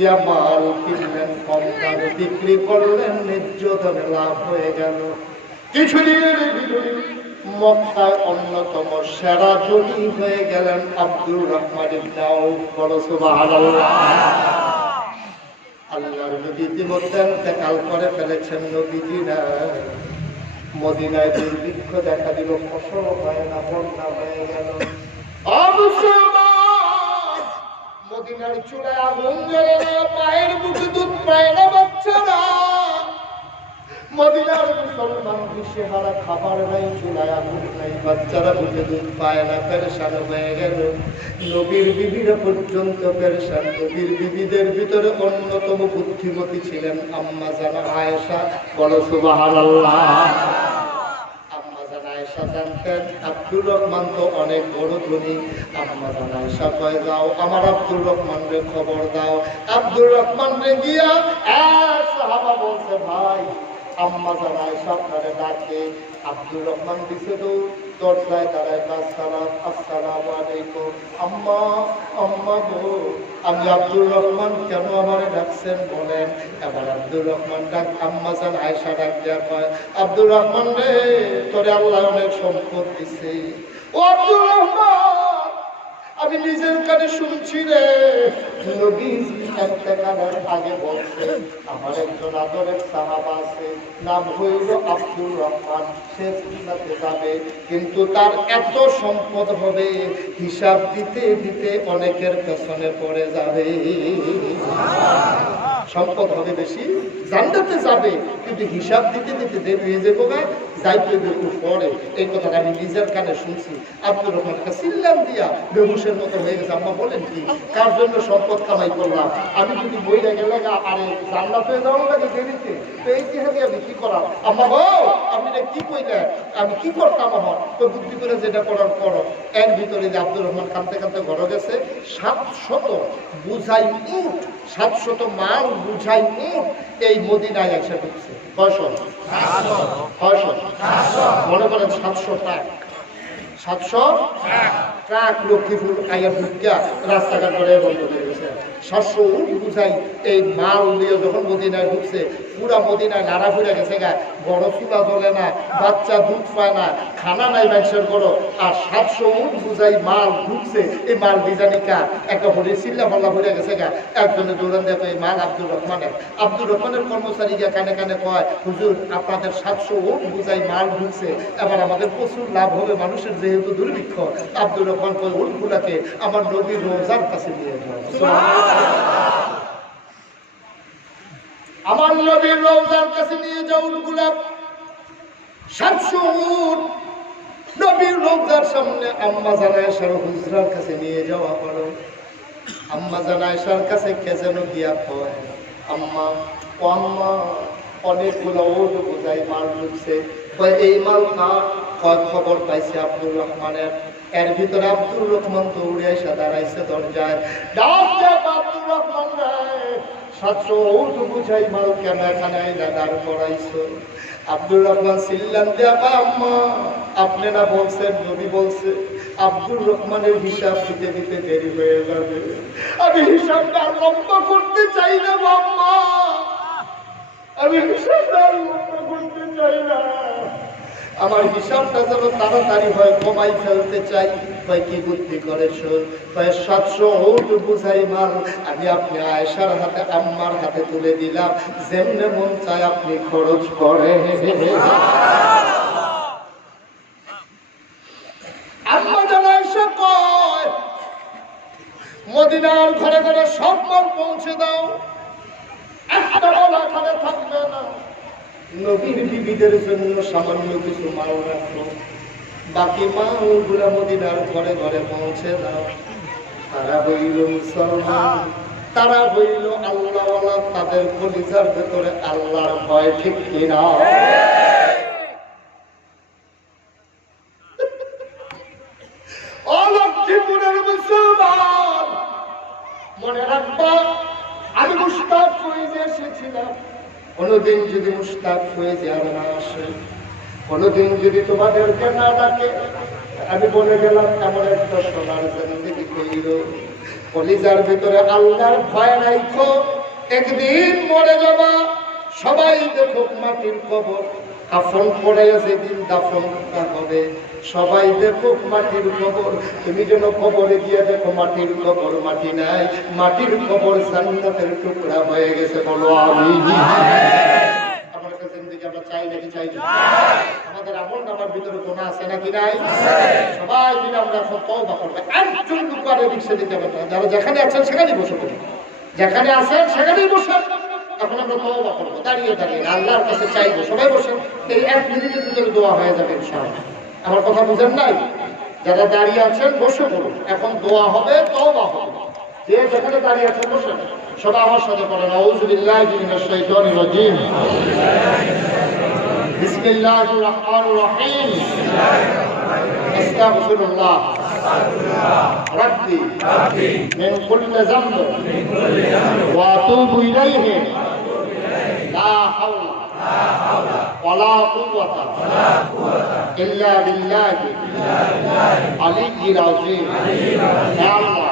ইয়া মাল কিনলেন, কম দামে বিক্রি করলেন, ন্যায্য দামে লাভ হয়ে গেল। কিছুদিনের ভিতরে মক্কায় অন্যতম সেরা ধনী হয়ে গেলেন আব্দুর রহমান ইবনে আউফ। বলো সুবহানাল্লাহ। আল্লাহর নবী ইতিমধ্যে ইন্তেকাল করে ফেলেছেন। নবীজি না মদিনায় দুর্ভিক্ষ দেখা দিল, ফসল হয় না, বন্যা হয়ে গেল। মদিনার চূড়ায় আগুন জ্বলে না, পায়ের বুকে দুধ পায় না বাচ্চারা। মদিনার মুসলমান দিশেহারা, খাবার নাই, চুলায় আগুন নাই, বাচ্চারা বুকে দুধ পায় না, পেরেশান হয়ে গেল। নবীর বিবিরা পর্যন্ত পেরেশান। নবীর বিবিদের ভিতরে অন্যতম বুদ্ধিমতী ছিলেন আম্মা জানা আয়েশা। বলো সুবহানাল্লাহ। আম্মা জানা আয়েশা জানতেন আব্দুর রহমান তো অনেক বড় ধনী। আম্মা জানা আয়েশা কয়, যাও আমার আব্দুর রহমানরে খবর দাও। আব্দুর রহমানরে গিয়া এক সাহাবা বলছে, ভাই আম্মা জানা আয়েশা আপনারে ডাকে। আব্দুর রহমান দিছে তো দরজায় দাঁড়ায়, আসসালামু আলাইকুম। আম্মা আম্মা গো, আমি আব্দুর রহমান, কেন আমারে ডাকছেন বলেন। এবার আব্দুর রহমান ডাক আম্মা জান আয়েশা ডাক দেয়া কয়, আব্দুর রহমান রে, তোরে আল্লাহ অনেক সম্পদ দিছে। ও আব্দুর রহমান, আমি নিজের কানে শুনছি রে, নবীজি ইন্তেকালের আগে বলছে আমার একজন আদরের সাহাবা আছে, নাম হইল আব্দুর রহমান, সে জান্নাতে যাবে, কিন্তু তার এত সম্পদ হবে হিসাব দিতে দিতে অনেকের পেছনে পড়ে যাবে। সম্পদ হবে বেশি, জান্নাতে যাবে, কিন্তু হিসাব দিতে দিতে দেরি হয়ে যাবো না, যাইতে একটু পরে। এই কথাটা আমি নিজের কানে শুনছি। আব্দুর রহমানকে সিল্লাম দিয়া বেহুশের মতো হয়ে গেছে। আম্মা বলেন কি, কার জন্য সম্পদ কামাই করলাম? আমি যদি বইটা গেলে আরে জান্নাত হয়ে যাওয়া লাগে দেরিতে, তো এই জিহাদে আমি কি করাম? আম্মা গো, আপনি কি কইলেন? আমি কি করতাম? আমার তো বুদ্ধি করে যেটা করার করো। এর ভিতরে যে আব্দুর রহমান কাঁদতে কাঁদতে ঘরে গেছে, 700 বুঝাই উঠ, 700 মাল বুঝাই উঠ এই মদিনায় একসাথে ঢুকছে। কয়শো? মনে করেন 700 ট্রাক, 700 ট্রাক লক্ষ্মীপুর আইয়া ঢুকিয়া রাস্তাঘাট করে বন্ধ হয়ে গেছে। 700 উঠ বুঝাই এই মাল দিয়ে যখন মদিনায় ঢুকছে, পুরা মদিনায় নাড়া ফুরে গেছে গা, বড় চুলা জ্বলে না, বাচ্চা দুধ পায় না, খানা নাই মানুষের বড়। আর 700 উঠ বুঝাই মাল ঢুকছে, এই মাল ডিজানিকা একটা হরির চিল্লা পাল্লা ভরে গেছে গা। একজনে দৌড়ান দেখো এই মাল আব্দুর রহমানের। আব্দুর রহমানের কর্মচারী গিয়া কানে কানে কয়, হুজুর আপনাদের 700 উঠ বুঝাই মাল ঢুকছে, এবার আমাদের প্রচুর লাভ হবে, মানুষের যেহেতু দুর্ভিক্ষ। আব্দুর রহমান কয়, উঠগুলাকে আমার নবীর রোজার কাছে নিয়ে যাও। আমার নবীর রওজার কাছে নিয়ে যাও উটগুলা। 700 উট নবীর রওজার সামনে আম্মা জান আয়েশার হুজরার কাছে নিয়ে যাওয়া হলো। আম্মা জান আয়েশার কাছে কে যেন গিয়া কয়, আম্মা ও আম্মা, অনেকগুলো উট বোঝাই মাল ঢুকছে। এই মাল কার? খবর পাইছে আব্দুর রহমানের। এর ভিতরে আব্দুর রহমান দৌড়ে এসে দাঁড়াইছে দরজায়। আব্দুর রহমান রে, 700 উট বুঝাই মাল কেন এখানে দাঁড় করাইছো? আব্দুর রহমান সিল্লাম দেয়া, আম্মা আপনি না বলছেন, নবী বলছে আব্দুর রহমানের হিসাব দিতে দিতে দেরি হয়ে যাবে। আমি হিসাবটা লম্ব করতে চাই না আম্মা, আমি হিসাবটা লম্ব করতে চাই না, আমার হিসাবটা যেন তাড়াতাড়ি হয়, কমাই ফেলতে চাই। কয় কি বুদ্ধি করেছো? কয় 700 উট বুঝাই মাল আমি আপনি আয়েশার হাতে আম্মার হাতে তুলে দিলাম, যেমনে মন চায় আপনি খরচ করেন। আম্মা জান আয়েশা কয় মদিনার ঘরে ঘরে সব মাল পৌঁছে দাও, একটা মাল এখানে থাকবে না। নবীর বিবিদের জন্য সামান্য কিছু মাল রাখো, বাকি মালগুলা মদিনার ঘরে ঘরে পৌঁছে দাও। তারা হইল মুসলমান, তারা হইল আল্লাহওয়ালা, তাদের কলিজার ভেতরে আল্লাহর ভয়, ঠিক কিনা? লক্ষ্মীপুরের মুসলমান মনে রাখবা, আমি মুশতাক হয়ে যে এসেছিলাম। কোনদিন যদি মুশতাক হয়ে যে আর না আসে, কোনদিন যদি তোমাদেরকে না ডাকে, আমি বলে গেলাম এমন একটা সোনার জিন্দেগি কইল, কলিজার ভিতরে আল্লাহর ভয় রাখো। একদিন মরে যাবা, সবাই দেখুক মাটির কবর, কাফন পরে যেদিন দাফন হবে সবাই দেখুক মাটির কবর। তুমি যেন কবরে গিয়ে দেখো মাটির কবর, মাটি নাই, মাটির কবর জান্নাতের টুকরা হয়ে গেছে। বলো আমিন। আমার কাছে জিন্দেগি আমরা চাই নাকি চাই না? আমাদের আমল নামার ভিতরে গুনাহ আছে নাকি নাই? সবাই মিলে আমরা এখন তওবা করব। একজন লোক আর রিকশা দিতে পারবে না। যারা যেখানে আছেন সেখানেই বসে পড়ুন, যেখানে আছেন সেখানেই বসে। এখন আমরা তওবা করব, দাঁড়িয়ে দাঁড়িয়ে আল্লাহর কাছে চাইবো। সবাই বসেন, এই 1 মিনিটের ভিতরে দোয়া হয়ে যাবে ইনশাআল্লাহ। আমার কথা বুঝেন নাই? যারা দাঁড়িয়ে আছেন বসে পড়ুন, এখন দোয়া হবে, তওবা হবে। যে যেখানে দাঁড়িয়ে আছেন বসেন। সবাই আমার সাথে পড়েন, আউযু বিল্লাহি মিনাশ শাইতানির রাজীম, বিসমিল্লাহির রহমানির রহিম, আস্তাগফিরুল্লাহ রাব্বি মিন কুল্লি যামব ওয়া আতুবু ইলাইহি লা হাওলা ওয়ালা কুওয়াতা ইল্লা বিল্লাহি আলিয়্যিল আযীম। হে আল্লাহ,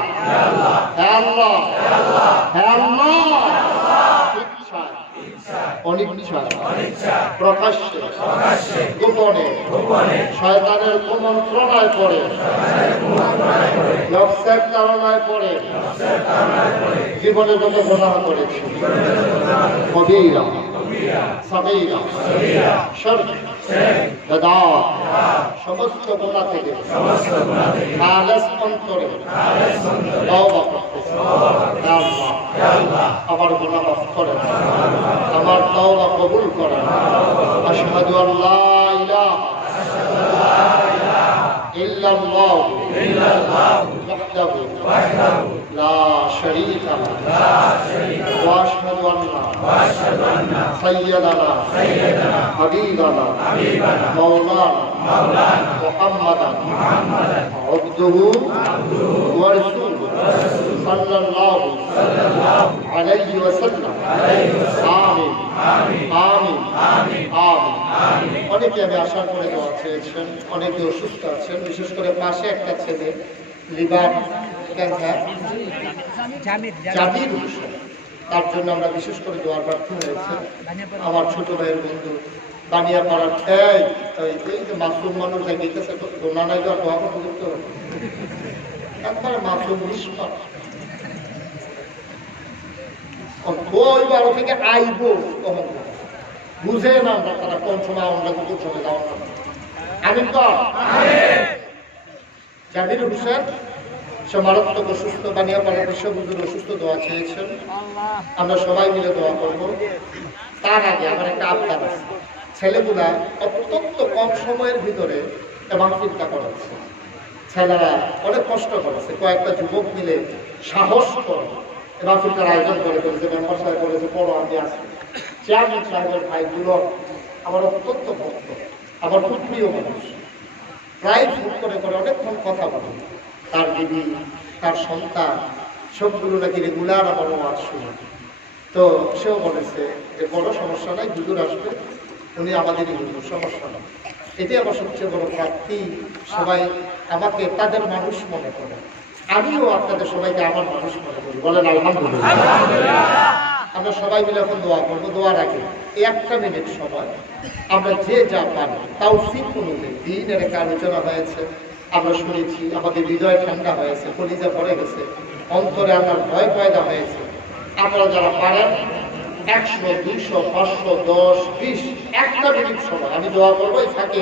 হে আল্লাহ, হে আল্লাহ, অনিচ্ছায় প্রকাশ্যে গোপনে শয়তানের কুমন্ত্রণায় পড়ে, নফসের তাড়নায় পড়ে জীবনে যত গুনাহ করেছি, কবীরা সাগীরা শিরক বিদআত সমস্ত গুনাহ থেকে খালেস অন্তরে তওবা করতেছি। হে আল্লাহ, আমার গুনাহ মাফ করেন, আমার তওবা কবুল করেন। আশহাদু আল্লা ইলাহা ইল্লাল্লাহ ওয়াহদাহু লা শারীকা লাহু ওয়া আশহাদু আন্না সাইয়্যিদানা হাবিবানা মাওলানা মুহাম্মাদান আবদুহু ওয়া রাসূলুহু সাল্লাল্লাহু আলাইহি ওয়াসাল্লাম। আমিন আমিন আমিন। অনেকে আমি আশা করে দোয়া চেয়েছেন, অনেকে অসুস্থ আছেন, বিশেষ করে পাশে একটা ছেলে লিভার ক্যান্সার, জাবির হোসেন, তার জন্য আমরা বিশেষ করে দোয়ার প্রার্থী হয়েছে। আমার ছোট ভাইয়ের বন্ধু বানিয়াপাড়ার এই যে মাসুম মানুষ গেছে, তো দোনা নাই দোয়া করতে একবার মাসুম নিষ্পাপ ওই বারো থেকে আইবো তখন বুঝে না আমরা তারা কোন সময় আমরা কোন সময় যাওয়া না। আমিন তো জাবির হোসেন সে মারাত্মক অসুস্থ, বানিয়াপাড়ার বিশ্ববন্ধুর অসুস্থ, দোয়া চেয়েছেন। আমরা সবাই মিলে দোয়া করবো। তার আগে আমার একটা আবদার আছে, ছেলেগুলা অত্যন্ত কম সময়ের ভিতরে এবং চিন্তা করাচ্ছে। ছেলেরা অনেক কষ্ট করেছে, কয়েকটা যুবক মিলে সাহস করে এবং চিন্তার আয়োজন করে ফেলেছে। মেম্বার সাহেব বলেছে পড়ো, আমি আসি। চেয়ারম্যান সাহেবের ভাইগুলো আমার অত্যন্ত ভক্ত, আমার খুব প্রিয় মানুষ। প্রায় ফোন করে করে অনেকক্ষণ কথা বলে। তার দিদি, তার সন্তান সবগুলো নাকি রেগুলার আমার ওয়াজ শুনে। তো সেও বলেছে যে বড় সমস্যা নাই, হুজুর আসবে, উনি আমাদেরই হুজুর, সমস্যা নেই। এটাই আমার সবচেয়ে বড় প্রাপ্তি। সবাই আমাকে তাদের মানুষ মনে করে, আমিও আপনাদের সবাইকে আমার মানুষ মনে করি। বলেন আলহামদুলিল্লাহ। আমরা সবাই মিলে এখন দোয়া করবো। দোয়ার আগে 1 মিনিট সময় আমরা যে যা পারি তৌফিক অনুযায়ী, দিনের একটা আলোচনা হয়েছে, আমরা শুনেছি, আমাদের হৃদয় ঠান্ডা হয়েছে, কলিজা ভরে গেছে, অন্তরে আমার ভয় পয়দা হয়েছে। আপনারা যারা পারেন 100, 200, 500, 10, 20 একটা মিনিট সময় আমি দোয়া করবো, থাকে